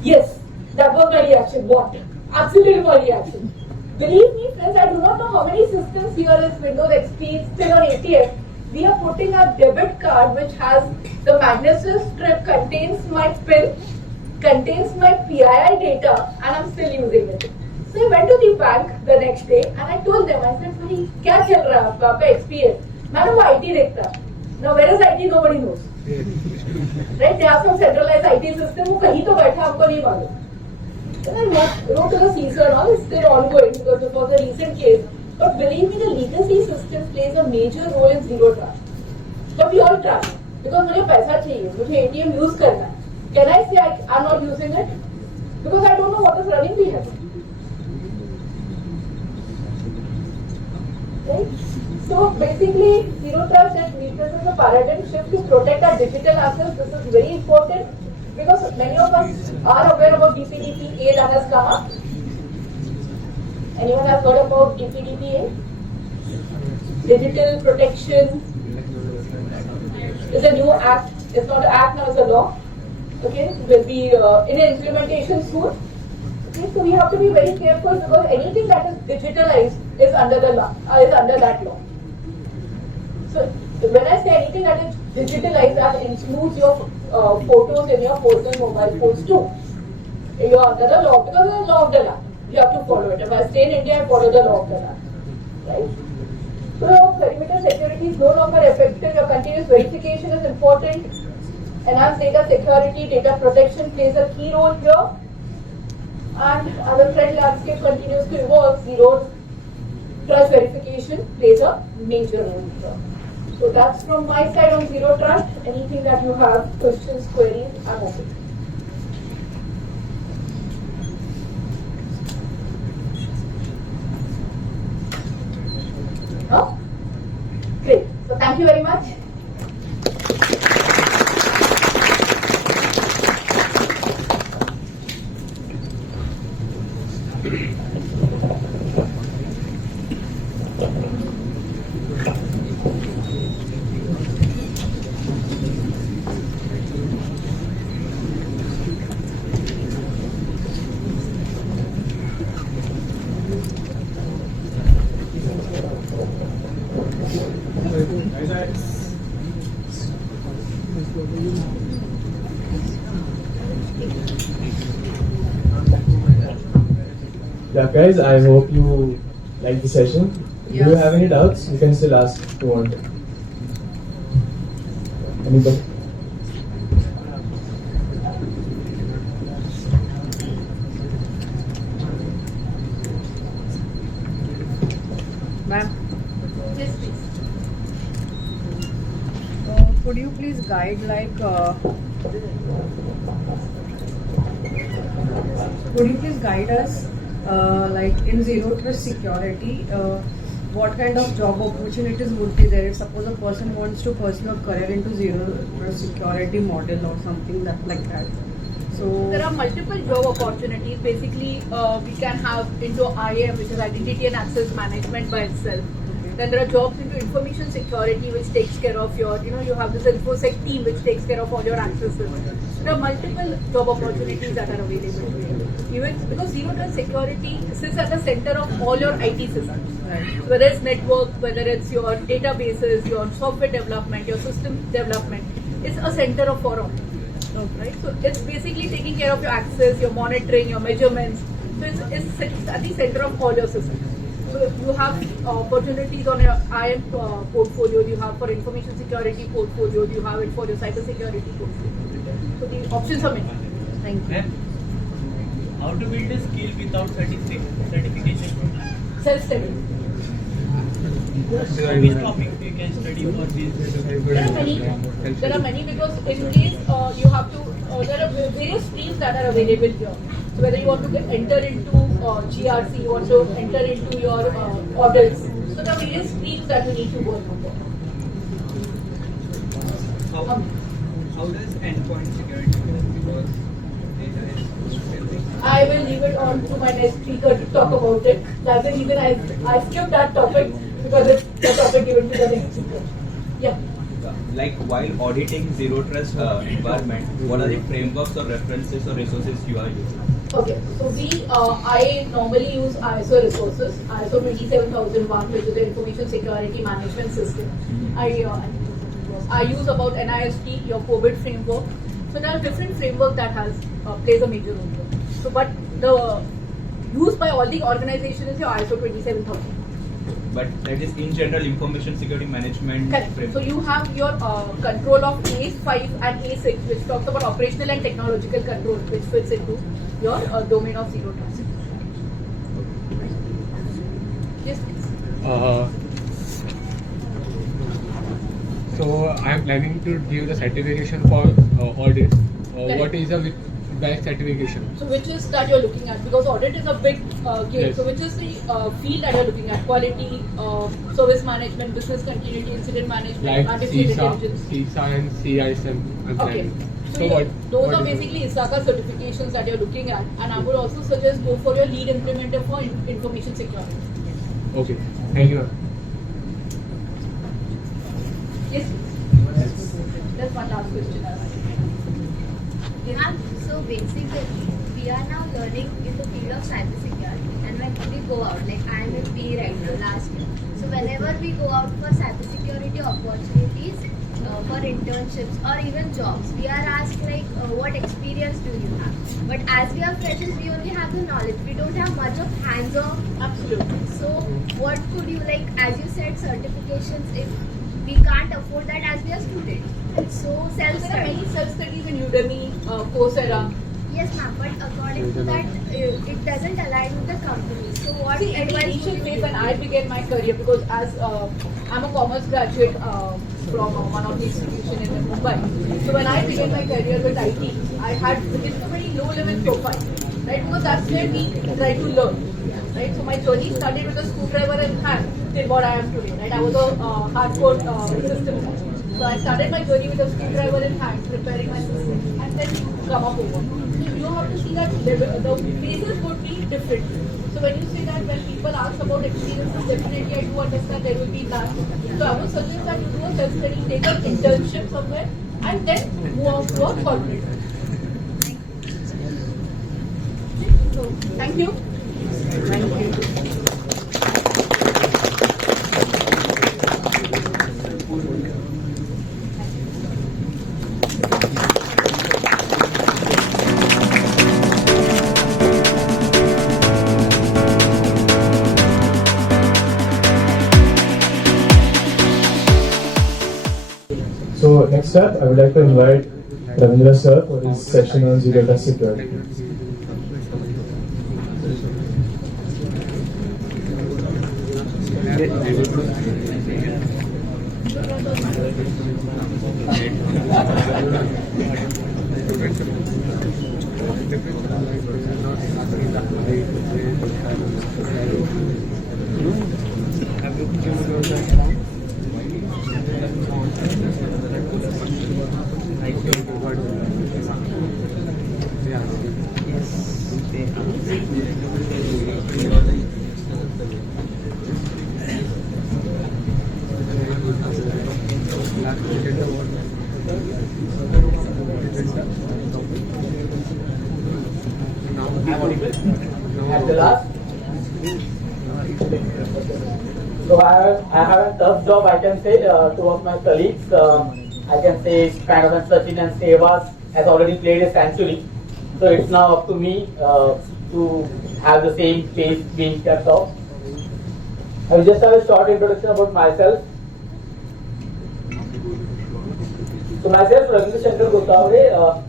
Yes, that was my reaction. What? Absolutely my reaction. Believe me, friends, I do not know how many systems here is Windows XP still on ATM. We are putting a debit card which has the magnetic strip, contains my PIN, contains my PII data, and I'm still using it. So I went to the bank the next day and I told them, I said, "Sorry, क्या चल रहा है आपका XP है? मैंने वो IT देखता. Now where is IT? Nobody knows. Right? They have some centralized IT system. वो कहीं तो बैठा हमको नहीं मालूम." Then I wrote to the CISO and all. It's still ongoing because it was a recent case. But believe me, the legacy system plays a major role in zero trust. But we all trust because मुझे पैसा चाहिए, मुझे ATM use करना है. Can I say I'm not using it? Because I don't know what is running behind. Right? So basically, zero trust represents a paradigm shift to protect our digital assets. This is very important because many of us are aware about DPDP-A that has come up. Anyone have heard about DPDP-A? Digital Protection. It's a new act. It's not an act now; it's a law. Okay, will be in implementation soon. Okay, so we have to be very careful because anything that is digitalized is under the law, is under that law. So when I say anything that is digitalized, that includes your photos in your personal mobile phones too. You are under the law because it's the law of the land. You have to follow it. If I stay in India, I follow the law of the land. Right? So perimeter security is no longer effective. Your continuous verification is important. Enhanced data security, data protection plays a key role here. And as the threat landscape continues to evolve, zero trust verification plays a major role here. So that's from my side on zero trust. Anything that you have, questions, queries, I'm open. Oh? Great. So thank you very much. Guys, Yeah, guys, I hope you like the session. Yes. Do you have any doubts? You can still ask if you want. Anybody? Ma'am, Yes, please. could you please guide could you please guide us like in zero trust security, what kind of job opportunities would be there if suppose a person wants to pursue a career into zero trust security model or something like that? So there are multiple job opportunities. Basically, we can have into IAM, which is identity and access management by itself. Then there are jobs into information security, which takes care of your, you have this InfoSec team, which takes care of all your accesses. There are multiple job opportunities that are available to you. Even because zero trust security sits at the center of all your IT systems. Right. So whether it's network, whether it's your databases, your software development, your system development, it's a center of all. Right? So it's basically taking care of your access, your monitoring, your measurements. So it's at the center of all your systems. So you have opportunities on your IM portfolio, you have for information security portfolio, you have it for your cyber security portfolio. So the options are many. Thank you. How to build a skill without certification? Self-study. Which topic you can study for this? There are many because in case you have to, there are various streams that are available here. So whether you want to enter into GRC, you want to enter into your audits. So there are various streams that you need to go through. How does endpoint security work? Because data is I will leave it on to my next speaker to talk about it. That's the reason I skipped that topic because it's the topic given to the next speaker. Yeah. Like while auditing zero trust environment, what are the frameworks or references or resources you are using? Okay, so I normally use ISO resources, ISO 27001, which is the Information Security Management System. I use about NIST, your COVID framework. So there are different framework that plays a major role here. So, but the used by all the organizations is your ISO 27000. But that is in general information security management. Correct. framework. So you have your control of A5 and A6, which talks about operational and technological control, which fits into your domain of zero trust. Yes, please. So I am planning to give the certification for audit. What is the best certification? So which is that you're looking at? Because audit is a big game. Yes. So which is the field that you're looking at? Quality, service management, business continuity, incident management, Like artificial CISA, intelligence. CISA and CISM. I'm Okay. planning. So those what are is it? basically ISACA certifications that you're looking at. And I would also suggest go for your lead implementer for information security. Okay. Thank you. Yes, that's one last question. So basically, we are now learning in the field of cybersecurity, and when we go out, like I am in B right now, last year. So whenever we go out for cybersecurity opportunities, for internships or even jobs, we are asked like, what experience do you have? But as we are freshers, we only have the knowledge. We don't have much of hands-on. Absolutely. So what could you like? As you said, certifications. If we can't afford that as we are students. So There are many self-studies in Udemy, Coursera. Yes, ma'am, but according to that, it doesn't align with the company. So what See, in the advice initial would you phase when give? I began my career, because as I'm a commerce graduate from one of the institutions in Mumbai. So when I began my career with IT, I had it's a very low-level profile, right? Because that's where we try to learn, right? So my journey started with a screwdriver in hand till what I am today, right? I was a hardcore system guy. So I started my journey with a screwdriver in hand, preparing my system, and then come up over. So you have to see that the phases would be different. So when you say that when people ask about experiences, definitely I do understand there will be that. So I would suggest that you do a self-study, take an internship somewhere, and then move on to a corporate. So thank you. Thank you. Next up, I would like to invite Ravindra sir for his session on Zero Trust Security. At the last. So I have a tough job, I can say. Two of my colleagues, I can say kind of Sachin and Sevas has already played a century. So it's now up to me to have the same pace being kept up. I will just have a short introduction about myself. So myself, Ravindra Shankar Gotavre,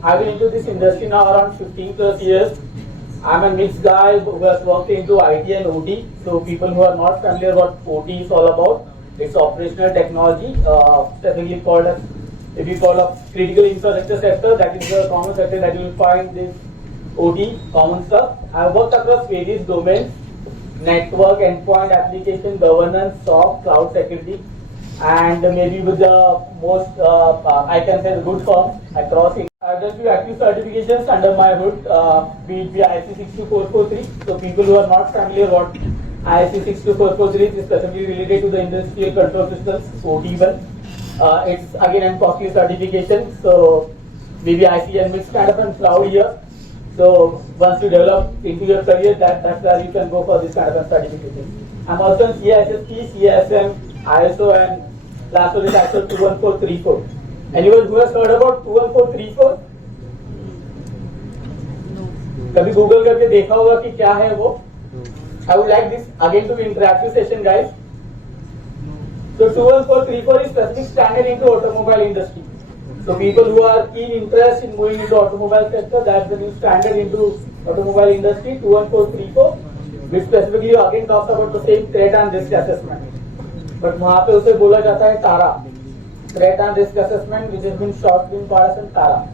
I've been into this industry now around 15 plus years. I'm a mixed guy who has worked into IT and OT. So people who are not familiar what OT is all about, it's operational technology, specifically called as, if you call a critical infrastructure sector, that is the common sector that you will find this OT, common stuff. I've worked across various domains, network, endpoint, application, governance, SOC, cloud security, and maybe with the most, I can say the good firms across India. I've done few active certifications under my hood, be it the IC 62443. So people who are not familiar what IC 62443 is specifically related to the industrial control systems, OT1. It's again a costly certification, so maybe I see a mixed kind of a cloud here. So once you develop into your career, that's where you can go for this kind of a certification. I'm also in CISSP, CSM, ISO, and last one is ISO 21434. Anyone who has heard about 21434? कभी Google करके देखा होगा कि क्या है वो? I would like this again to be interactive session, guys. So 21434 is specific standard into automobile industry. So people who are keen interest in moving into automobile sector, that's the new standard into automobile industry. 21434, which specifically again talks about the same threat and risk assessment. But वहाँ पे उसे बोला जाता है तारा, threat and risk assessment, which has been short been called as TARA.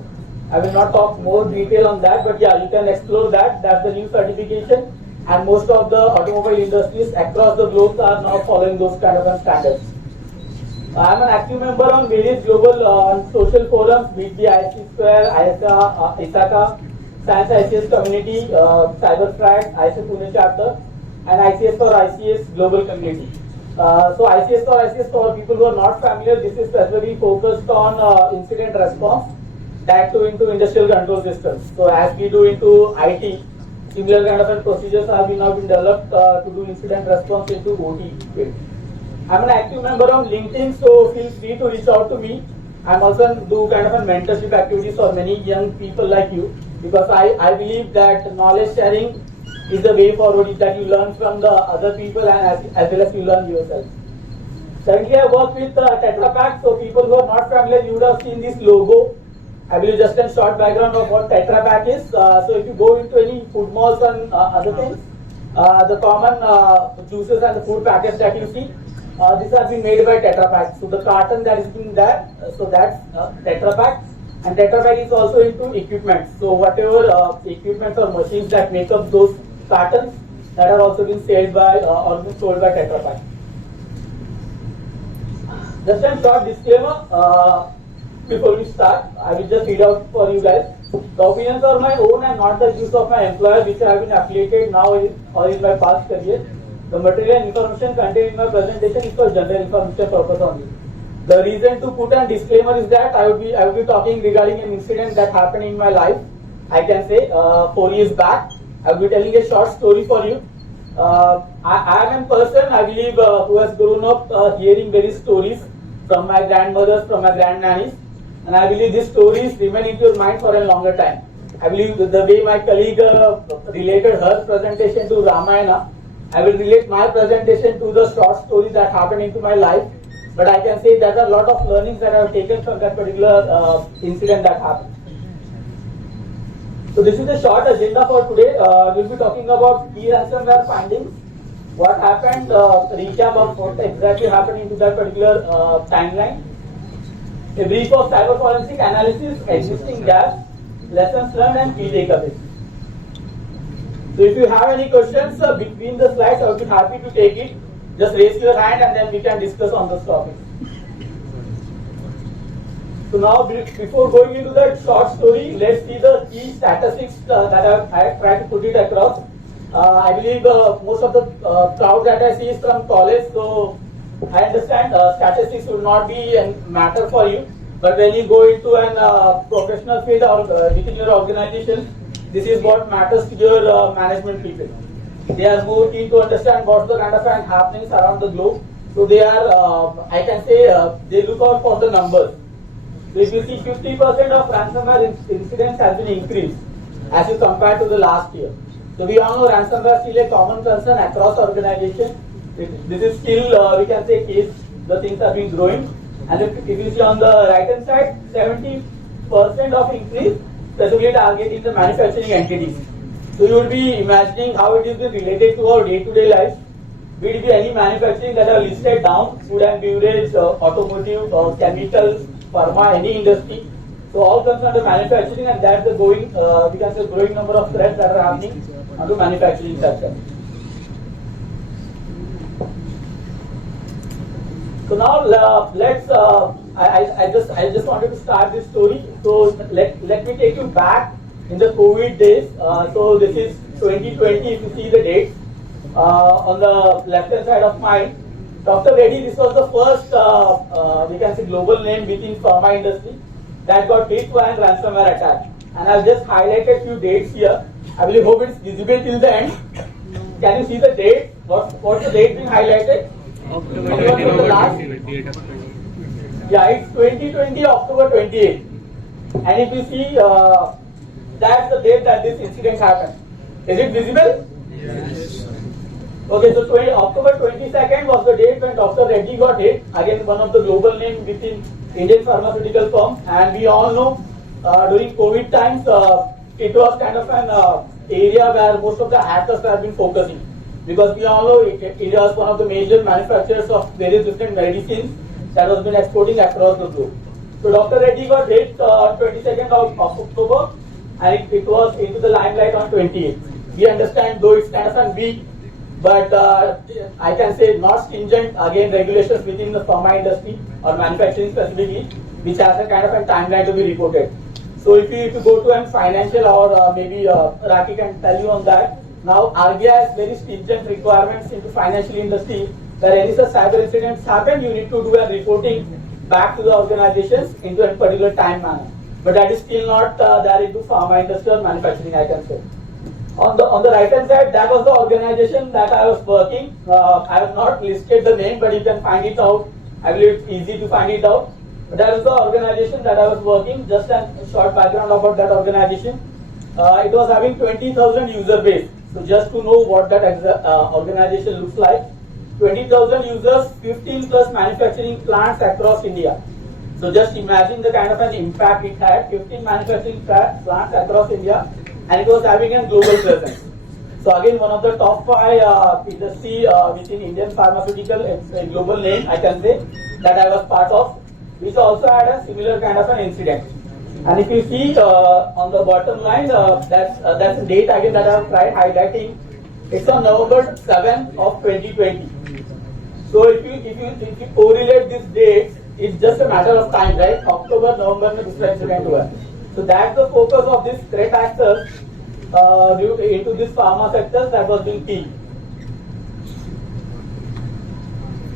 I will not talk more detail on that, but yeah, you can explore that. That's the new certification, and most of the automobile industries across the globe are now following those kind of standards. I am an active member on various global social forums, be it the IC Square, ISACA, Science ICS Community, CyberFract, IC Pune Chapter, and ICS for ICS Global Community. So ICS for people who are not familiar, this is specifically focused on incident response, that too into industrial control systems. So as we do into IT, similar kind of procedures have now been developed to do incident response into OT field. I'm an active member of LinkedIn, so feel free to reach out to me. I'm also do kind of a mentorship activities for many young people like you, because I believe that knowledge sharing is the way forward, that you learn from the other people and as well as you learn yourself. Currently I work with Tetra Pak, so people who are not familiar, you would have seen this logo. I will just a short background of what Tetra Pak is. So if you go into any food malls and other things, the common juices and the food packets that you see, these have been made by Tetra Pak. So the carton that is being there, so that's Tetra Pak. And Tetra Pak is also into equipment. So whatever equipment or machines that make up those cartons, that are also been sold by Tetra Pak. Just a short disclaimer before we start. I will just read out for you guys. The opinions are my own and not the views of my employer, which I have been affiliated now or in my past career. The material and information contained in my presentation is for general information purpose only. The reason to put a disclaimer is that I will be talking regarding an incident that happened in my life. I can say 4 years back. I will be telling a short story for you. I am a person, I believe, who has grown up hearing various stories from my grandmothers, from my grandnannies, and I believe these stories remain in your mind for a longer time. I believe the way my colleague related her presentation to Ramayana, I will relate my presentation to the short stories that happened into my life. But I can say there are a lot of learnings that I have taken from that particular incident that happened. So this is the short agenda for today. We'll be talking about key ransomware findings, what happened, recap of what exactly happened into that particular timeline, a brief of cyber forensic analysis, existing gaps, lessons learned, and key takeaways. So if you have any questions between the slides, I would be happy to take it. Just raise your hand and then we can discuss on this topic. So now, before going into that short story, let's see the key statistics that I have tried to put it across. I believe most of the crowd that I see is from college, so I understand statistics will not be a matter for you. But when you go into an professional field or within your organization, this is what matters to your management people. They are more keen to understand what's the kind of happenings around the globe. So they are, I can say, they look out for the numbers. So if you see 50% of ransomware incidents has been increased as you compare to the last year. So we all know ransomware is still a common concern across organizations. This is still, we can say, case the things have been growing. And if you see on the right hand side, 70% of increase specifically targeting the manufacturing entities. So you will be imagining how it is related to our day-to-day life. Will it be any manufacturing that are listed down, food and beverage, automotive, chemical, pharma, any industry. So all comes under manufacturing, and that's the growing, we can say, growing number of threats that are happening under manufacturing sector. So now let's. I just wanted to start this story. So let me take you back in the COVID days. So this is 2020. If you see the date on the left hand side of mine, Dr. Reddy. This was the first we can say global name within pharma industry that got hit by a ransomware attack. And I've just highlighted few dates here. I really hope it's visible till the end. Can you see the date? What's the date being highlighted? Yeah, it's 2020 October 28. And if you see, that's the date that this incident happened. Is it visible? Yes. Okay, so October 22nd was the date when Dr. Reddy got hit. Again, one of the global names within Indian pharmaceutical firm. And we all know during COVID times, it was kind of an area where most of the hackers have been focusing. Because we all know India was one of the major manufacturers of various different medicines that was been exporting across the globe. So Dr. Reddy got hit 22nd of October, and it was into the limelight on 28th. We understand, though it's kind of a weak, but I can say not stringent, again, regulations within the pharma industry or manufacturing specifically, which has a kind of a timeline to be reported. So if you go to a financial or maybe Raki can tell you on that. Now RBI has very stringent requirements into financial industry where any such cyber incidents happen, you need to do a reporting back to the organizations into a particular time manner. But that is still not there into pharma industry or manufacturing, I can say. On the right hand side, that was the organization that I was working. I have not listed the name, but you can find it out. I believe it's easy to find it out. But that was the organization that I was working. Just a short background about that organization. It was having 20,000 user base. So just to know what that organization looks like, 20,000 users, 15 plus manufacturing plants across India. So just imagine the kind of an impact it had, 15 manufacturing plants across India, and it was having a global presence. So again, one of the top 5 industry within Indian pharmaceutical, it's a global name, I can say, that I was part of, which also had a similar kind of an incident. And if you see on the bottom line, that's the date again that I have tried highlighting. It's on November 7th of 2020. So if you correlate these dates, it's just a matter of time, right? October, November, this incident हुआ. So that's the focus of this threat actors into this pharma sector that was being key.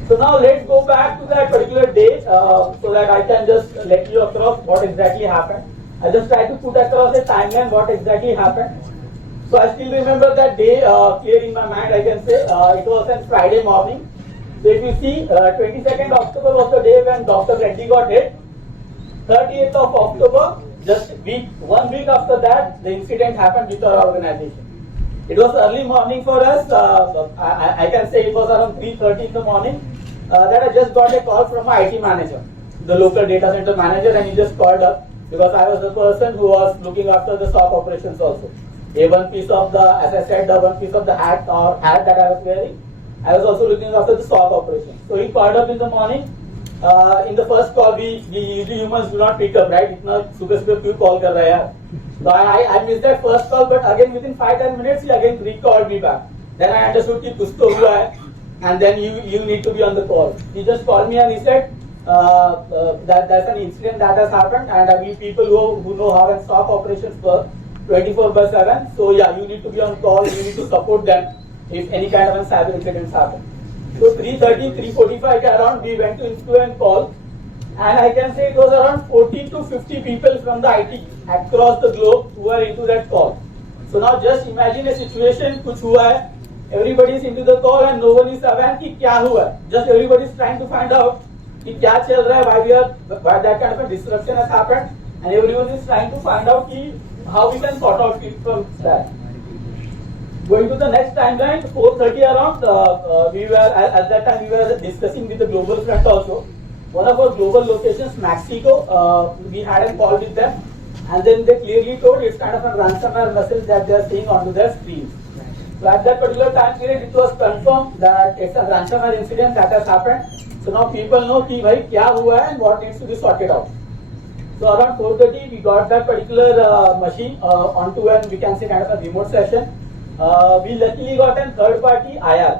So now let's go back to that particular day so that I can just let you across what exactly happened. I just try to put across a timeline what exactly happened. So I still remember that day clear in my mind, I can say. It was on Friday morning. So if you see, 22nd October was the day when Dr. Reddy got hit. 30th of October, just 1 week after that, the incident happened with our organization. It was early morning for us. I can say it was around 3:30 in the morning. that I just got a call from my IT manager, the local data center manager, and he just called up because I was the person who was looking after the SOC operations also. One piece of the, as I said, the one piece of the hat that I was wearing, I was also looking after the SOC operations. So he called up in the morning. In the first call, we usually humans do not pick up, right? Itna सुबह सुबह क्यों call कर रहा है यार? So I missed that first call, but again within 5-10 minutes he again recalled me back. Then I understood कि कुछ तो हुआ है, and then you need to be on the call. He just called me and he said that there's an incident that has happened, and we people who know how and SOC operations work 24/7. So yeah, you need to be on call. You need to support them if any kind of a cyber incidents happen. So 3:30, 3:45 around, we went to a call, and I can say it was around 40 to 50 people from the IT across the globe who were into that call. So now just imagine a situation, कुछ हुआ है, everybody is into the call and no one is aware कि क्या हुआ है. Just everybody is trying to find out कि क्या चल रहा है, why that kind of a disruption has happened, and everyone is trying to find out कि how we can sort out it from that. Going to the next timeline, 4:30 around, we were at that time we were discussing with the global front also. One of our global locations, Mexico, we had a call with them, and then they clearly told it's kind of a ransomware message that they are seeing onto their screens. So at that particular time period, it was confirmed that it's a ransomware incident that has happened. So now people know कि भाई क्या हुआ है and what needs to be sorted out. So around 4:30, we got that particular machine onto an, we can say, kind of a remote session. We luckily got a third party IR.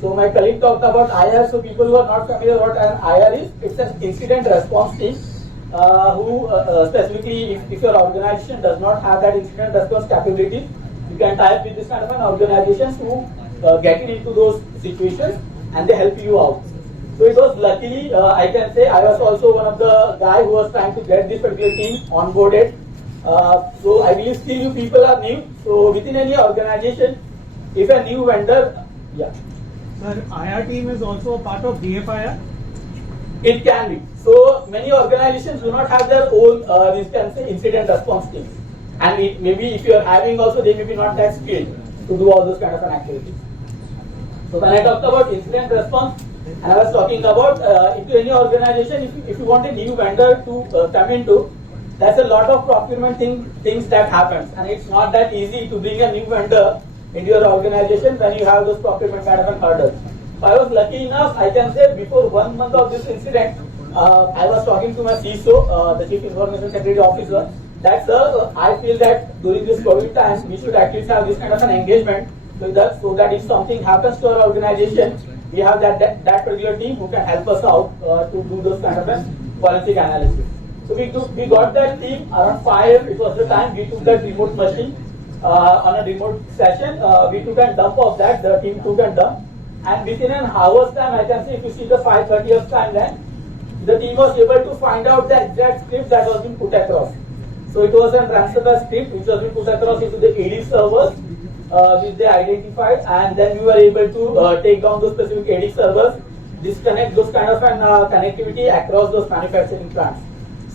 So my colleague talked about IR. So people who are not familiar what an IR is, it's an incident response team who specifically, if your organization does not have that incident response capability, you can tie up with this kind of an organizations who get into those situations and they help you out. So it was luckily, I can say, I was also one of the guy who was trying to get this particular team onboarded. So I believe still you people are new. So within any organization, if a new vendor, yeah. Sir, IR team is also a part of DFIR? It can be. So many organizations do not have their own, we can say, incident response teams. And it maybe if you are having also, they may be not that skilled to do all those kind of an activities. So when I talked about incident response, and I was talking about into any organization, if you want a new vendor to come into, there's a lot of procurement things that happens, and it's not that easy to bring a new vendor into your organization when you have those procurement kind of hurdles. So I was lucky enough, I can say, before 1 month of this incident, I was talking to my CISO, the Chief Information Security Officer, that sir, I feel that during this COVID time, we should at least have this kind of an engagement with us, so that if something happens to our organization, we have that particular team who can help us out to do those kind of a forensic analysis. So we got that team around 5. It was the time we took that remote machine on a remote session. We took a dump of that. The team took a dump, and within an hour's time, I can say, if you see the 5:30 of timeline, the team was able to find out the exact script that was being put across. So it was a ransomware script which was being put across into the AD servers, which they identified, and then we were able to take down those specific AD servers, disconnect those kind of an connectivity across those manufacturing plants.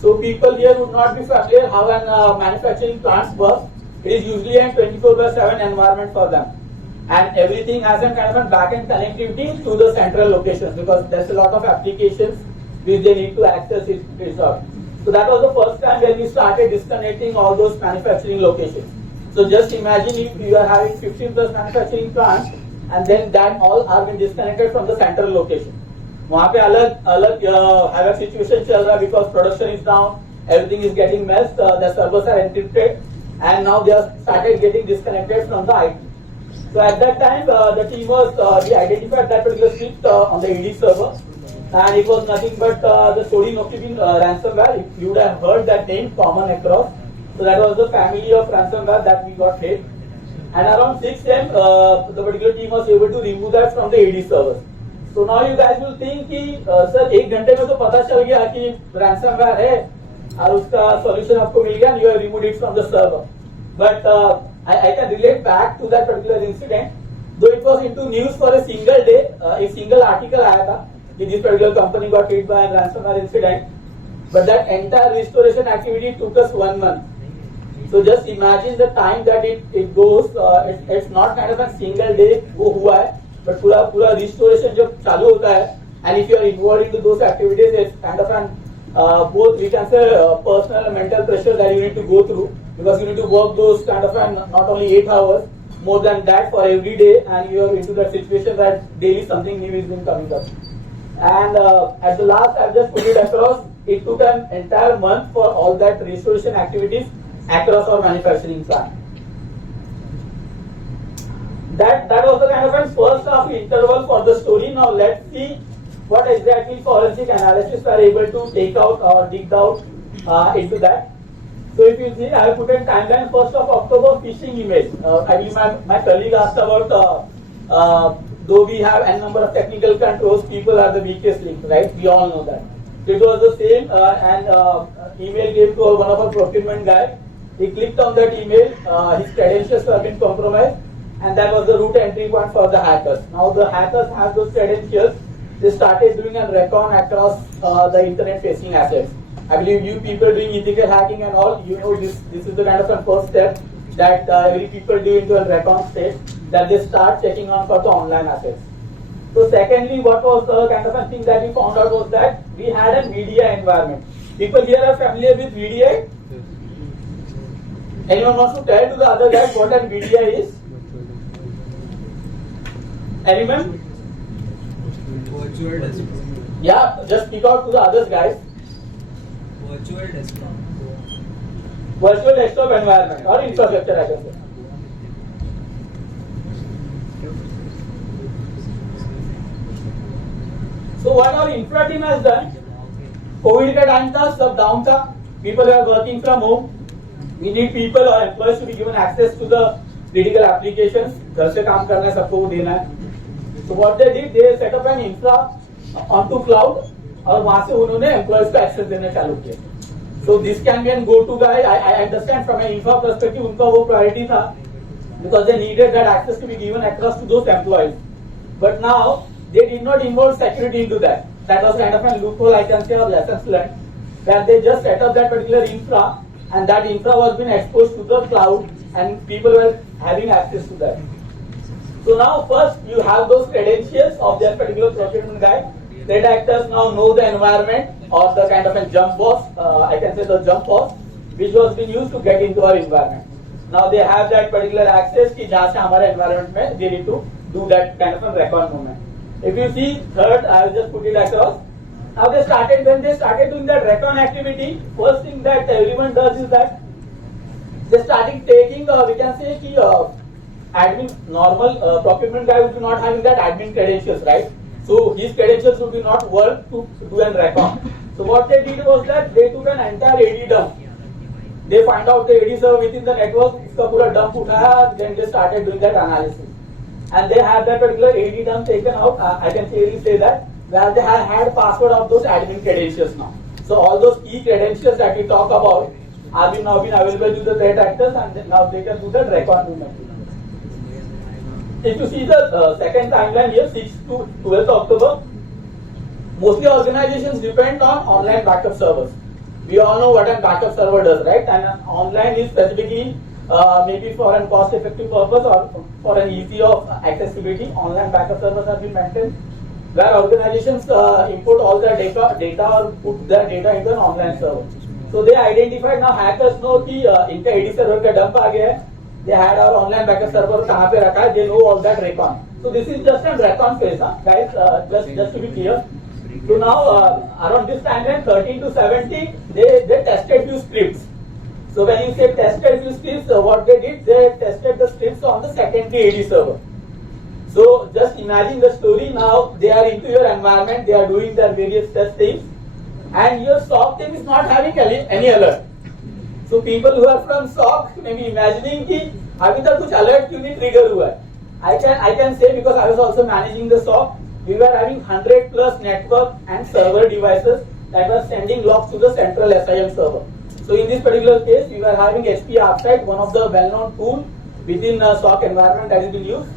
So people here would not be familiar how an manufacturing plants work. It is usually a 24/7 environment for them, and everything has a kind of a back-end connectivity to the central locations because there's a lot of applications which they need to access it. So that was the first time when we started disconnecting all those manufacturing locations. So just imagine if you are having 15 plus manufacturing plants, and then that all are being disconnected from the central location. वहाँ पे अलग havoc situation चल रहा है because production is down, everything is getting messed, the servers are encrypted, and now they are started getting disconnected from the IT. So at that time, the team was we identified that particular script on the AD server, and it was nothing but the story Nokibin ransomware. You would have heard that name common across. So that was the family of ransomware that we got hit. And around 6 a.m., the particular team was able to remove that from the AD servers. So now you guys will think कि sir 1 घंटे में तो पता चल गया कि ransomware है और उसका solution आपको मिल गया and you have removed it from the server. But I can relate back to that particular incident. Though it was into news for a single day, एक single article आया था कि this particular company got hit by a ransomware incident. But that entire restoration activity took us 1 month. So just imagine the time that it goes. It's not kind of a single day वो हुआ है, but पूरा restoration जब चालू होता है, and if you are involved into those activities, it's kind of an both we can say personal and mental pressure that you need to go through, because you need to work those kind of an not only 8 hours, more than that for every day, and you are into that situation that daily something new is been coming up. And at the last, I've just put it across. It took an entire month for all that restoration activities across our manufacturing plant. That was the kind of a first half interval for the story. Now let's see what exactly forensic analysis are able to take out or dig out into that. So if you see, I have put a timeline 1st of October phishing email. I believe my colleague asked about though we have n number of technical controls, people are the weakest link, right? We all know that. So it was the same email came to one of our procurement guy. He clicked on that email, his credentials have been compromised, and that was the root entry point for the hackers. Now the hackers have those credentials. They started doing a recon across the internet facing assets. I believe you people doing ethical hacking and all, you know this is the kind of a first step that every people do into a recon state, that they start checking on for the online assets. So secondly, what was the kind of a thing that we found out was that we had a VDI environment. People here are familiar with VDI? Anyone wants to tell to the other guys what an VDI is? Anyone? Virtual desktop. Yeah, just speak out to the others guys. Virtual desktop. Virtual desktop environment or infrastructure, I can say. So what our infra team has done, COVID का time था, सब down था, people were working from home. We need people or employees to be given access to the critical applications. घर से काम करना है, सबको वो देना है. So what they did, they set up an infra onto cloud, और वहाँ से उन्होंने employees को access देना चालू किया. So this can be a go-to guy. I understand from an infra perspective, उनका वो priority था, because they needed that access to be given across to those employees. But now they did not involve security into that. That was kind of a loophole, I can say, or lessons learned, that they just set up that particular infra, and that infra was being exposed to the cloud, and people were having access to that. So now first you have those credentials of that particular procurement guy. Threat actors now know the environment or the kind of a jump box, I can say the jump box, which was being used to get into our environment. Now they have that particular access कि जहाँ से हमारे environment में they need to do that kind of a recon movement. If you see third, I will just put it across. Now when they started doing that recon activity, first thing that everyone does is that they started taking, we can say कि admin normal procurement guy would be not having that admin credentials, right? So his credentials would be not work to do an recon. So what they did was that they took an entire AD dump. They find out the AD server within the network, इसका पूरा dump उठाया, then they started doing that analysis. And they had that particular AD dump taken out. I can clearly say that where they have had password of those admin credentials now. So all those key credentials that we talk about have now been available to the threat actors, and now they can do the recon movement. If you see the second timeline here, 6 to 12th October, mostly organizations depend on online backup servers. We all know what a backup server does, right? And online is specifically maybe for a cost-effective purpose or for an easy of accessibility. Online backup servers have been maintained, where organizations import all their data or put their data into an online server. So they identified, now hackers know कि इनका AD server का dump आ गया है. They had our online backup server कहाँ पे रखा है. They know all that recon. So this is just a recon phase, guys. Just to be clear. So now around this timeline, 13 to 17, they tested few scripts. So when you say tested few scripts, what they did, they tested the scripts on the secondary AD server. So just imagine the story. Now they are into your environment, they are doing their various test things, and your SOC team is not having any alert. So people who are from SOC may be imagining कि अभी तक कुछ alert क्यों नहीं trigger हुआ है. I can say, because I was also managing the SOC, we were having 100 plus network and server devices that were sending logs to the central SIM server. So in this particular case, we were having HP ArcSight, one of the well-known tools within a SOC environment that is being used,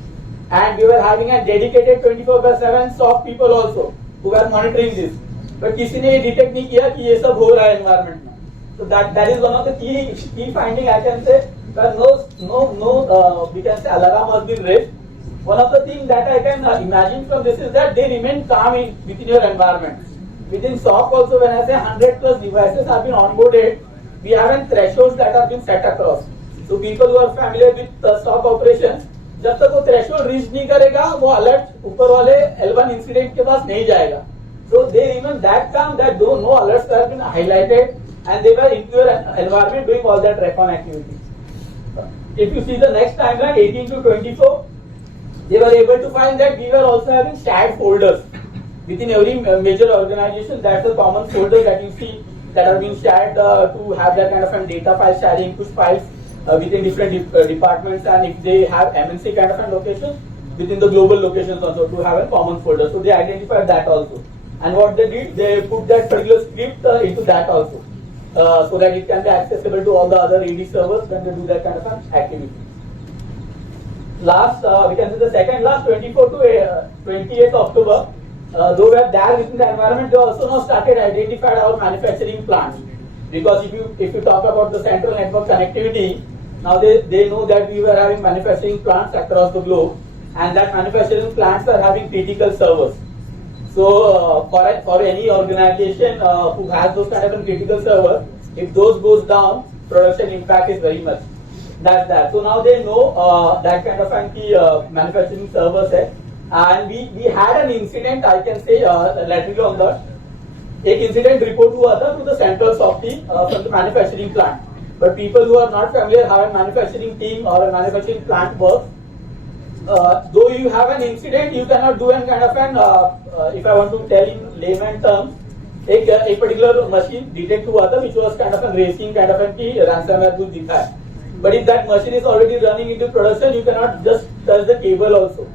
and we were having a dedicated 24/7 SOC people also who were monitoring this. But किसी ने ये detect नहीं किया कि ये सब हो रहा है environment में. So that is one of the key finding, I can say, that no we can say alarm has been raised. one of the things that I can imagine from this is that they remain calm within your environment. Within SOC also, when I say 100 plus devices have been onboarded, we have thresholds that have been set across. So people who are familiar with SOC operations, जब तक वो threshold reach नहीं करेगा, वो alert ऊपर वाले L1 incident के पास नहीं जाएगा. So they remain that calm that though no alerts have been highlighted and they were in your environment doing all that recon activity. If you see the next timeline, 18 to 24, they were able to find that we were also having shared folders within every major organization. That's a common folder that you see that are being shared to have that kind of data file sharing, push files within different departments, and if they have MNC kind of locations, within the global locations also to have a common folder. So they identified that also. And what they did, they put that particular script into that also. So that it can be accessible to all the other AD servers when they do that kind of an activity. Last, we can see the second last 24 to 28th October, though we are there within the environment, they also now started identified our manufacturing plants. Because if you talk about the central network connectivity, now they know that we were having manufacturing plants across the globe, and that manufacturing plants are having critical servers. So for any organization who has those kind of critical servers, if those goes down, production impact is very much. That's that. So now they know that kind of manufacturing server set, and we had an incident, I can say laterally on that. एक incident report हुआ था to the central SOC team from the manufacturing plant. But people who are not familiar how a manufacturing team or a manufacturing plant works, though you have an incident, you cannot do an kind of if I want to tell in layman terms, एक particular machine detect हुआ था which was kind of a racing kind of की ransomware कुछ दिखा है. But if that machine is already running into production, you cannot just touch the cable also.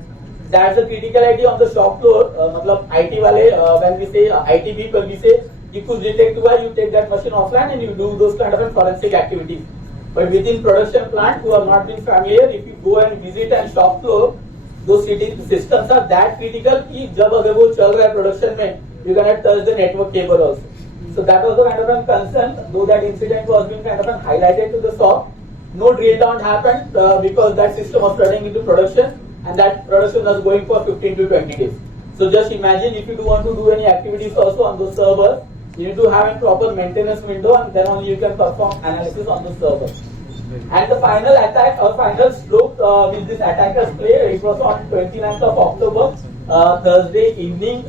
That's the criticality on the shop floor. मतलब IT वाले when we say IT people, we say you could detect हुआ, you take that machine offline and you do those kind of forensic activities. But within production plant who are not been familiar, if you go and visit and shop floor, those systems are that critical कि जब अगर वो चल रहा है production में, you cannot touch the network cable also. So that was the kind of a concern. Though that incident was being kind of highlighted to the SOC, no drill down happened because that system was running into production. And that production was going for 15 to 20 days. So just imagine if you do want to do any activities also on those servers, you need to have a proper maintenance window, and then only you can perform analysis on the server. And the final attack or final stroke which this attackers played, it was on 29th of October, Thursday evening.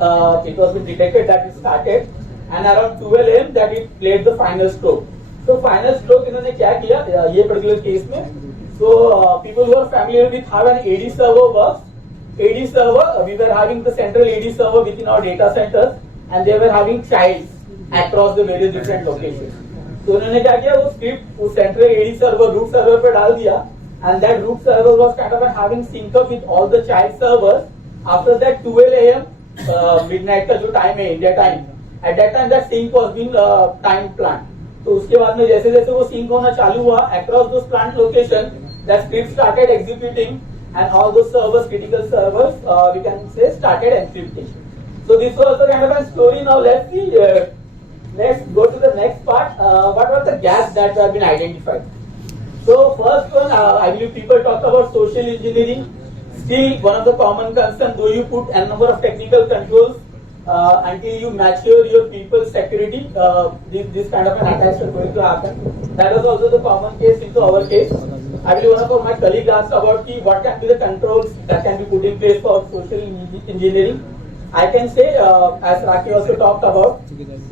It was been detected that it started, and around 12 AM that it played the final stroke. So final stroke इन्होंने क्या किया ये particular case में? So people who are familiar with how an AD server works, AD server, we were having the central AD server within our data centers, and they were having childs across the various different locations. So उन्होंने क्या किया वो script उस central AD server root server पे डाल दिया, and that root server was kind of having sync up with all the child servers. After that 12 AM midnight का जो time है India time, at that time that sync was being time planned. तो उसके बाद में जैसे जैसे वो sync होना चालू हुआ across those plant location, that script started executing, and all those servers, critical servers, we can say started encrypting. So this was the kind of a story. Now let's see. Let's go to the next part. What are the gaps that have been identified? So first one, I believe people talk about social engineering. Still one of the common concerns, though you put a number of technical controls until you mature your people's security, this kind of an attacks are going to happen. That was also the common case into our case. I believe one of my colleagues asked about what can be the controls that can be put in place for social engineering. I can say, as Raki also talked about,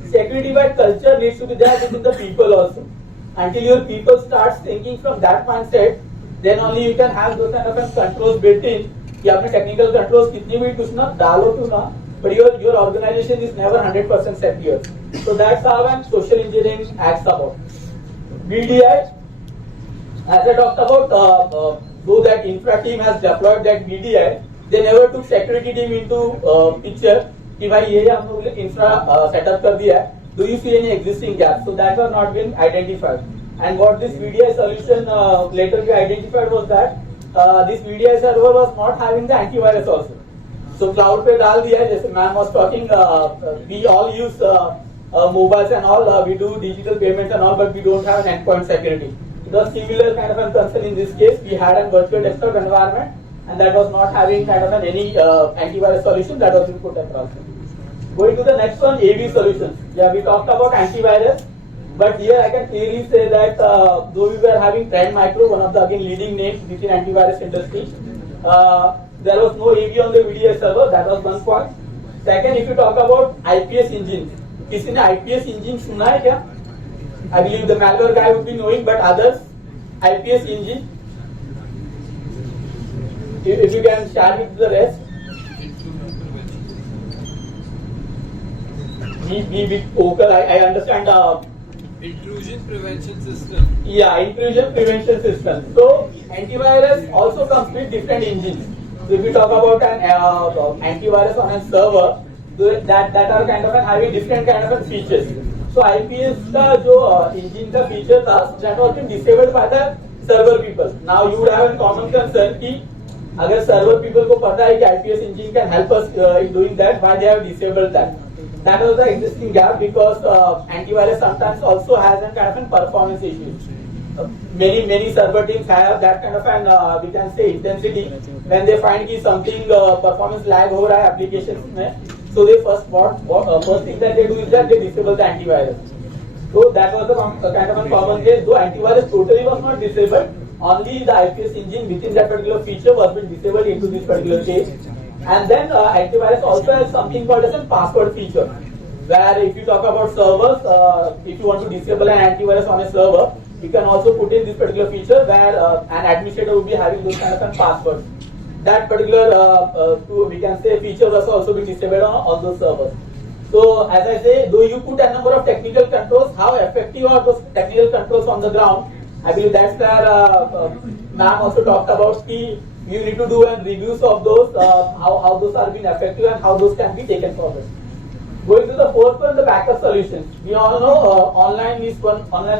security by culture needs to be there within the people also. Until your people starts thinking from that mindset, then only you can have those kind of controls built in. कि आपने technical controls कितनी भी कुछ ना डालो क्यों ना, but your organization is never 100% secure. So that's how social engineering acts about. VDI, as I talked about, though that infra team has deployed that VDI, they never took security team into picture. कि भाई ये हम लोग infra setup कर दिया है. Do you see any existing gaps? So that was not been identified. And what this VDI solution later we identified was that this VDI server was not having the antivirus also. So cloud पे डाल दिया है, जैसे ma'am was talking, we all use mobiles and all, we do digital payments and all, but we don't have an endpoint security. It was similar kind of a concern in this case. We had a virtual desktop environment, and that was not having kind of any antivirus solution that was being put across. Going to the next one, AV solutions. Yeah, we talked about antivirus, but here I can clearly say that though we were having Trend Micro, one of the again leading names within antivirus industry, there was no AV on the VDI server. That was one point. Second, if you talk about IPS engine, किसी ने IPS engine सुना है क्या? I believe the malware guy would be knowing, but others, IPS engine. If you can share with the rest. Be bit vocal. I understand. Intrusion prevention system. Yeah, intrusion prevention system. So antivirus also comes with different engines. So if you talk about an antivirus on a server, that are kind of having different kind of features. So IPS का जो engine का feature था, that was been disabled by the server people. Now you would have a common concern कि अगर server people को पता है कि IPS engine can help us in doing that, why they have disabled that? That was the existing gap because antivirus sometimes also has a kind of a performance issue. Many server teams have that kind of an we can say intensity when they find कि something performance lag हो रहा है applications में. So they first thing that they do is that they disable the antivirus. So that was the kind of a common case. Though antivirus totally was not disabled, only the IPS engine within that particular feature was been disabled into this particular case. And then antivirus also has something called as a password feature, where if you talk about servers, if you want to disable an antivirus on a server, you can also put in this particular feature where an administrator will be having those kind of passwords. That particular we can say feature was also being disabled on all those servers. So as I say, though you put a number of technical controls, how effective are those technical controls on the ground? I believe that's where ma'am also talked about the you need to do and reviews of those, how those are being effective and how those can be taken forward. Going to the fourth one, the backup solutions. We all know online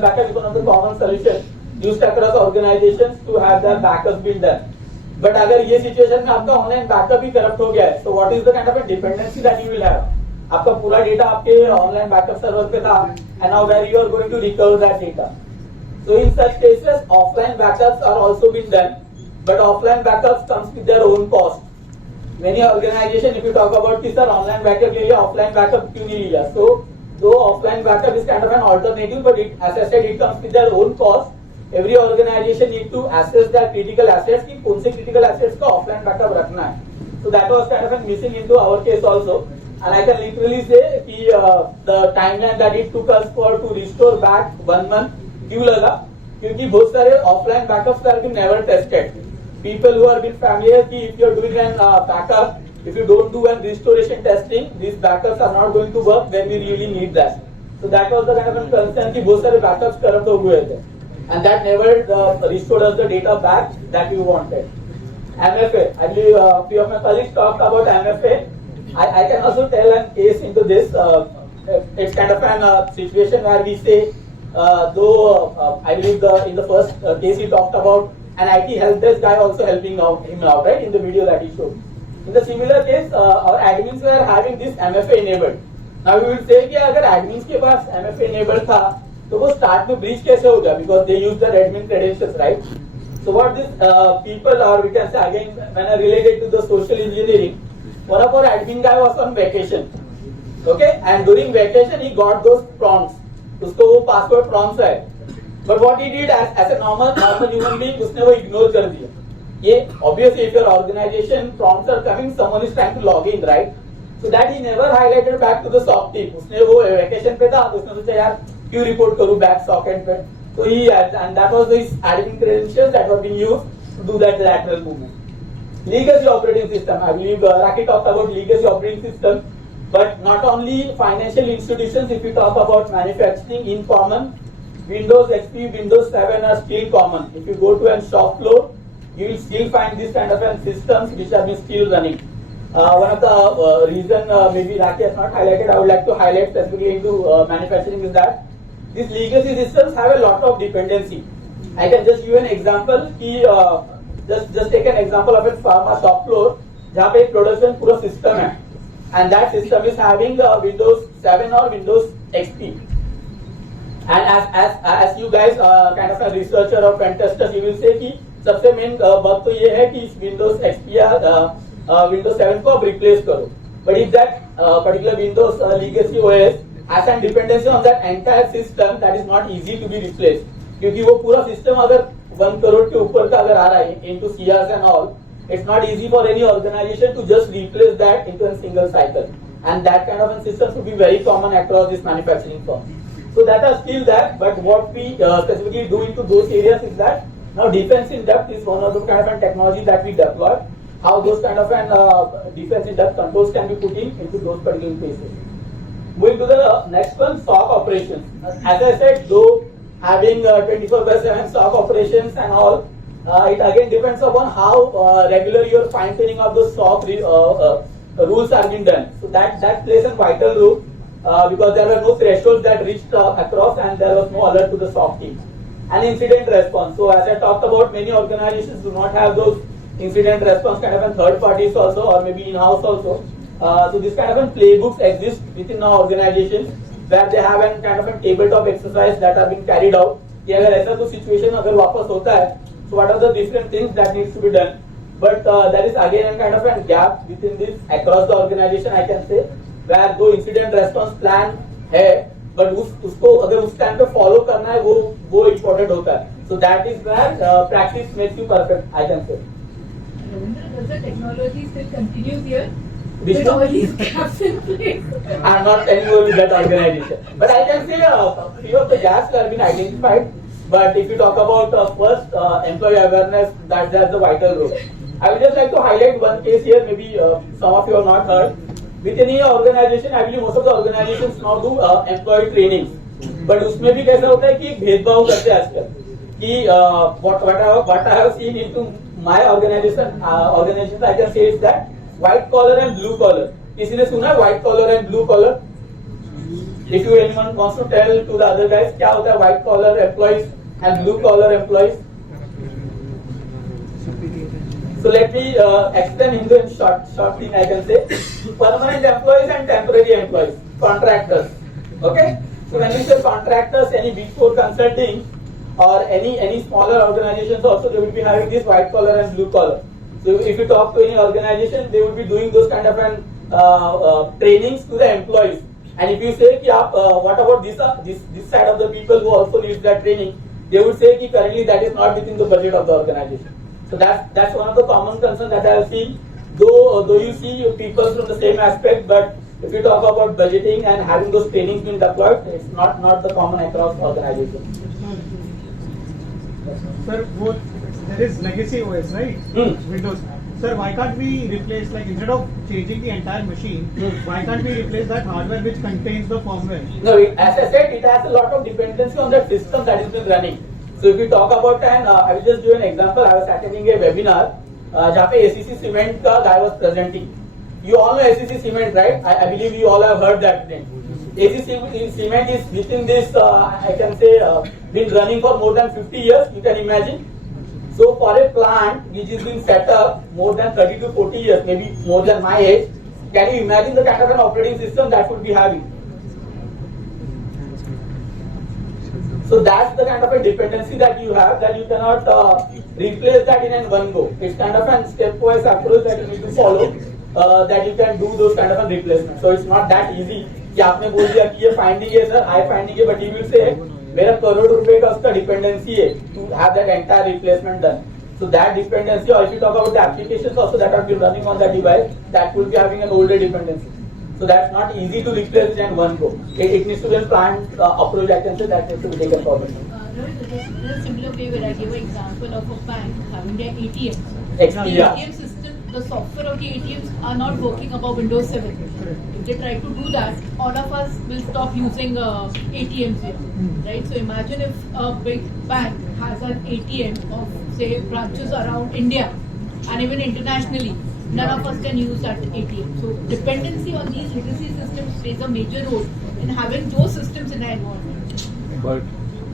backup is one of the common solutions used across organizations to have their backups being done. But अगर ये situation में आपका online backup ही corrupt हो गया है, so what is the kind of a dependency that you will have? आपका पूरा data आपके online backup server पे था, and now where you are going to recover that data. So in such cases, offline backups are also being done, but offline backups comes with their own cost. Many organization, if you talk about कि sir online backup ले लिया, offline backup क्यों नहीं लिया? So though offline backup is kind of an alternative, but it, as I said, it comes with their own cost. Every organization need to assess their critical assets कि कौन से critical assets का offline backup रखना है. So that was kind of missing into our case also. And I can literally say कि the timeline that it took us for to restore back 1 month क्यों लगा? क्योंकि बहुत सारे offline backups have been never tested. People who are been familiar कि if you are doing an backup, if you don't do an restoration testing, these backups are not going to work when we really need that. So that was the kind of concern कि बहुत सारे backups corrupt हो गए थे. And that never restored us the data back that we wanted. MFA, I believe a few of my colleagues talked about MFA. I can also tell a case into this. It's kind of an situation where we say, though I believe in the first case he talked about an IT help desk guy also helping him out, right, in the video that he showed. In the similar case, our admins were having this MFA enabled. Now we will say कि अगर admins के पास MFA enabled था, तो वो start में breach कैसे हो गया? Because they use their admin credentials, right? So what these people, or we can say again, when I related to the social engineering, one of our admin guy was on vacation, okay? And during vacation he got those prompts. उसको वो password prompts है. But what he did as a normal human being, उसने वो ignore कर दिया. ये obviously if your organization prompts are coming, someone is trying to log in, right? So that he never highlighted back to the SOC team. उसने वो vacation पे था, तो उसने सोचा यार क्यों report करूँ back SOC end पे? So he had, and that was his admin credentials that were being used to do that lateral movement. Legacy operating system. I believe Raki talked about legacy operating system, but not only financial institutions. If we talk about manufacturing, in common, Windows XP, Windows 7 are still common. If you go to a shop floor, you will still find this kind of systems which are still running. One of the reason maybe Raki has not highlighted, I would like to highlight specifically into manufacturing is that these legacy systems have a lot of dependency. I can just give you an example. Just take an example of a pharma shop floor, जहाँ पे production पूरा system है, and that system is having Windows 7 or Windows XP. And as you guys kind of a researcher or pen testers, you will say कि सबसे main बात तो ये है कि इस विंडोज एक्सपी या विंडोज 7 को आप रिप्लेस करो. But if that particular Windows legacy OS has a dependency on that entire system, that is not easy to be replaced. क्योंकि वो पूरा सिस्टम अगर 1 करोड़ के ऊपर का अगर आ रहा है into CRs and all, it's not easy for any organization to just replace that into a single cycle. And that kind of a system should be very common across this manufacturing firm. So that are still there, but what we specifically do into those areas is that now defense in depth is one of the kind of technology that we deploy. How those kind of defense in depth controls can be put into those particular places. Moving to the next one, SOC operations. As I said, though having 24/7 SOC operations and all, it again depends upon how regular your fine tuning of the SOC rules are being done. So that plays a vital role because there were no thresholds that reached across and there was no alert to the SOC team. And incident response. So as I talked about, many organizations do not have those incident response kind of third parties also, or maybe in-house also. So this kind of playbooks exist within our organizations where they have a kind of a tabletop exercise that are being carried out. कि अगर ऐसा तो situation अगर वापस होता है, so what are the different things that needs to be done? But there is again a kind of a gap within this across the organization, I can say, where दो incident response plan है, but उसको अगर उस time पे follow करना है वो important होता है. So that is where practice makes you perfect, I can say. Does the technology still continue here? With all these gaps in place? I'm not anymore with that organization. But I can say a few of the gaps have been identified. But if you talk about first employee awareness, that's the vital role. I would just like to highlight one case here, maybe some of you have not heard. Within any organization, I believe most of the organizations now do employee trainings. But उसमें भी कैसा होता है कि भेदभाव करते हैं आजकल कि what I have seen into my organization, I can say is that white collar and blue collar. किसी ने सुना है white collar and blue collar? If you anyone wants to tell to the other guys क्या होता है white collar employees and blue collar employees? So let me explain in the short thing I can say. Permanent employees and temporary employees, contractors. Okay. So when we say contractors, any big four consulting or any smaller organizations also, they will be having this white collar and blue collar. So if you talk to any organization, they would be doing those kind of trainings to the employees. And if you say कि आप what about this side of the people who also need that training, they would say कि currently that is not within the budget of the organization. So that's one of the common concerns that I have seen. Though you see people from the same aspect, but if you talk about budgeting and having those trainings being deployed, it's not the common across organizations. Sir, there is legacy OS, right? Windows. Sir, why can't we replace, like instead of changing the entire machine, why can't we replace that hardware which contains the firmware? No, as I said, it has a lot of dependency on the system that has been running. So if we talk about, and I will just give an example. I was attending a webinar जहाँ पे ACC Cement का guy was presenting. You all know ACC Cement, right? I believe you all have heard that name. ACC Cement is within this, I can say, been running for more than 50 years. You can imagine. So for a plant which is being set up more than 30 to 40 years, maybe more than my age, can you imagine the kind of an operating system that would be having? So that's the kind of a dependency that you have, that you cannot replace that in one go. It's kind of a stepwise approach that you need to follow, that you can do those kind of a replacement. So it's not that easy कि आपने बोल दिया कि ये finding है sir, I finding है, but you will say मेरा करोड़ रुपए का उसका dependency है to have that entire replacement done. So that dependency, or if you talk about the applications also that have been running on that device, that will be having an older dependency. So that's not easy to replace it in one go. It needs to be a planned approach, I can say, that needs to be taken forward. There's a similar way where I give an example of a bank having their ATMs. The ATM system, the software of the ATMs are not working above Windows 7. If they try to do that, all of us will stop using ATMs here, right? So imagine if a big bank has an ATM of, say, branches around India and even internationally. None of us can use that ATM. So dependency on these legacy systems plays a major role in having those systems in our environment. But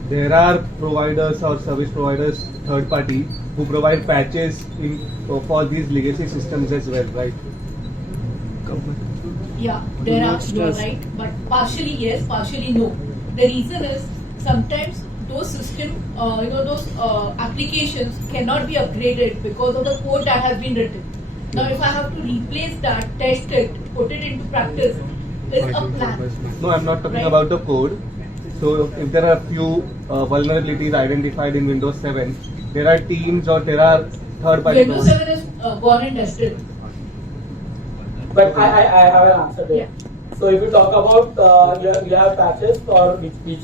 there are providers or service providers, third party, who provide patches for these legacy systems as well, right? Yeah, there are, you're right, but partially yes, partially no. The reason is sometimes those system, those applications cannot be upgraded because of the code that has been written. Now, if I have to replace that, test it, put it into practice, there's a plan. No, I'm not talking Right? about the code. So if there are few vulnerabilities identified in Windows 7, there are teams or there are third-party. Windows 7 is gone and tested. But I have an answer there. So if you talk about you have patches or which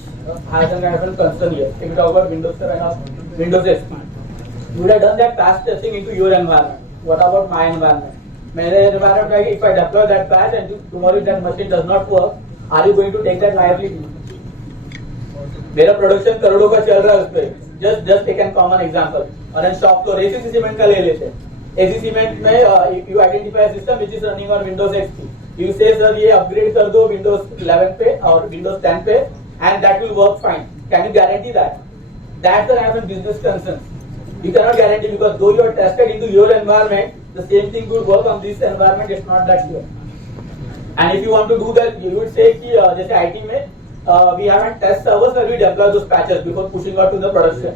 has a kind of a concern here. If you talk about Windows 7 or Windows XP, you would have done that patch testing into your environment. What about my environment? My environment, if I deploy that patch and tomorrow if that machine does not work, are you going to take that liability? मेरा production करोड़ों का चल रहा है उसपे. Just take a common example. और हम shop floor AC cement का ले लेते हैं. एसी सीमेंट में you identify a system which is running on Windows XP. You say sir ये upgrade कर दो Windows 11 पे और Windows 10 पे and that will work fine. Can you guarantee that? That's the kind of business concern. You cannot guarantee because though you are tested into your environment, the same thing would work on this environment. It's not that sure. And if you want to do that, you would say कि जैसे IT में we have a test servers where we deploy those patches before pushing out to the production.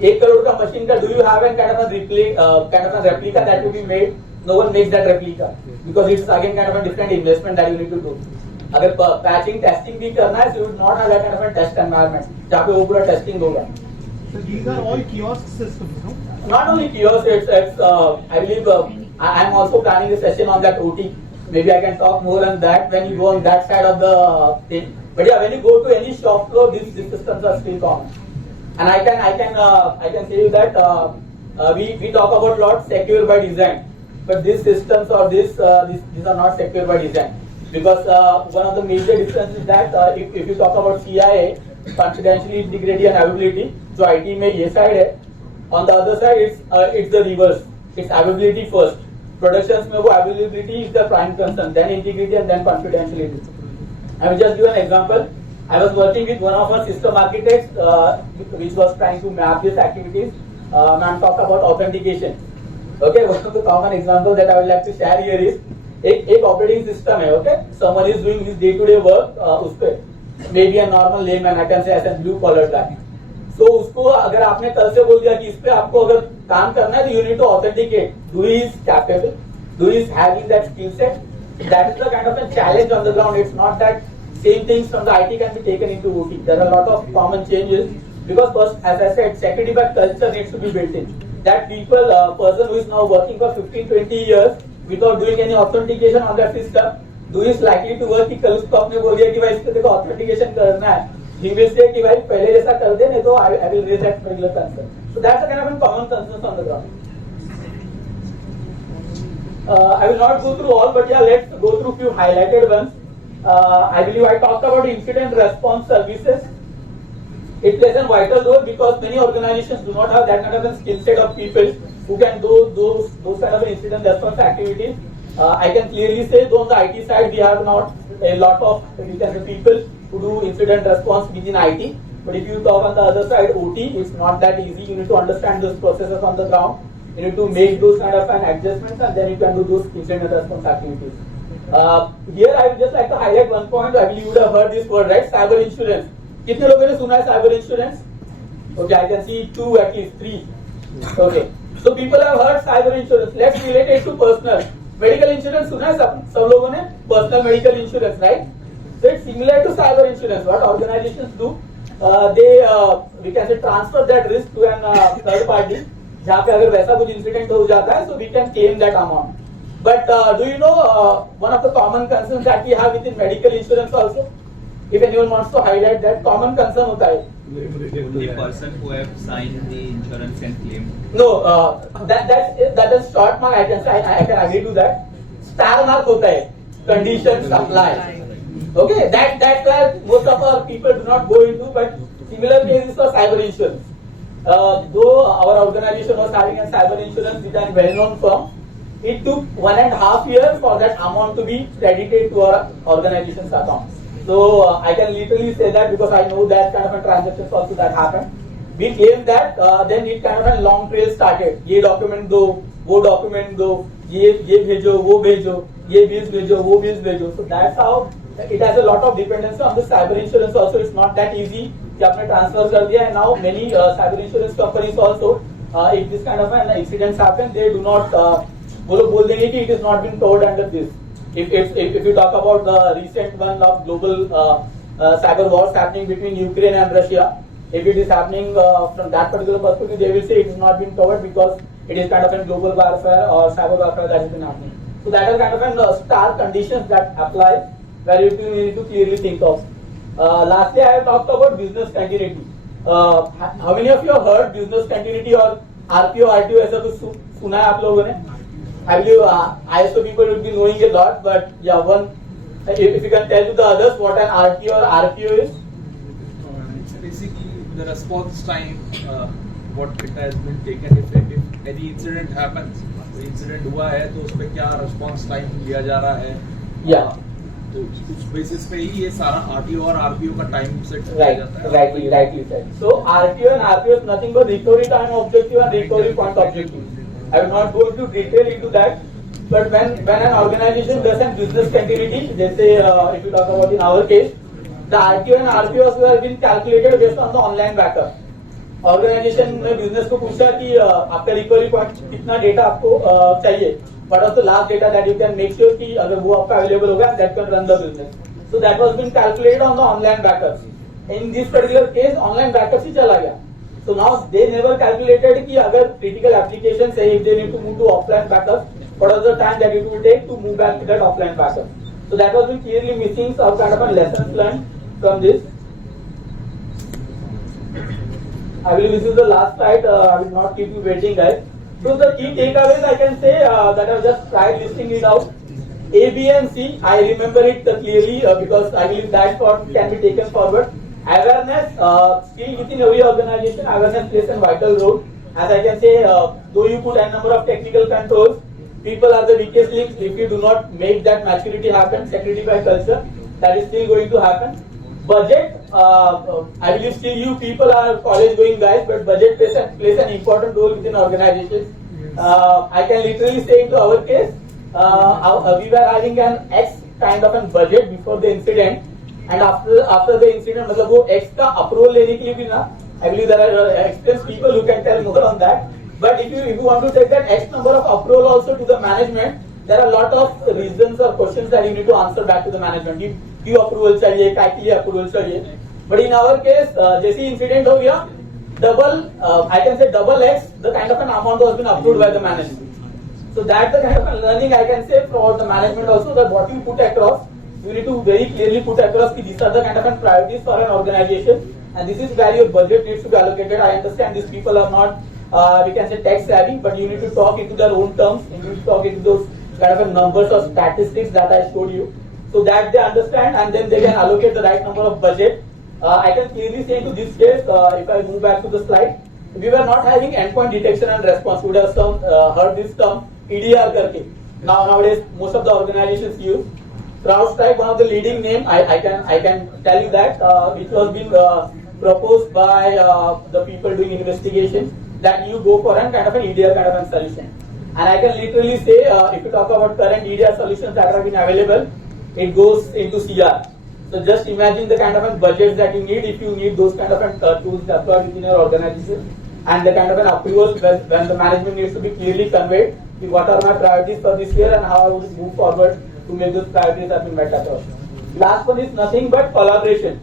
1 crore का machine का, do you have a kind of a replica that will be made? No one makes that replica because it's again kind of a different investment that you need to do. अगर patching testing भी करना है, so you would not have that kind of a test environment जहाँ पे वो पूरा testing होगा. So these are all kiosk systems, no? Not only kiosk, it's I believe I'm also planning a session on that OT. Maybe I can talk more on that when you go on that side of the thing. But yeah, when you go to any shop floor, these systems are still common. And I can say you that we talk about lot secure by design, but these systems or these are not secure by design because one of the major differences is that if you talk about CIA, confidentiality, integrity, and availability, so IT में ये side है. On the other side, it's the reverse. It's availability first. Productions में वो availability is the prime concern, then integrity and then confidentiality. I will just give an example. I was working with one of our system architects, which was trying to map these activities. And talk about authentication. Okay, one of the common examples that I would like to share here is एक operating system है. Okay, someone is doing his day-to-day work उस पे. Maybe a normal layman, I can say as a blue-collar guy. So उसको अगर आपने कल से बोल दिया कि इस पे आपको अगर काम करना है, तो you need to authenticate. Do he is capable? Do he is having that skill set? That is the kind of a challenge on the ground. It's not that same things from the IT can be taken into OT. There are a lot of common changes because first, as I said, security by culture needs to be built in. That people, person who is now working for 15-20 years without doing any authentication on that system, do is likely to work कि कल उसको आपने बोल दिया कि भाई इसको देखो authentication करना है. He will say कि भाई पहले जैसा कर दे नहीं तो I will raise that particular concern. So that's a kind of a common concern on the ground. I will not go through all, but yeah, let's go through few highlighted ones. I believe I talked about incident response services. It plays a vital role because many organizations do not have that kind of a skill set of people who can do those kind of incident response activities. I can clearly say, though on the IT side, we have not a lot of people who do incident response within IT. But if you talk on the other side, OT, it's not that easy. You need to understand those processes on the ground. You need to make those kind of an adjustments, and then you can do those incident response activities. Here, I would just like to highlight one point. I believe you would have heard this word, right? Cyber insurance. कितने लोगों ने सुना है cyber insurance? Okay, I can see 2, at least 3. Okay, so people have heard cyber insurance. Let's relate it to personal. Medical insurance सुना है सब लोगों ने? Personal medical insurance, right? So it's similar to cyber insurance. What organizations do? We can say transfer that risk to an third party. जहाँ पे अगर वैसा कुछ incident हो जाता है, so we can claim that amount. But do you know one of the common concerns that we have within medical insurance also? If anyone wants to highlight that, common concern होता है. The person who have signed the insurance can claim. No, that is short mark. I can say I can agree to that. Star mark होता है. Conditions apply. Okay, that's where most of our people do not go into. But similar cases for cyber insurance. Though our organization was having a cyber insurance with a well-known firm, it took 1.5 years for that amount to be credited to our organization's account. So I can literally say that because I know that kind of a transactions also that happened. We claimed that, then it kind of a long trail started. ये document दो, वो document दो, ये भेजो, वो भेजो, ये bills भेजो, वो bills भेजो. So that's how it has a lot of dependency on the cyber insurance also. It's not that easy कि आपने ट्रांसफर कर दिया है. Now many cyber insurance companies also, if this kind of an incidents happen, they do not वो लोग बोल देंगे कि it is not been covered under this. If you talk about the recent one of global cyber wars happening between Ukraine and Russia, if it is happening from that particular perspective, they will say it is not been covered because it is kind of a global warfare or cyber warfare that has been happening. So that are kind of an stark conditions that apply where you need to clearly think of. Lastly, I have talked about business continuity. How many of you have heard business continuity or RPO, RTO ऐसा कुछ सुना है आप लोगों ने? I believe ISO people will be knowing a lot, but yeah, one if you can tell to the others what an RTO or RPO is. It's basically the response time, what it has been taken. If any incident happens, the incident हुआ है तो उस पे क्या response time लिया जा रहा है? Yeah. तो उस बेसिस पे ही ये सारा RTO और RPO का टाइम सेट किया जाता है. Rightly said. So RTO and RPO is nothing but recovery time objective and recovery point objective. I will not go into detail into that, but when an organization does a business continuity, जैसे if you talk about in our case, the RTO and RPOs have been calculated based on the online backup. Organization ने business को पूछा कि आपका recovery point कितना data आपको चाहिए, what was the last data that you can make sure कि अगर वो आपका available होगा, that can run the business. So that was been calculated on the online backups. In this particular case, online backups ही चला गया. So now they never calculated कि अगर critical applications say if they need to move to offline backup, what was the time that it will take to move back to that offline backup. So that was clearly missing some kind of a lessons learned from this. I believe this is the last slide. I will not keep you waiting, guys. So the key takeaways I can say that I've just tried listing it out. A, B, and C. I remember it clearly because I believe that what can be taken forward. Awareness, still within every organization, awareness plays a vital role. As I can say, though you put a number of technical controls, people are the weakest links. If you do not make that maturity happen, security by culture, that is still going to happen. Budget, I believe still you people are college going guys, but budget plays an important role within organizations. I can literally say into our case, we were having an X kind of a budget before the incident. And after the incident, मतलब वो X का approval लेने के लिए भी ना, I believe there are experienced people who can tell more on that. But if you want to take that X number of approval also to the management, there are a lot of reasons or questions that you need to answer back to the management. क्यों approval चाहिए, काय के लिए approval चाहिए. But in our case, जैसे incident हो गया, I can say double X, the kind of an amount was been approved by the management. So that's the kind of a learning I can say for the management also, that what you put across, you need to very clearly put across that these are the kind of priorities for an organization, and this is where your budget needs to be allocated. I understand these people are not, we can say tech savvy, but you need to talk into their own terms, you need to talk into those kind of numbers or statistics that I showed you, so that they understand and then they can allocate the right number of budget. I can clearly say into this case, if I move back to the slide, we were not having endpoint detection and response. You would have heard this term EDR करके. Nowadays most of the organizations use. CrowdStrike, one of the leading name, I can tell you that which was been proposed by the people doing investigation, that you go for an kind of an EDR kind of a solution. And I can literally say, if you talk about current EDR solutions that have been available, it goes into CR. So just imagine the kind of budgets that you need if you need those kind of tools deployed within your organization, and the kind of an approval when the management needs to be clearly conveyed. What are my priorities for this year and how I would move forward to make those priorities have been met across. Last one is nothing but collaboration.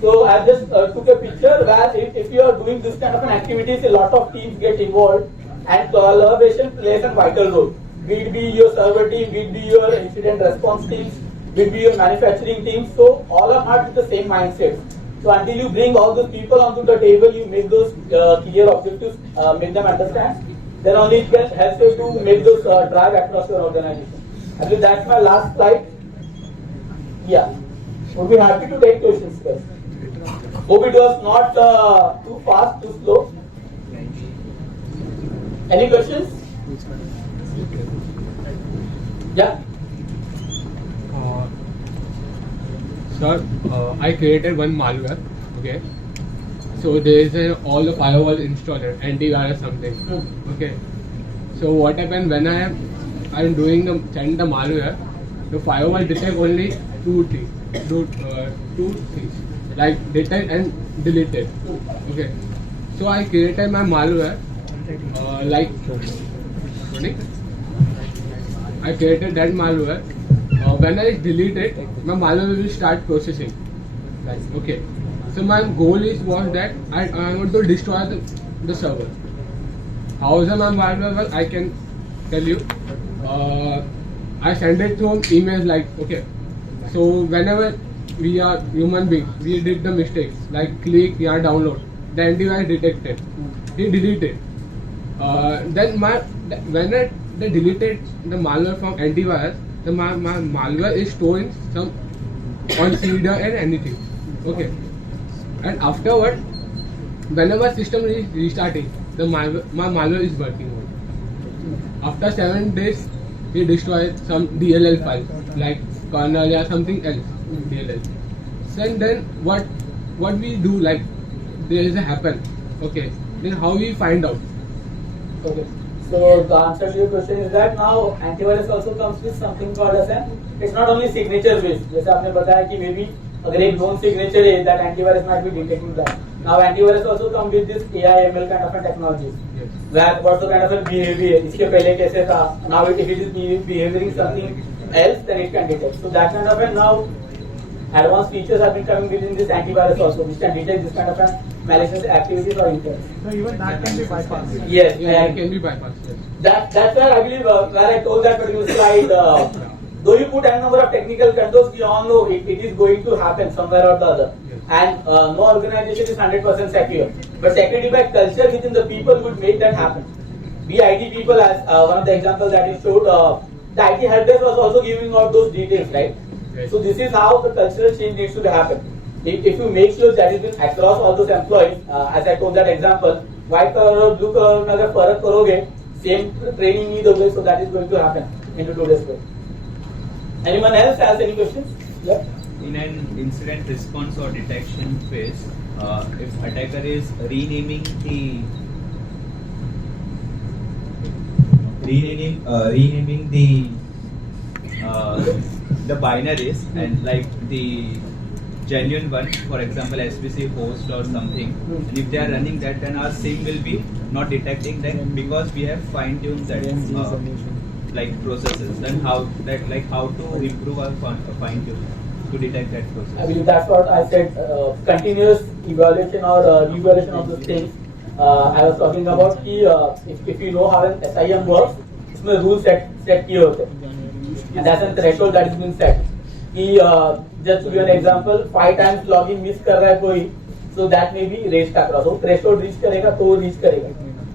So I just took a picture where if you are doing this kind of an activities, a lot of teams get involved, and collaboration plays a vital role. Be it be your server team, be it be your incident response teams, be it be your manufacturing team. So all are not with the same mindset. So until you bring all those people onto the table, you make those clear objectives, make them understand, then only it can help you to make those drive across your organization. I think that's my last slide. Yeah. Would be happy to take questions first. Hope it was not too fast, too slow. Any questions? Yeah. Sir, I created one malware. Okay. So there is all the firewall installer, antivirus something. Okay. So what happened when I am doing send the malware, the firewall detect only two things. like detect and delete it. Okay, so I created my malware I created that malware. When I delete it, my malware will start processing. Okay, so my goal was that I want to destroy the server. How is my malware? Well, I can tell you. I send it through emails okay. So whenever we are human beings, we did the mistakes click or download. The antivirus detected. He deleted. Then when I deleted the malware from antivirus, the malware is storing some on CD and anything. Okay. And afterward, whenever system is restarting, my malware is working. After 7 days, he destroyed some DLL file kernel or something else. DLL. So and then what we do there is a happen. Okay. Then how we find out? Okay. So the answer to your question is that now antivirus also comes with something called as it's not only signature based. जैसे आपने बताया कि maybe अगर एक known signature है that antivirus might be detecting that. Now antivirus also comes with this AI ML kind of a technologies. Yes. Where what's the kind of a behavior? इसके पहले कैसे था? Now if it is behaving something else, then it can detect. So that kind of a now advanced features have been coming within this antivirus also, which can detect this kind of a malicious activities or intents. So even that can be bypassed. Yes, it can be bypassed. Yes. That's where I believe where I told that particular slide. Though you put a number of technical controls, we all know it is going to happen somewhere or the other. Yes. And no organization is 100% secure. But security by culture within the people would make that happen. We IT people, as one of the examples that is showed, the IT help desk was also giving out those details, right? Yes. So this is how the cultural change needs to happen. If you make sure that is been across all those employees, as I told that example, white collar or blue collar में अगर फर्क करोगे, same training need होगे, so that is going to happen into today's world. Anyone else has any questions? Yeah. In an incident response or detection phase, if attacker is renaming the binaries and the genuine one, for example SBC host or something, and if they are running that, then our SIM will be not detecting them because we have fine-tuned that processes. Then how to improve our fine-tune to detect that process? I believe that's what I said. Continuous evaluation or re-evaluation of the things. I was talking about if you know how an SIM works, इसमें rules set किए होते हैं, and that's a threshold that has been set. Just to give an example, 5 times login miss कर रहा है कोई, so that may be raised across. So threshold reach करेगा तो reach करेगा.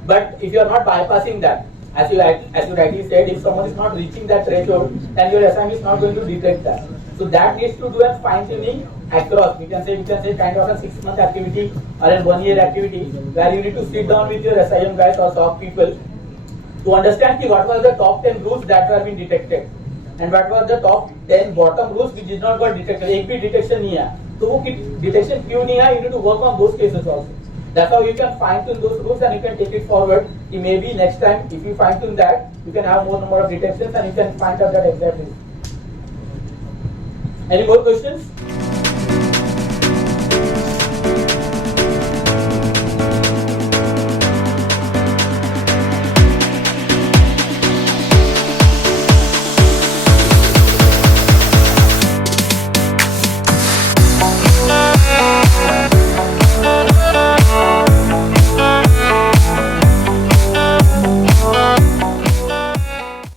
But if you are not bypassing that, as you rightly said, if someone is not reaching that threshold, then your SIM is not going to detect that. So that needs to do a fine tuning across. We can say kind of a 6-month activity or a 1-year activity where you need to sit down with your SIM guys or SOC people to understand what were the top 10 rules that were being detected. And what were the top 10 bottom rules which did not got detected? एक भी detection नहीं है, तो वो detection क्यों नहीं है? You need to work on those cases also. That's how you can fine tune those rules and you can take it forward. Maybe next time, if you fine tune that, you can have more number of detections and you can find out that exactly. Any more questions?